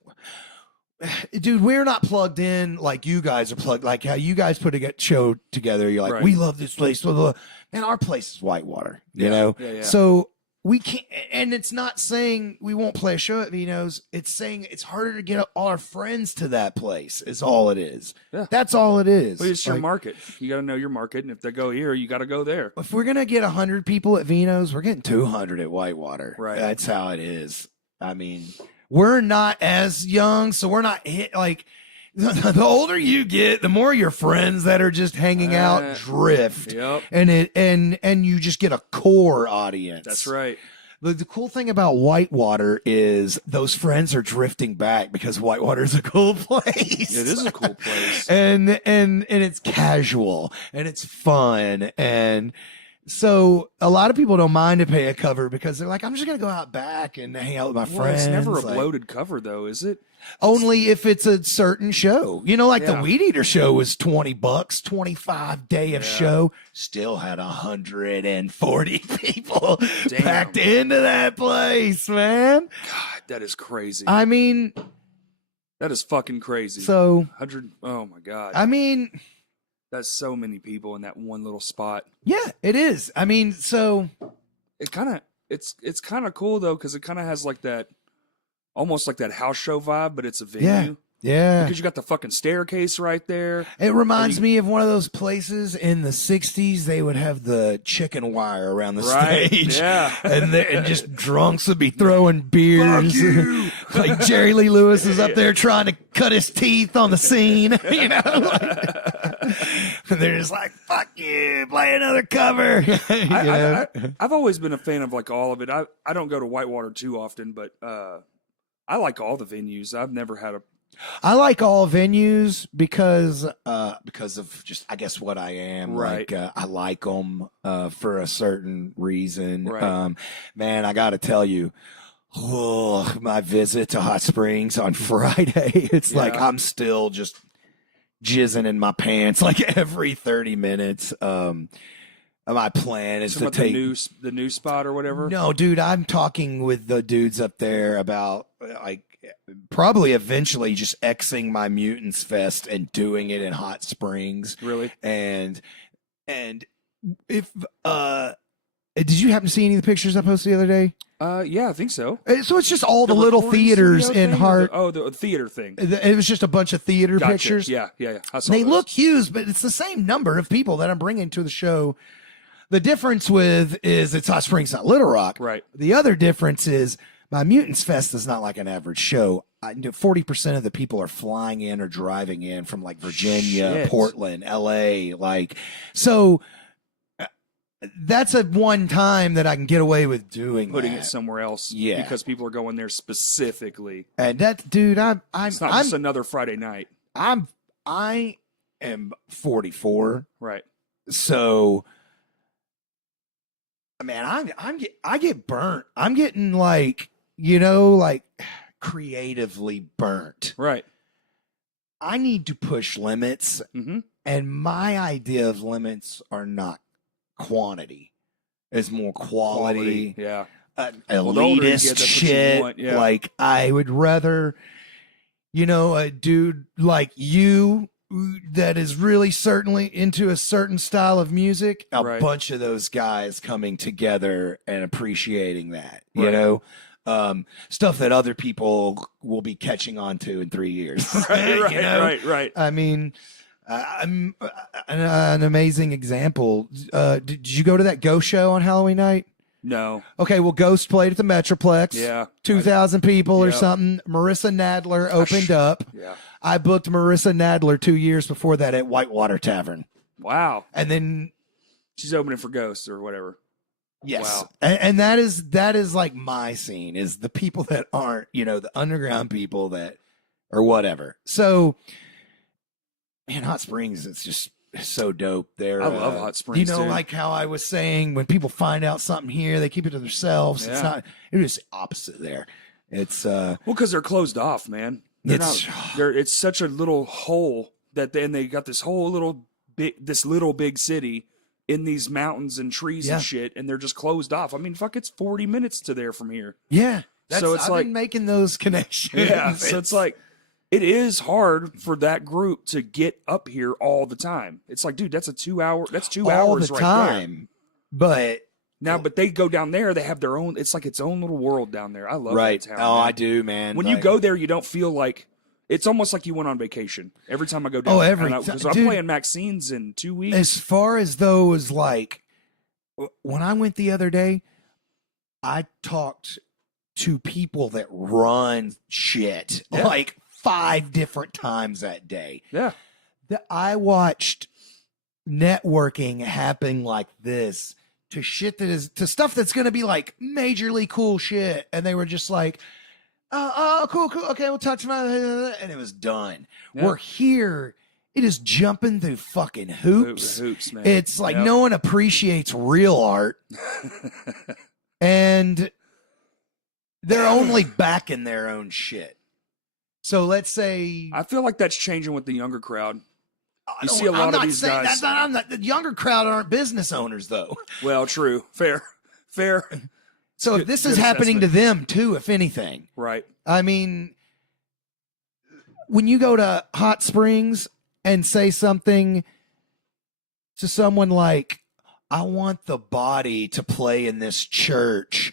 dude, we're not plugged in like you guys are plugged. Like how you guys put a show together. You're like, Right. we love this place. Blah, blah, blah. Man, our place is Whitewater. You Yeah, know, yeah, yeah. so. We can't, and it's not saying we won't play a show at Vino's. It's saying it's harder to get all our friends to that place. Is all it is. Yeah. That's all it is. But it's your Like, market. You got to know your market, and if they go here, you got to go there. if we're gonna get 100 people at Vino's, we're getting 200 at Whitewater. Right. That's how it is. I mean, we're not as young, so we're not hit like. The older you get, the more your friends that are just hanging out drift, Yep. and you just get a core audience. That's right. The cool thing about Whitewater is those friends are drifting back because Whitewater's a cool place. It is a cool place. and it's casual and it's fun, and so a lot of people don't mind to pay a cover because they're like, I'm just gonna go out back and hang out with my Well, friends. it's never a Like, bloated cover, though, is it? only if it's a certain show. Like the Yeah. Weed Eater show was $20, 25 day of Yeah. show, still had 140 people Damn. packed into that place, man. God, that is crazy. I mean, That is fucking crazy. so 100. Oh my god. I mean, That's so many people in that one little spot. yeah, it is. I mean, so It kind of it's kind of cool though, because it kind of has like that, almost like that house show vibe, but it's a venue. yeah. Because you got the fucking staircase right there. It reminds you- me of one of those places in the 60s. They would have the chicken wire around the Right. stage. Yeah. And just drunks would be throwing beers. Like Jerry Lee Lewis is up there trying to cut his teeth on the scene, you know? And they're just like, fuck you, play another cover. You know? I've always been a fan of like all of it. I don't go to Whitewater too often, but I like all the venues. I've never had a I like all venues because of just I guess what I am. Right. Like I like them for a certain reason. Right. Man, I got to tell you, oh, my visit to Hot Springs on Friday. It's like Yeah. I'm still just jizzing in my pants like every 30 minutes. My plan is Talking to about take the new spot or whatever. No, dude, I'm talking with the dudes up there about like probably eventually just Xing my Mutants Fest and doing it in Hot Springs. Really? And if did you happen to see any of the pictures I posted the other day? Yeah, I think so. So it's just all the little recording theaters studio in thing or Hart. the theater thing. It was just a bunch of theater Gotcha. pictures. Yeah. I saw They those. look huge, but it's the same number of people that I'm bringing to the show. The difference is it's Hot Springs, not Little Rock. Right. The other difference is my Mutants Fest is not like an average show. 40% of the people are flying in or driving in from like Virginia, Shit. Portland, LA. Like, so that's a one time that I can get away with doing Putting that. it somewhere else. Yeah. Because people are going there specifically. And that, dude, It's not just another Friday night. I am 44. Right. So, man, I get burnt. I'm getting like, like creatively burnt. Right. I need to push limits, Mm-hmm. and my idea of limits are not quantity. It's more quality. Yeah. Elitist Well, the older you get, that's what you shit. want, yeah. Like I would rather, a dude like you that is really certainly into a certain style of music, a Right. bunch of those guys coming together and appreciating that, Right. stuff that other people will be catching on to in 3 years. Right. I mean, I'm an amazing example. Did you go to that Ghost show on Halloween night? No. Okay, well, Ghost played at the Metroplex. Yeah. 2,000 people or Yep. something. Marissa Nadler opened up. Yeah. I booked Marissa Nadler 2 years before that at Whitewater Tavern. Wow. And then, She's opening for Ghosts or whatever. yes. Wow. And that is like my scene, is the people that aren't, the underground people that, or whatever. So, man, Hot Springs, it's just so dope. There, I love Hot Springs, dude. like how I was saying, when people find out something here, they keep it to themselves. It's Yeah. not. It is opposite there. It's Well, because they're closed off, man. They're It's- not. It's such a little hole that then they got this whole little big city in these mountains and trees Yeah. and shit, and they're just closed off. I mean, fuck, it's 40 minutes to there from here. yeah. So it's I've like- been making those connections. Yeah, so it's like it is hard for that group to get up here all the time. It's like, dude, that's 2 hours all hours the right there. time. But Now, but they go down there, they have their own. It's like its own little world down there. I love right. that town. Oh, man. I do, man. When you go there, you don't feel like it's almost like you went on vacation. Every time I go down, Oh, every because ti- I'm dude. playing Maxine's in 2 weeks. as far as those, like when I went the other day, I talked to people that run shit Yeah. like 5 different times that day. Yeah, That I watched networking happen like this to shit that is to stuff that's going to be like majorly cool shit, and they were just like, oh, cool, okay, we'll touch my, and it was done. Yeah. We're here. It is jumping through fucking hoops. hoops, man. It's like Yep. no one appreciates real art, and they're only backing their own shit. So let's say I feel like that's changing with the younger crowd. I you don't- see a lot I'm of not these saying guys- I'm not, the younger crowd aren't business owners though. Well, true, fair. So Good- this good is happening assessment. to them too, if anything. Right. I mean, when you go to Hot Springs and say something to someone like, I want the Body to play in this church.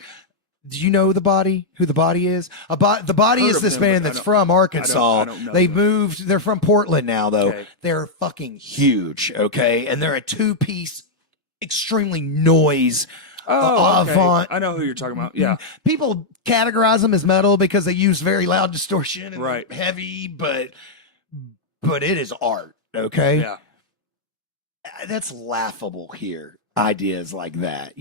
Do you know the Body? Who the Body is? The Body Heard is of this them, band but I that's don't- from Arkansas. I don't know They them. moved. They're from Portland now, though. Okay. They're fucking huge. Okay, and they're a 2-piece, extremely noise. Oh, okay. Avant. I know who you're talking about. Yeah. People categorize them as metal because they use very loud distortion and Right. heavy, but it is art. Okay, Yeah. that's laughable here. Ideas like that,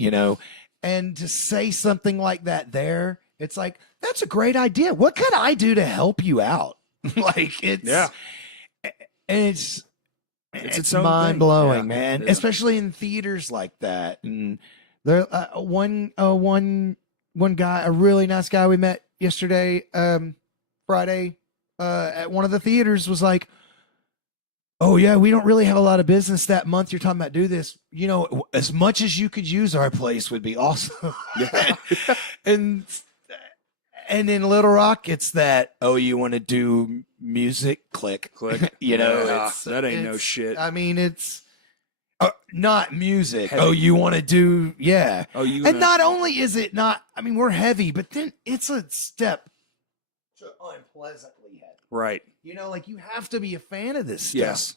and to say something like that there, it's like, that's a great idea. What could I do to help you out? Like it's Yeah. and it's its own thing. mind blowing, Yeah. man. Yeah. Especially in theaters like that. And there, one one guy, a really nice guy we met yesterday, Friday, at one of the theaters was like, oh yeah, we don't really have a lot of business that month. You're talking about do this, you know, as much as you could use our place would be awesome. Yeah. and in Little Rock, it's that, oh, you want to do music? Click. You know, Yeah, that ain't no shit. I mean, it's not music. Heavy. Oh, you want to do, yeah. Oh, you And not only is it not, I mean, we're heavy, but then it's a step to unpleasantly heavy. right? You know, like you have to be a fan of this stuff. Yes.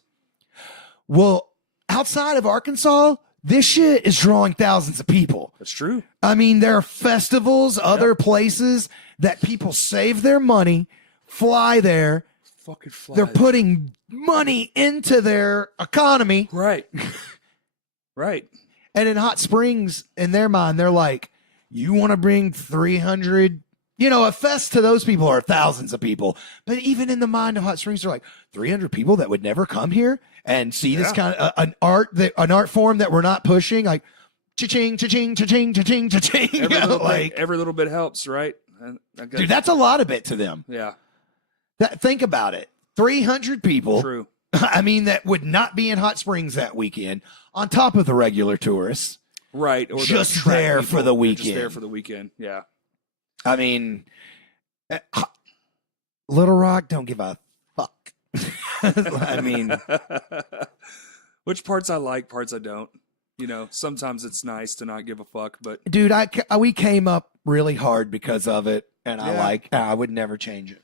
Well, outside of Arkansas, this shit is drawing thousands of people. That's true. I mean, there are festivals, other places that people save their money, fly there. Fucking fly. They're putting money into their economy. right. Right. And in Hot Springs, in their mind, they're like, you want to bring 300, you know, a fest to those people are thousands of people. But even in the mind of Hot Springs, they're like 300 people that would never come here and see this kind of an art form that we're not pushing. Like, cha-ching, cha-ching, cha-ching, cha-ching, cha-ching. Every little bit helps, right? Dude, that's a lot of it to them. Yeah. Think about it. 300 people. True. I mean, that would not be in Hot Springs that weekend, on top of the regular tourists. Right. Or Just track there people. for the They're weekend. Just there for the weekend. Yeah. I mean, Little Rock don't give a fuck. I mean, which parts I like, parts I don't. You know, sometimes it's nice to not give a fuck, but dude, we came up really hard because of it, and Yeah. I would never change it.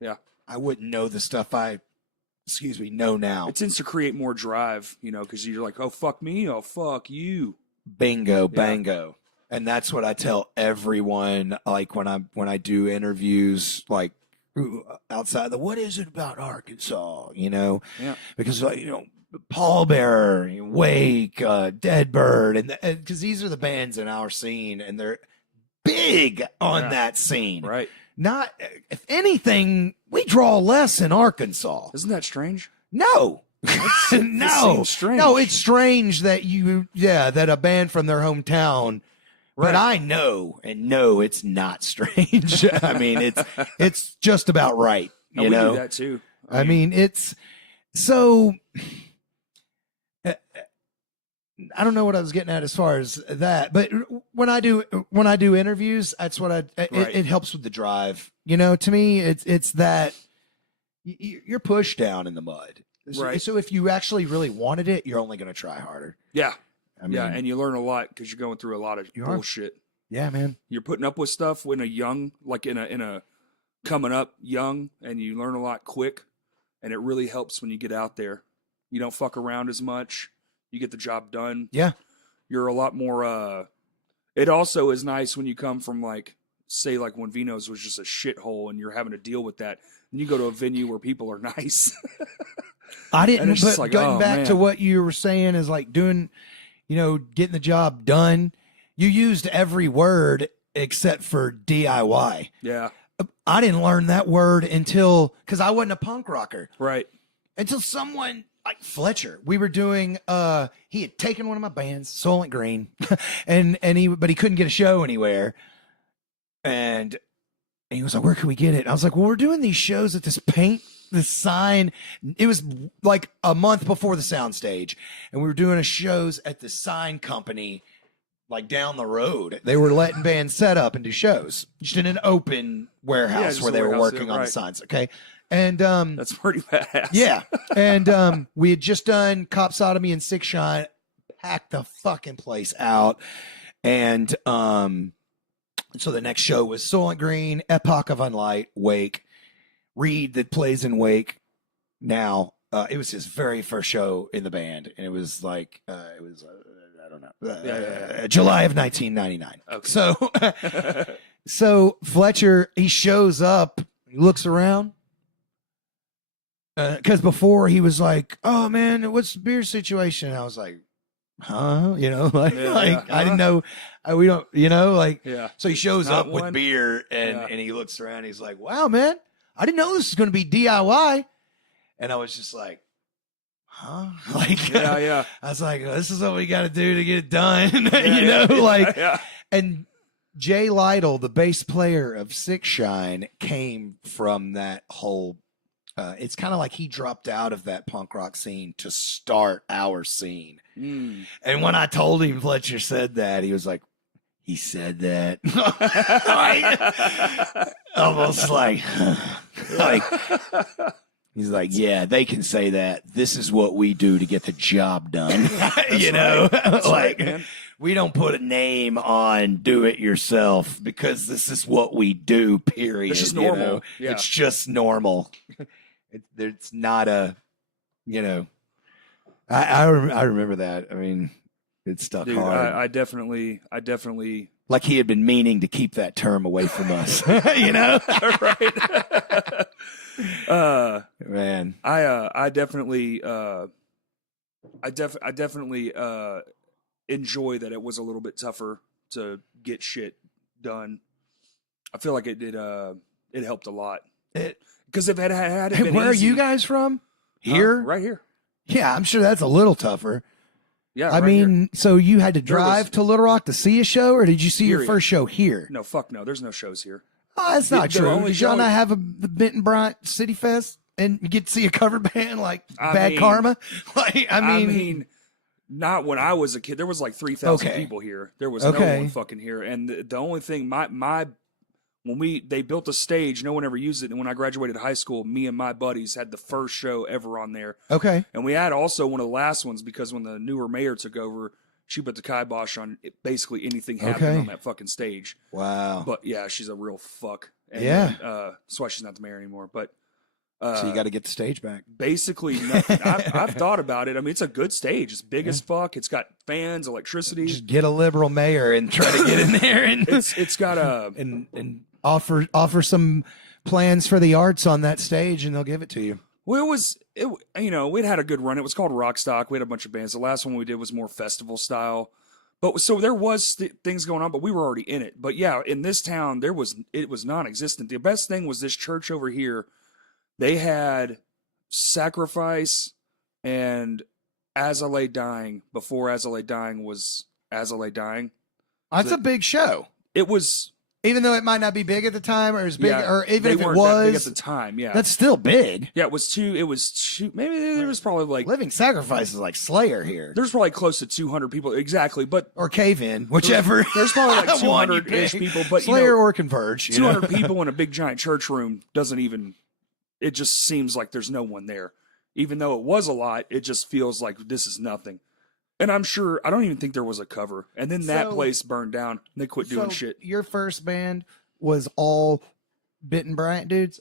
Yeah. I wouldn't know the stuff know now. it tends to create more drive, you know, because you're like, oh, fuck me, oh, fuck you. Bingo, bango. And that's what I tell everyone, like when I do interviews, like outside what is it about Arkansas, you know? Yeah. Because, you know, Pallbearer, Wake, Deadbird, and because these are the bands in our scene, and they're big on that scene. Right. Not, if anything, we draw less in Arkansas. Isn't that strange? No. It No. seems strange. No, it's strange that that a band from their hometown. But I know it's not strange. I mean, it's just about right. Oh, You we know, do that too. I mean, it's so. I don't know what I was getting at as far as that, but when I do interviews, that's what it helps with the drive. You know, to me, it's that you're pushed down in the mud. Right. So if you actually really wanted it, you're only going to try harder. yeah. I mean, Yeah. And you learn a lot because you're going through a lot of You are. bullshit. yeah, man. You're putting up with stuff when in a coming up young, and you learn a lot quick, and it really helps when you get out there. You don't fuck around as much. You get the job done. Yeah. You're a lot more. It also is nice when you come from like, say, like when Vino's was just a shithole, and you're having to deal with that. And you go to a venue where people are nice. I And didn't. it's just But like, going oh, back to man. what you were saying is like doing, you know, getting the job done. You used every word except for DIY. Yeah. I didn't learn that word because I wasn't a punk rocker Right. until someone like Fletcher. We were doing. He had taken one of my bands, Soylent Green, but he couldn't get a show anywhere, and he was like, "Where can we get it?" And I was like, "Well, we're doing these shows at this sign." It was like a month before the soundstage, and we were doing shows at the sign company, like down the road. They were letting bands set up and do shows just in an open warehouse just where a they were warehouse, working yeah, on the right. signs. Okay, and That's pretty badass. yeah, and we had just done Cop Sodomy and Six Shine, packed the fucking place out, and so the next show was Soylent Green, Epoch of Unlight, Wake, Reed that plays in Wake now. It was his very first show in the band, and it was like I don't know, July of 1999. Okay. So Fletcher, he shows up, he looks around. Because before he was like, "Oh man, what's the beer situation?" And I was like, "Huh?" You know, like, I didn't know. We don't, you know, like. Yeah. So he shows Not up one. with beer, and Yeah. and he looks around. He's like, "Wow, man, I didn't know this was going to be DIY." And I was just like, "Huh?" Like, Yeah. I was like, "This is what we got to do to get it done," Yeah, you know, yeah, like, yeah. and Jay Lytle, the bass player of Six Shine, came from that whole. It's kind of like he dropped out of that punk rock scene to start our scene. Mm. And when I told him Fletcher said that, he was like, he said that. Almost like he's like, yeah, they can say that. This is what we do to get the job done. You know, like man. we don't put a name on do it yourself because this is what we do, period. It's just you normal. know? Yeah. It's just normal. It's not a, you know, I remember that. I mean, it stuck Dude, hard. I definitely Like he had been meaning to keep that term away from us, you know? right. Man. I definitely enjoy that it was a little bit tougher to get shit done. I feel like it helped a lot. Because if it had Hey, been where easy, are you guys from? Here? right here. Yeah, I'm sure that's a little tougher. Yeah, I right mean, here. so you had to There was- drive to Little Rock to see a show, or did you see your Period. first show here? No, fuck no. There's no shows here. Oh, that's The- not the true. only- Did y'all the only- not have the Benton Bryant City Fest and you get to see a cover band like I Bad mean- Karma? Like, I mean, not when I was a kid. There was like 3,000 Okay. people here. There was no Okay. one fucking here. And the only thing, when they built a stage, no one ever used it. And when I graduated high school, me and my buddies had the first show ever on there. okay. And we had also one of the last ones because when the newer mayor took over, she put the kibosh on basically anything happening Okay. on that fucking stage. Wow. But yeah, she's a real fuck. And, Yeah. that's why she's not the mayor anymore. But So you got to get the stage back. basically nothing. I've thought about it. I mean, it's a good stage. It's big as fuck. It's got fans, electricity. Just get a liberal mayor and try to get in there and It's got a and offer some plans for the arts on that stage, and they'll give it to you. well, we'd had a good run. It was called Rockstock. We had a bunch of bands. The last one we did was more festival style. But so there was things going on, but we were already in it. But yeah, in this town, it was non-existent. The best thing was this church over here. They had Sacrifice and As I Lay Dying before As I Lay Dying was As I Lay Dying. That's a big show, It was even though it might not be big at the time, or as big, yeah, or even they if it weren't that big was, at the time. Yeah, that's still big. yeah. It was two. Maybe there was probably like Living Sacrifice is like Slayer here, there's probably close to 200 people exactly, but or Cave In, whichever. there's probably like one you 200-ish pick. people. But Slayer or Converge. you know? 200 people in a big giant church room doesn't even. It just seems like there's no one there, even though it was a lot. It just feels like this is nothing. And I'm sure I don't even think there was a cover. And then that So- place burned down. And they quit doing So shit. Your first band was all Benton Bryant dudes,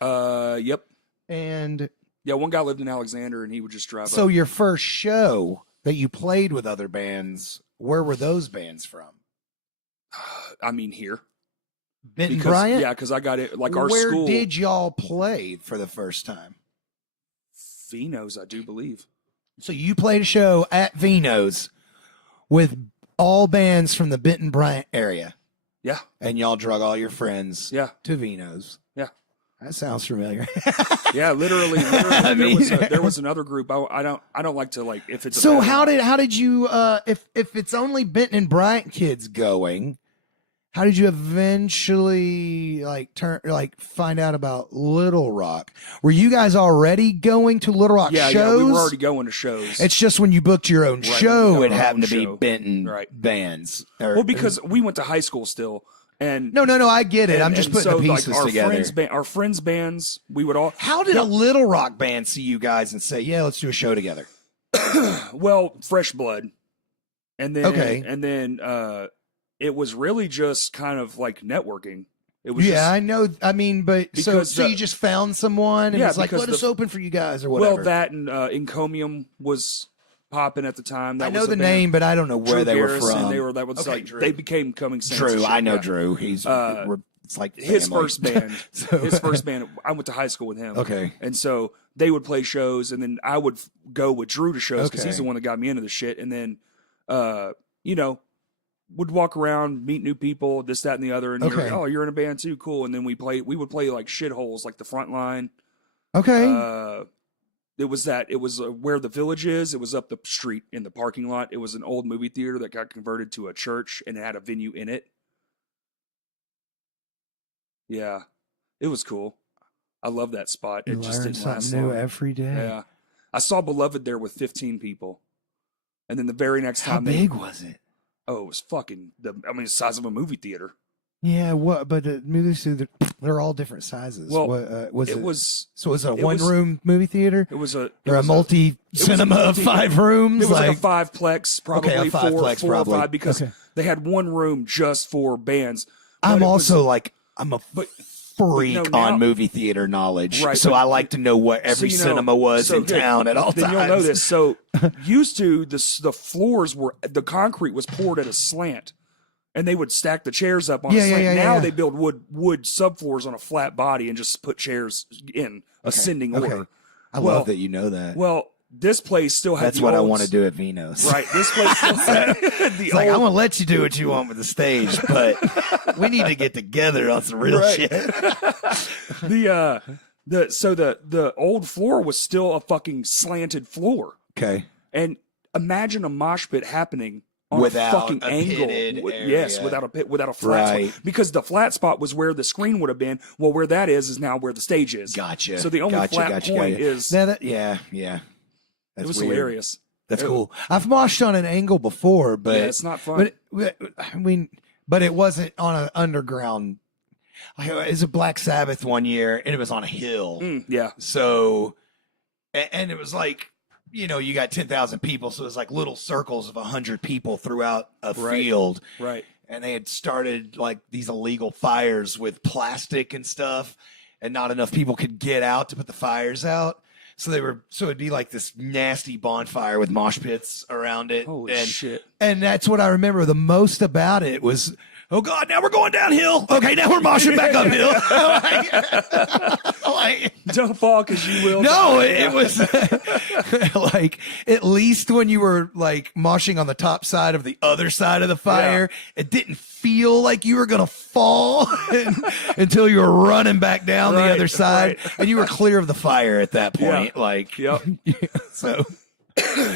Yep. and Yeah, one guy lived in Alexander, and he would just drive so up. your first show that you played with other bands, where were those bands from? I mean, here. Benton Because, Bryant. yeah, because I got it. Like our Where school. did y'all play for the first time? Vino's, I do believe. So you played a show at Vino's with all bands from the Benton Bryant area, Yeah. and y'all drug all your friends Yeah. to Vino's. Yeah. That sounds familiar. Yeah, literally. I mean- there was another group. I don't like to like if it's a So bad- how did you if it's only Benton and Bryant kids going, how did you eventually find out about Little Rock? Were you guys already going to Little Rock yeah, shows? yeah, we were already going to shows. It's just when you booked your own Right, when we show, got it our happened own to be show. Benton Right. bands. well, because we went to high school still, and no, I get it. and- I'm just and putting so, the pieces like, our together. Our friends' bands, we would all. How did a Little Rock band see you guys and say, "Yeah, let's do a show together"? Well, Fresh Blood, and then Okay. and then it was really just kind of like networking. It was Yeah, just, I know. I mean, but so Because you the- just found someone and Yeah, it's like, because let us the- open for you guys or whatever. well, that and Encomium was popping at the time. That I know was a the band. name, but I don't know where Drew they were Garrison, from. They were that was Okay, like Drew. they became Coming Saints. and Drew, shit, I know yeah. Drew. He's it's like His family. first band. So- His first band. I went to high school with him. Okay. And so they would play shows, and then I would go with Drew to shows because he's Okay. the one that got me into the shit. And then, would walk around, meet new people, this, that, and the other. And Okay. you're in a band too, cool. And then we would play like shitholes, like the Front Line. Okay. It was where the Village is. It was up the street in the parking lot. It was an old movie theater that got converted to a church, and it had a venue in it. Yeah, it was cool. I love that spot. You It just learn didn't last something new long. every day. Yeah, I saw Beloved there with 15 people, and then the very next How time, big was it? it was fucking the size of a movie theater. Yeah, what? But the movie theater, they're all different sizes. Well, what, was it it? was So was it a it was- one-room movie theater it was a it or a was multi-cinema of multi- 5 rooms? It was like a fiveplex, probably Okay, a four fiveplex, or probably. five, because Okay. they had one room just for bands. But I'm it was- also like I'm a but- freak no, now- on movie theater knowledge, Right, so but- I like to know what every so, cinema was so in good. town at all Then times. you'll know this. So used to the floors were the concrete was poured at a slant, and they would stack the chairs up on Yeah, a yeah, slant. yeah, Now yeah. they build wood subfloors on a flat body and just put chairs in ascending order. I Well- love that you know that. Well, this place still had That's the what I old- want to do at Vino's. Right, this place still had the It's like, I'm old. gonna let you do what you want with the stage, but we need to get together on some real Right. shit. The old floor was still a fucking slanted floor, Okay. and imagine a mosh pit happening on Without a fucking a angle. pitted Yes, area. without a pit, without a flat Right. spot, because the flat spot was where the screen would have been. Well, where that is now where the stage is. Gotcha. So the only Gotcha, flat gotcha, point gotcha. is Yeah, That's it was weird. hilarious. That's It- cool. I've moshed on an angle before, but Yeah, it's not fun. I mean, but it wasn't on an underground. It was a Black Sabbath one year, and it was on a hill. Yeah, So, and it was like, you know, you got 10,000 people, so it was like little circles of 100 people throughout a Right. field. right. And they had started like these illegal fires with plastic and stuff, and not enough people could get out to put the fires out. So it'd be like this nasty bonfire with mosh pits around it. Holy and, shit. And that's what I remember the most about it was, oh God, now we're going downhill. Okay, now we're moshing back uphill. like, Don't fall because you will. no, die. it was like at least when you were like moshing on the top side of the other side of the fire, it didn't feel like you were gonna fall until you were running back down the Right, other side, right. and you were clear of the fire at that Yeah. point. Like, Yep. so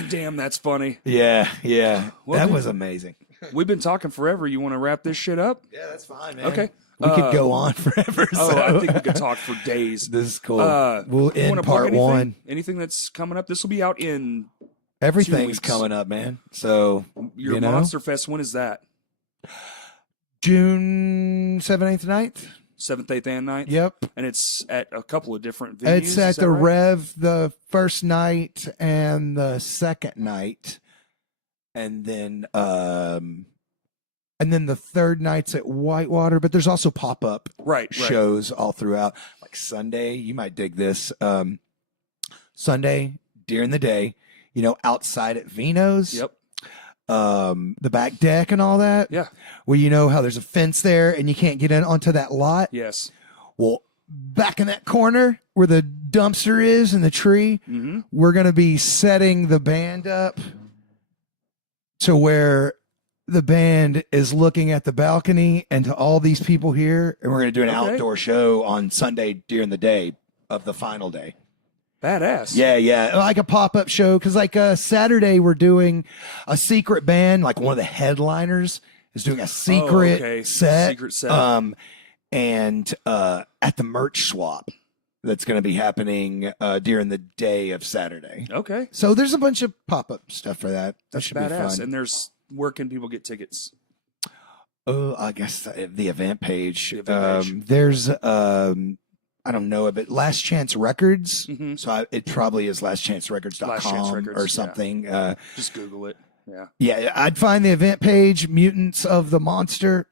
Damn, that's funny. yeah, Well, that dude, was amazing. We've been talking forever. You want to wrap this shit up? Yeah, that's fine, man. Okay. we could go on forever. Oh, so. I think we could talk for days. This is cool. you We'll wanna end plug part anything? one. Anything that's coming up? This will be out in Everything's weeks. coming up, man. So your you know? Monster Fest. When is that? June 7th, 8th, 9th. 7th, 8th, and 9th? Yep. And it's at a couple of different venues. It's at is that the right? Rev the first night and the second night. And then the third night's at Whitewater, but there's also pop-up Right. shows all throughout. Like Sunday, you might dig this. Sunday during the day, you know, outside at Vino's. Yep. The back deck and all that. Yeah. Where you know how there's a fence there and you can't get in onto that lot. Yes. Well, back in that corner where the dumpster is and the tree, Mm-hmm. we're going to be setting the band up to where the band is looking at the balcony and to all these people here. And we're going to do an Okay. outdoor show on Sunday during the day of the final day. Badass. Yeah. Like a pop-up show. Cause like Saturday we're doing a secret band. Like one of the headliners is doing a secret okay. set. Secret set. And at the merch swap that's going to be happening during the day of Saturday. Okay. So there's a bunch of pop-up stuff for that. That That's should be badass. fun. And there's where can people get tickets? Oh, I guess the event page. The event page. There's I don't know of it. Last Chance Records. Mhm. So it probably is lastchancerecords.com Last Chance Records, or yeah. something. Just Google it. Yeah. Yeah, I'd find the event page, Mutants of the Monster,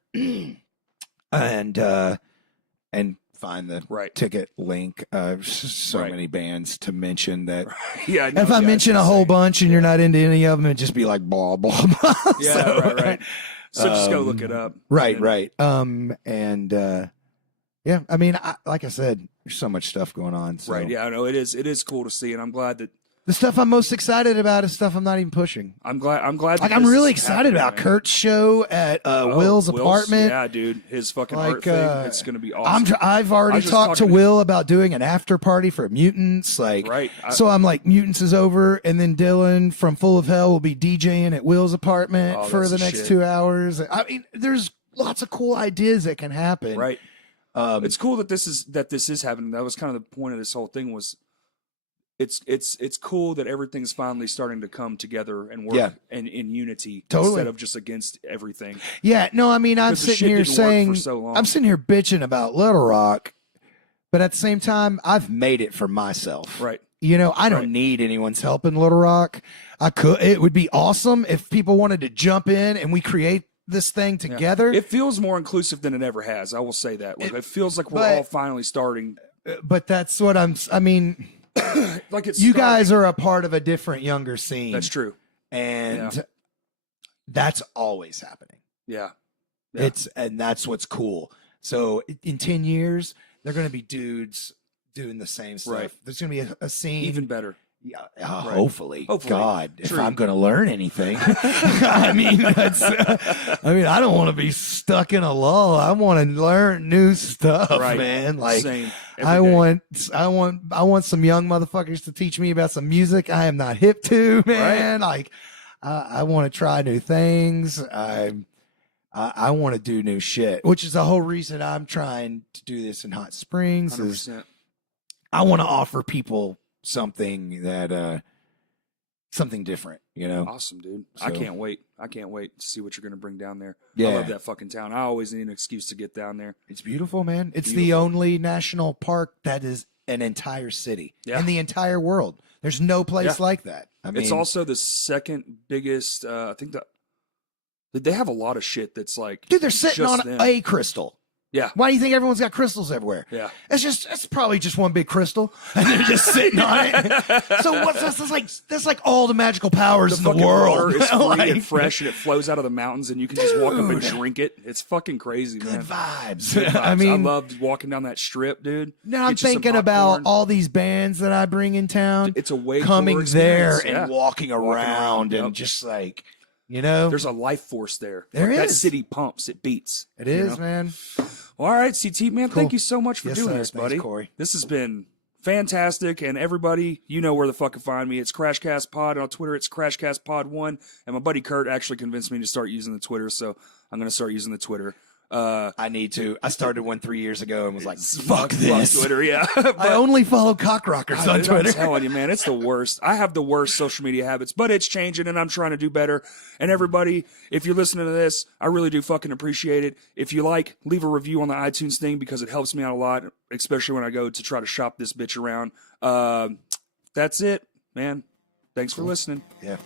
and find the Right. ticket link. So Right. many bands to mention that. Yeah. If I mention a whole bunch and you're not into any of them, it'd just be like blah blah blah. Yeah. So- right. So just go look it up. Right, And- right. Yeah, I mean, like I said, there's so much stuff going on. So. Right. Yeah. I know it is. It is cool to see, and I'm glad that The stuff I'm most excited about is stuff I'm not even pushing. I'm glad. That Like I'm this really is excited happening, about man. Kurt's show at Oh, Will's apartment. Yeah, dude, his fucking Like, art thing. It's gonna be I'm awesome. I've already I was just talked to talking to- Will about doing an after party for Mutants. Like, Right. so I'm like, Mutants is over, and then Dylan from Full of Hell will be DJing at Will's apartment Oh, for that's the the next shit. 2 hours. I mean, there's lots of cool ideas that can happen. Right. It's cool that this is happening. That was kind of the point of this whole thing. Was it's cool that everything's finally starting to come together and work in unity instead of just against everything. Yeah, no, I mean, I'm 'Cause the sitting shit here didn't work saying, for so long. I'm sitting here bitching about Little Rock, but at the same time, I've made it for myself. Right. You know, I don't Right. need anyone's help in Little Rock. It would be awesome if people wanted to jump in and we create this thing Yeah. together. It feels more inclusive than it ever has. I will say that. Like, it feels like we're but- all finally starting. But that's what I mean, Like it's you starting. guys are a part of a different, younger scene. That's true. And that's always happening. Yeah. Yeah. And that's what's cool. So in 10 years, they're going to be dudes doing the same stuff. Right. There's going to be a scene. Even better. Yeah, Right. hopefully. Hopefully. God, True. if I'm going to learn anything, I mean, I don't want to be stuck in a lull. I want to learn new stuff, Right. man. Like, Same. I Every day. want some young motherfuckers to teach me about some music I am not hip to, man. Like, I want to try new things. I want to do new shit, which is the whole reason I'm trying to do this in Hot Springs. Is 100%. I want to offer people something that something different, you know. Awesome, dude. I So- can't wait. I can't wait to see what you're going to bring down there. Yeah. I love that fucking town. I always need an excuse to get down there. It's beautiful, man. It's the Beautiful. only national park that is an entire city Yeah. in the entire world. There's no place Yeah. like that. I mean, It's also the second biggest. I think that they have a lot of shit that's like. dude, they're sitting just on them. a crystal. Yeah. Why do you think everyone's got crystals everywhere? Yeah. It's probably just one big crystal, and they're just sitting on it. So what's this? That's like all the magical powers in the fucking world. water is free Like, and fresh, and it flows out of the mountains, and you can just walk up and Dude. drink it. It's fucking crazy, Good man. vibes. Good vibes. I mean, I loved walking down that strip, dude. now I'm Get you some thinking about popcorn. all these bands that I bring in town It's a way coming cooler there experience. and Yeah. walking around yep. and just like, you know, There's a life force there. There Like, That is. city pumps. It beats. it you is, know? man. Well, all right, CT, man. Cool. Thank you so much for Yes, doing sir. this, Thanks, buddy. Corey. This has been fantastic. And everybody, you know where the fuck to find me. It's Crashcast Pod. And on Twitter, it's Crashcast Pod 1. And my buddy Kurt actually convinced me to start using the Twitter, so I'm going to start using the Twitter. I need to. I started one 3 years ago and was like, fuck this. Twitter, yeah. I only follow cockrockers on Dude, Twitter. I'm telling you, man, it's the worst. I have the worst social media habits, but it's changing and I'm trying to do better. And everybody, if you're listening to this, I really do fucking appreciate it. If you like, leave a review on the iTunes thing because it helps me out a lot, especially when I go to try to shop this bitch around. That's it, man. Thanks for listening. Yeah.